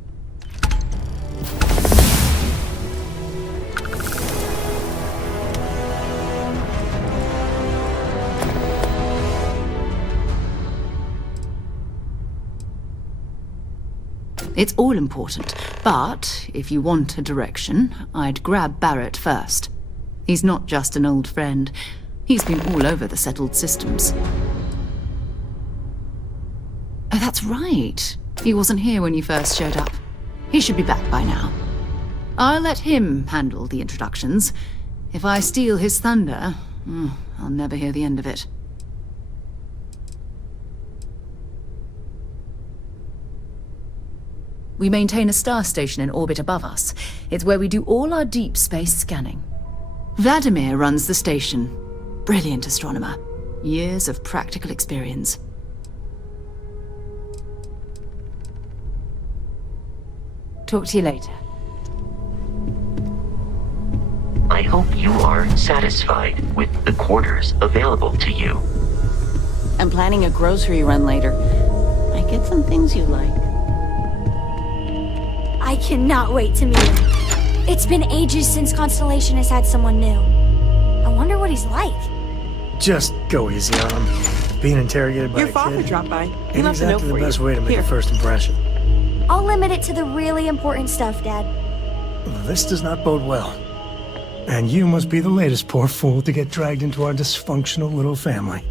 It's all important, but if you want a direction, I'd grab Barrett first. He's not just an old friend. He's been all over the settled systems. Oh, that's right. He wasn't here when you first showed up. He should be back by now. I'll let him handle the introductions. If I steal his thunder, I'll never hear the end of it. We maintain a star station in orbit above us. It's where we do all our deep space scanning. Vladimir runs the station. Brilliant astronomer. Years of practical experience. Talk to you later. I hope you are satisfied with the quarters available to you. I'm planning a grocery run later. I get some things you like. I cannot wait to meet him. It's been ages since Constellation has had someone new. I wonder what he's like. Just go easy on him. Being interrogated by Your a father kid dropped by. He ain't left a note exactly for the best you. way to make Here. a first impression. I'll limit it to the really important stuff, Dad. This does not bode well. And you must be the latest poor fool to get dragged into our dysfunctional little family.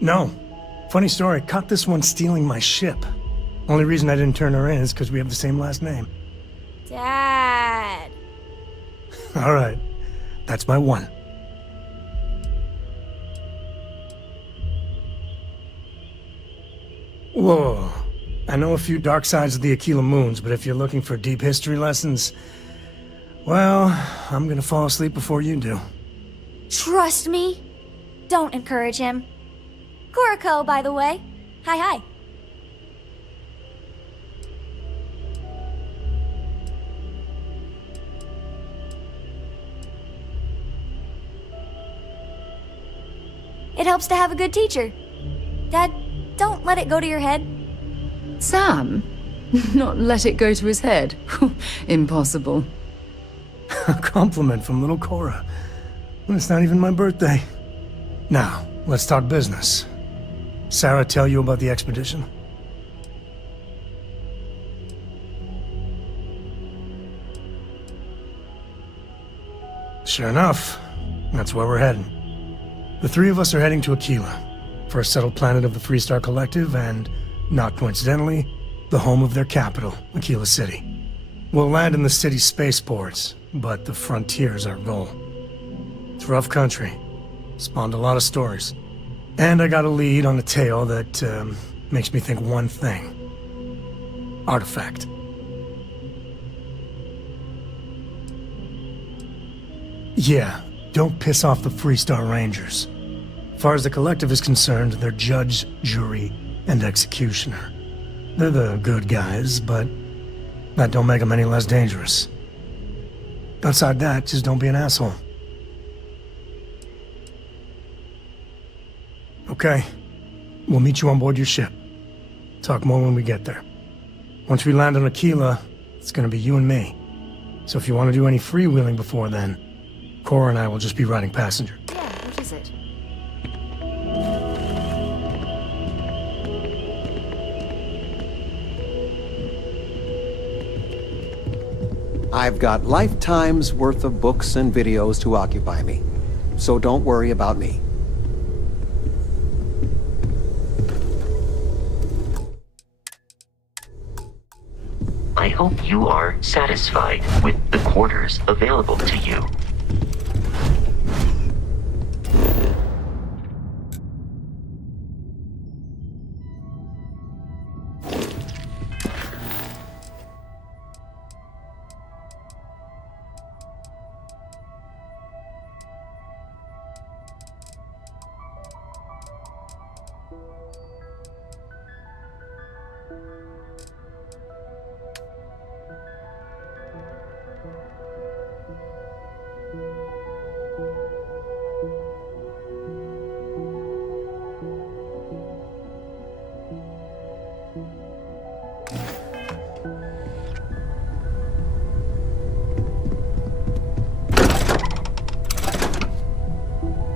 No. Funny story, caught this one stealing my ship. Only reason I didn't turn her in is because we have the same last name. Dad. All right. That's my one. Whoa. I know a few dark sides of the Aquila Moons, but if you're looking for deep history lessons, well, I'm gonna fall asleep before you do. Trust me. Don't encourage him. Kuriko, by the way. Hi. It helps to have a good teacher. Dad, don't let it go to your head. Sam? Not let it go to his head? Impossible. A compliment from little Cora. It's not even my birthday. Now, let's talk business. Sarah tell you about the expedition? Sure enough, that's where we're heading. The three of us are heading to Aquila, for a settled planet of the Freestar Collective and, not coincidentally, the home of their capital, Aquila City. We'll land in the city's spaceports, but the frontier's our goal. It's rough country. Spawned a lot of stories. And I got a lead on a tale that makes me think one thing. Artifact. Yeah, don't piss off the Freestar Rangers. As far as the Collective is concerned, they're judge, jury, and executioner. They're the good guys, but that don't make them any less dangerous. Outside that, just don't be an asshole. Okay. We'll meet you on board your ship. Talk more when we get there. Once we land on Aquila, it's gonna be you and me. So if you want to do any freewheeling before then, Cora and I will just be riding passenger. Yeah, what is it? I've got lifetimes worth of books and videos to occupy me, so don't worry about me. I hope you are satisfied with the quarters available to you.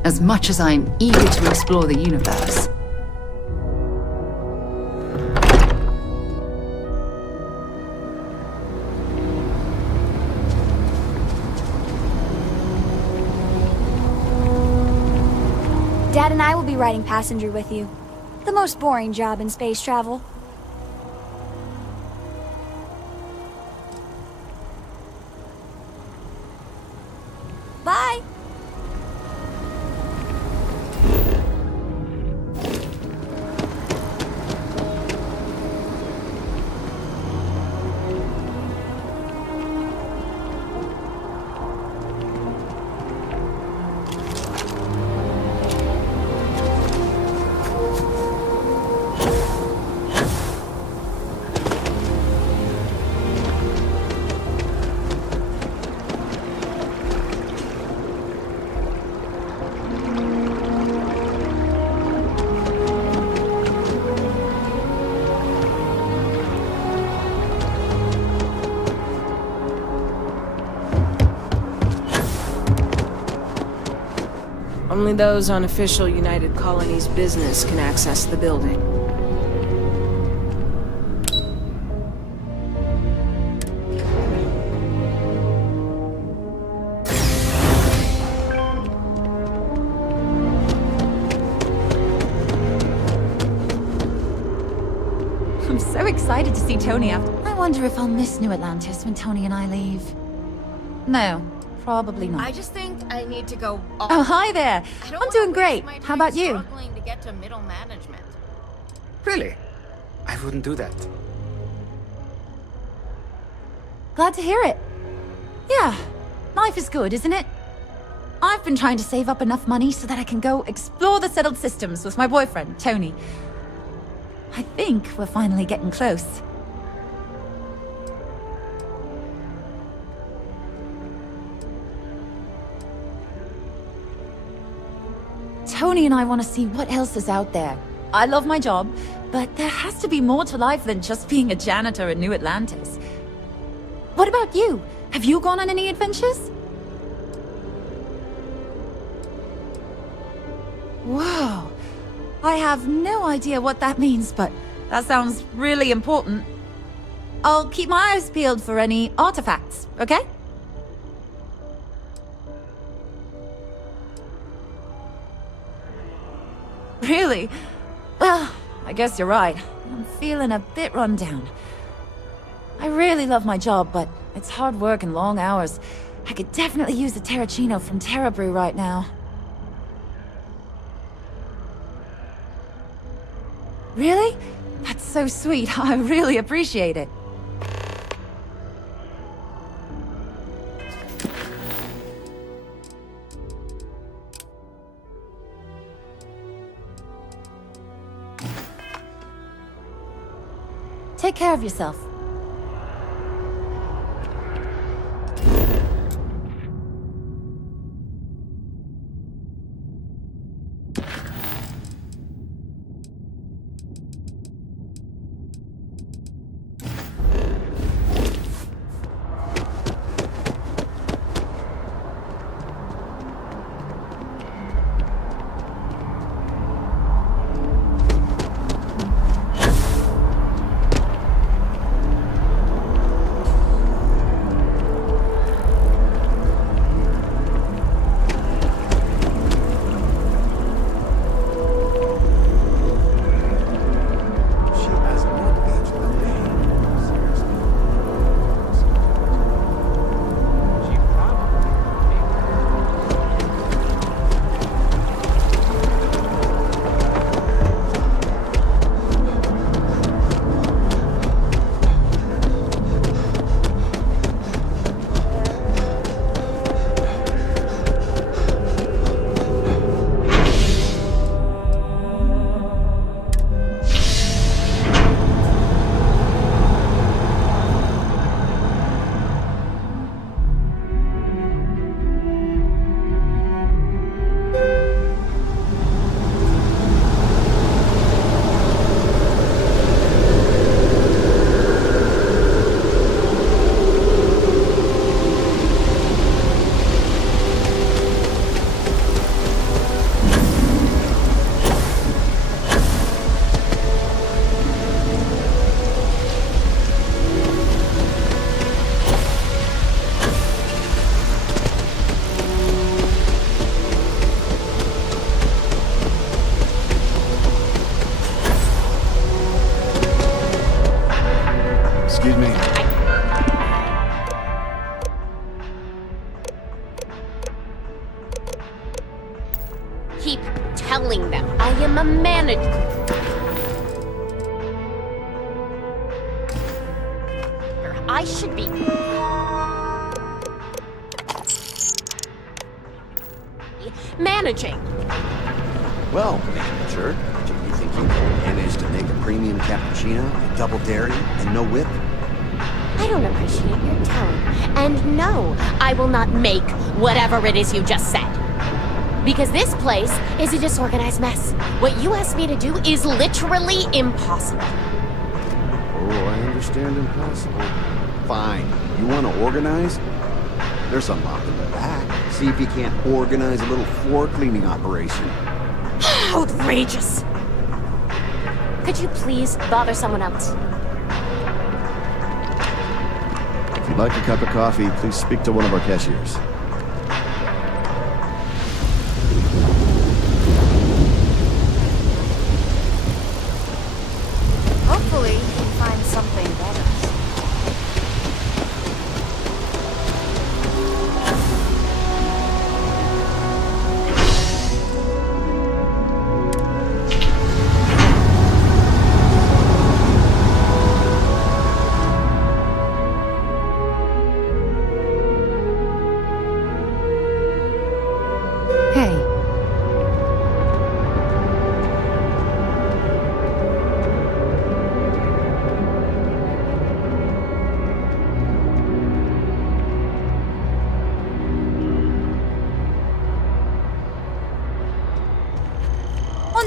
As much as I'm eager to explore the universe, Dad and I will be riding passenger with you. The most boring job in space travel. Bye! Only those on official United Colonies business can access the building. I'm so excited to see Tony after. I wonder if I'll miss New Atlantis when Tony and I leave. No, probably not. I just think I need to go. Oh, hi there. I'm doing great. How about you? Struggling to get to middle management. Really? I wouldn't do that. Glad to hear it. Yeah, life is good, isn't it? I've been trying to save up enough money so that I can go explore the settled systems with my boyfriend, Tony. I think we're finally getting close. Tony and I want to see what else is out there. I love my job, but there has to be more to life than just being a janitor in New Atlantis. What about you? Have you gone on any adventures? Whoa. I have no idea what that means, but that sounds really important. I'll keep my eyes peeled for any artifacts, okay? Really? Well, I guess you're right. I'm feeling a bit run down. I really love my job, but it's hard work and long hours. I could definitely use a Terracino from Terra Brew right now. Really? That's so sweet. I really appreciate it. Take care of yourself. Excuse me. Keep telling them I am a manager. I should be managing. Well, manager, do you think you can manage to make a premium cappuccino, a double dairy, and no whip? I don't appreciate your tone. And no, I will not make whatever it is you just said. Because this place is a disorganized mess. What you asked me to do is literally impossible. Oh, I understand impossible. Fine. You want to organize? There's some lock in the back. See if you can't organize a little floor cleaning operation. Outrageous! Could you please bother someone else? If you'd like a cup of coffee, please speak to one of our cashiers. Hopefully, you can find something better.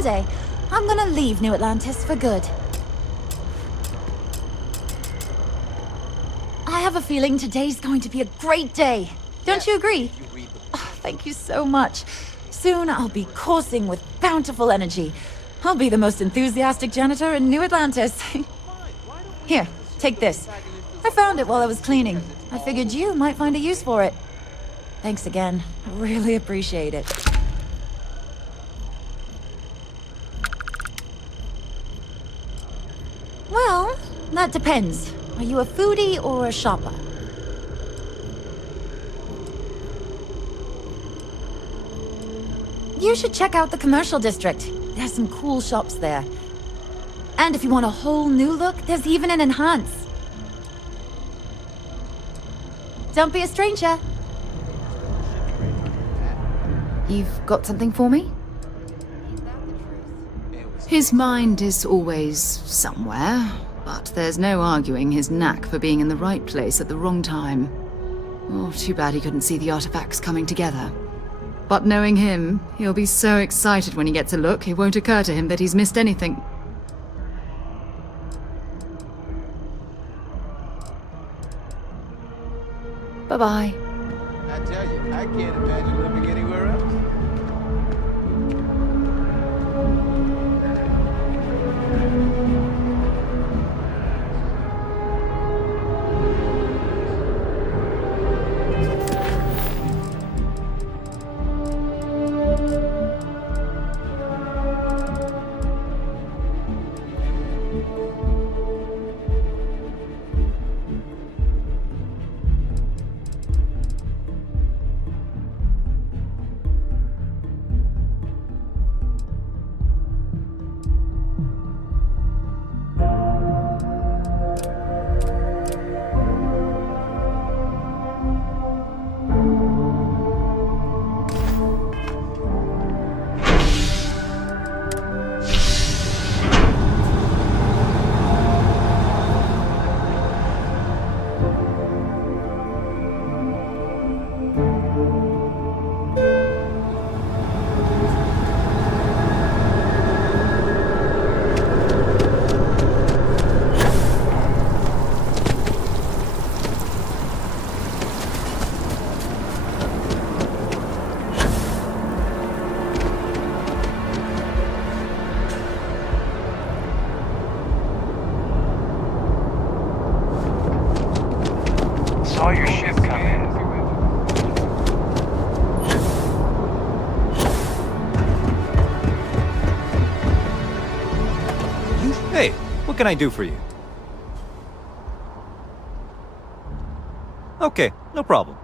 Monday, I'm gonna leave New Atlantis for good. I have a feeling today's going to be a great day. Don't you agree? Oh, thank you so much. Soon I'll be coursing with bountiful energy. I'll be the most enthusiastic janitor in New Atlantis. Here, take this. I found it while I was cleaning. I figured you might find a use for it. Thanks again. I really appreciate it. Well, that depends. Are you a foodie or a shopper? You should check out the commercial district. There's some cool shops there. And if you want a whole new look, there's even an enhance. Don't be a stranger. You've got something for me? His mind is always somewhere, but there's no arguing his knack for being in the right place at the wrong time. Oh, too bad he couldn't see the artifacts coming together. But knowing him, he'll be so excited when he gets a look, it won't occur to him that he's missed anything. Bye-bye. I tell you, I can't imagine living anywhere else. Saw your ship come in. Hey, what can I do for you? Okay, no problem.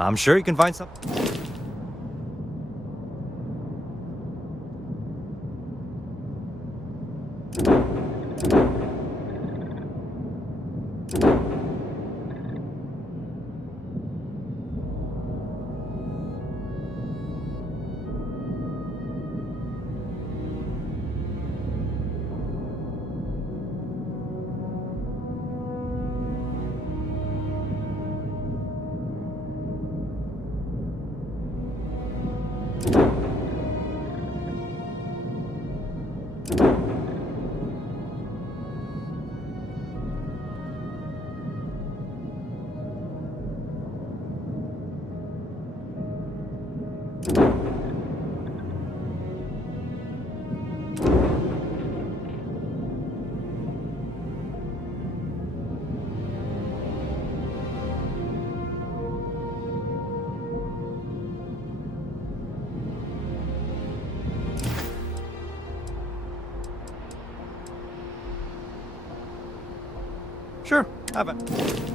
I'm sure you can find something. Sure, have it.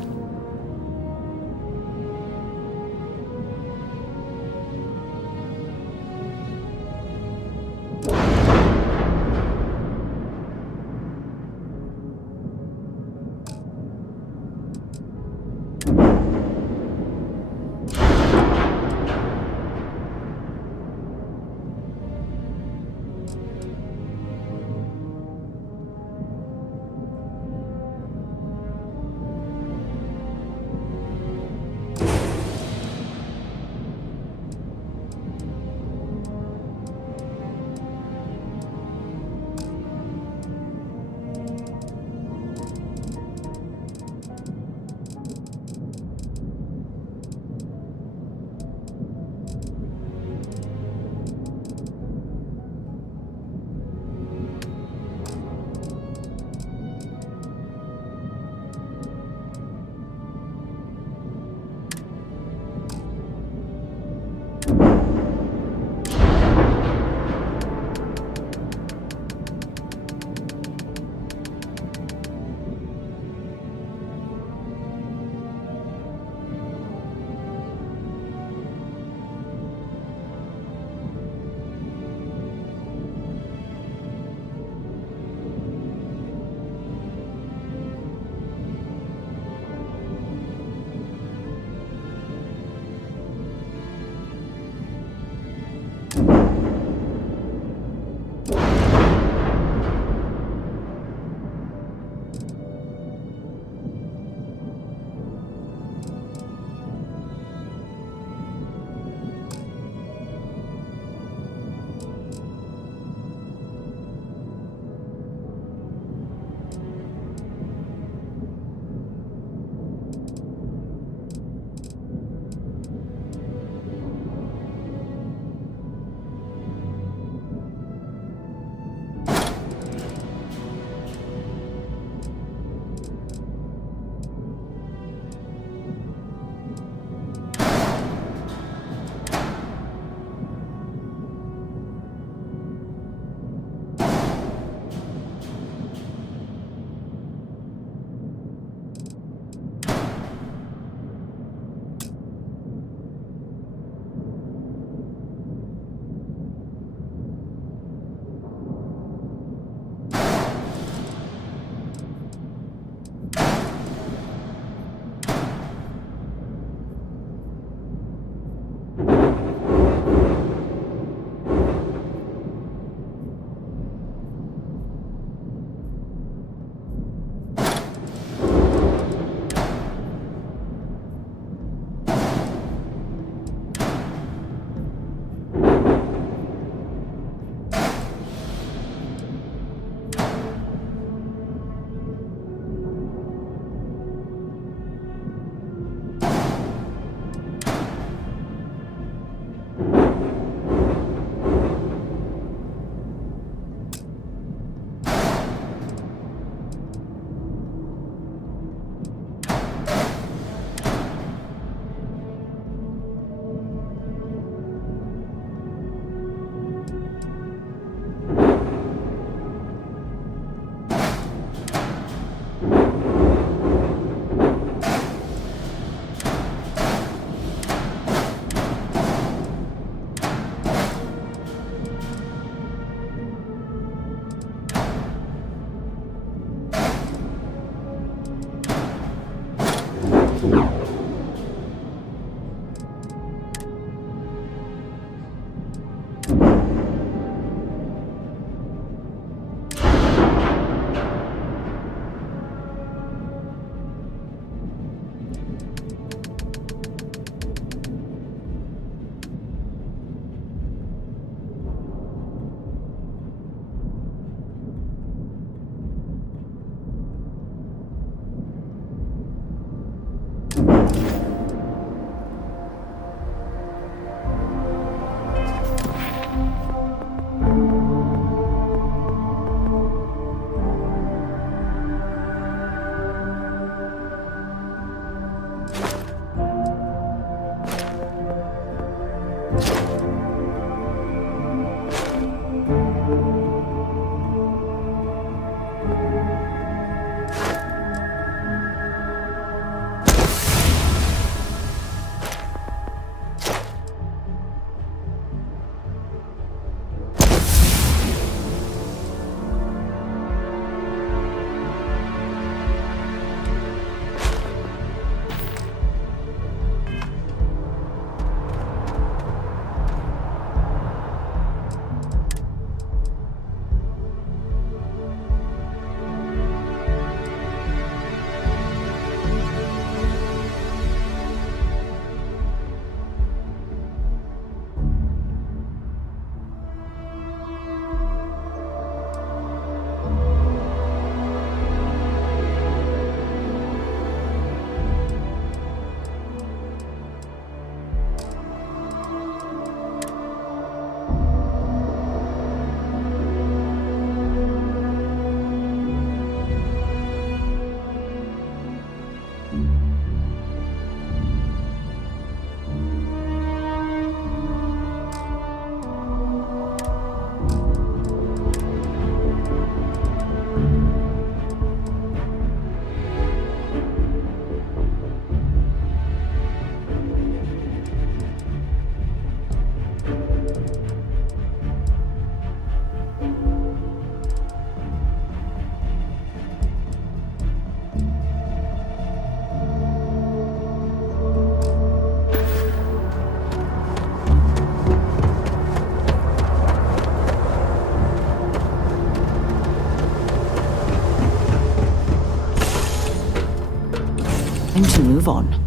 time to move on.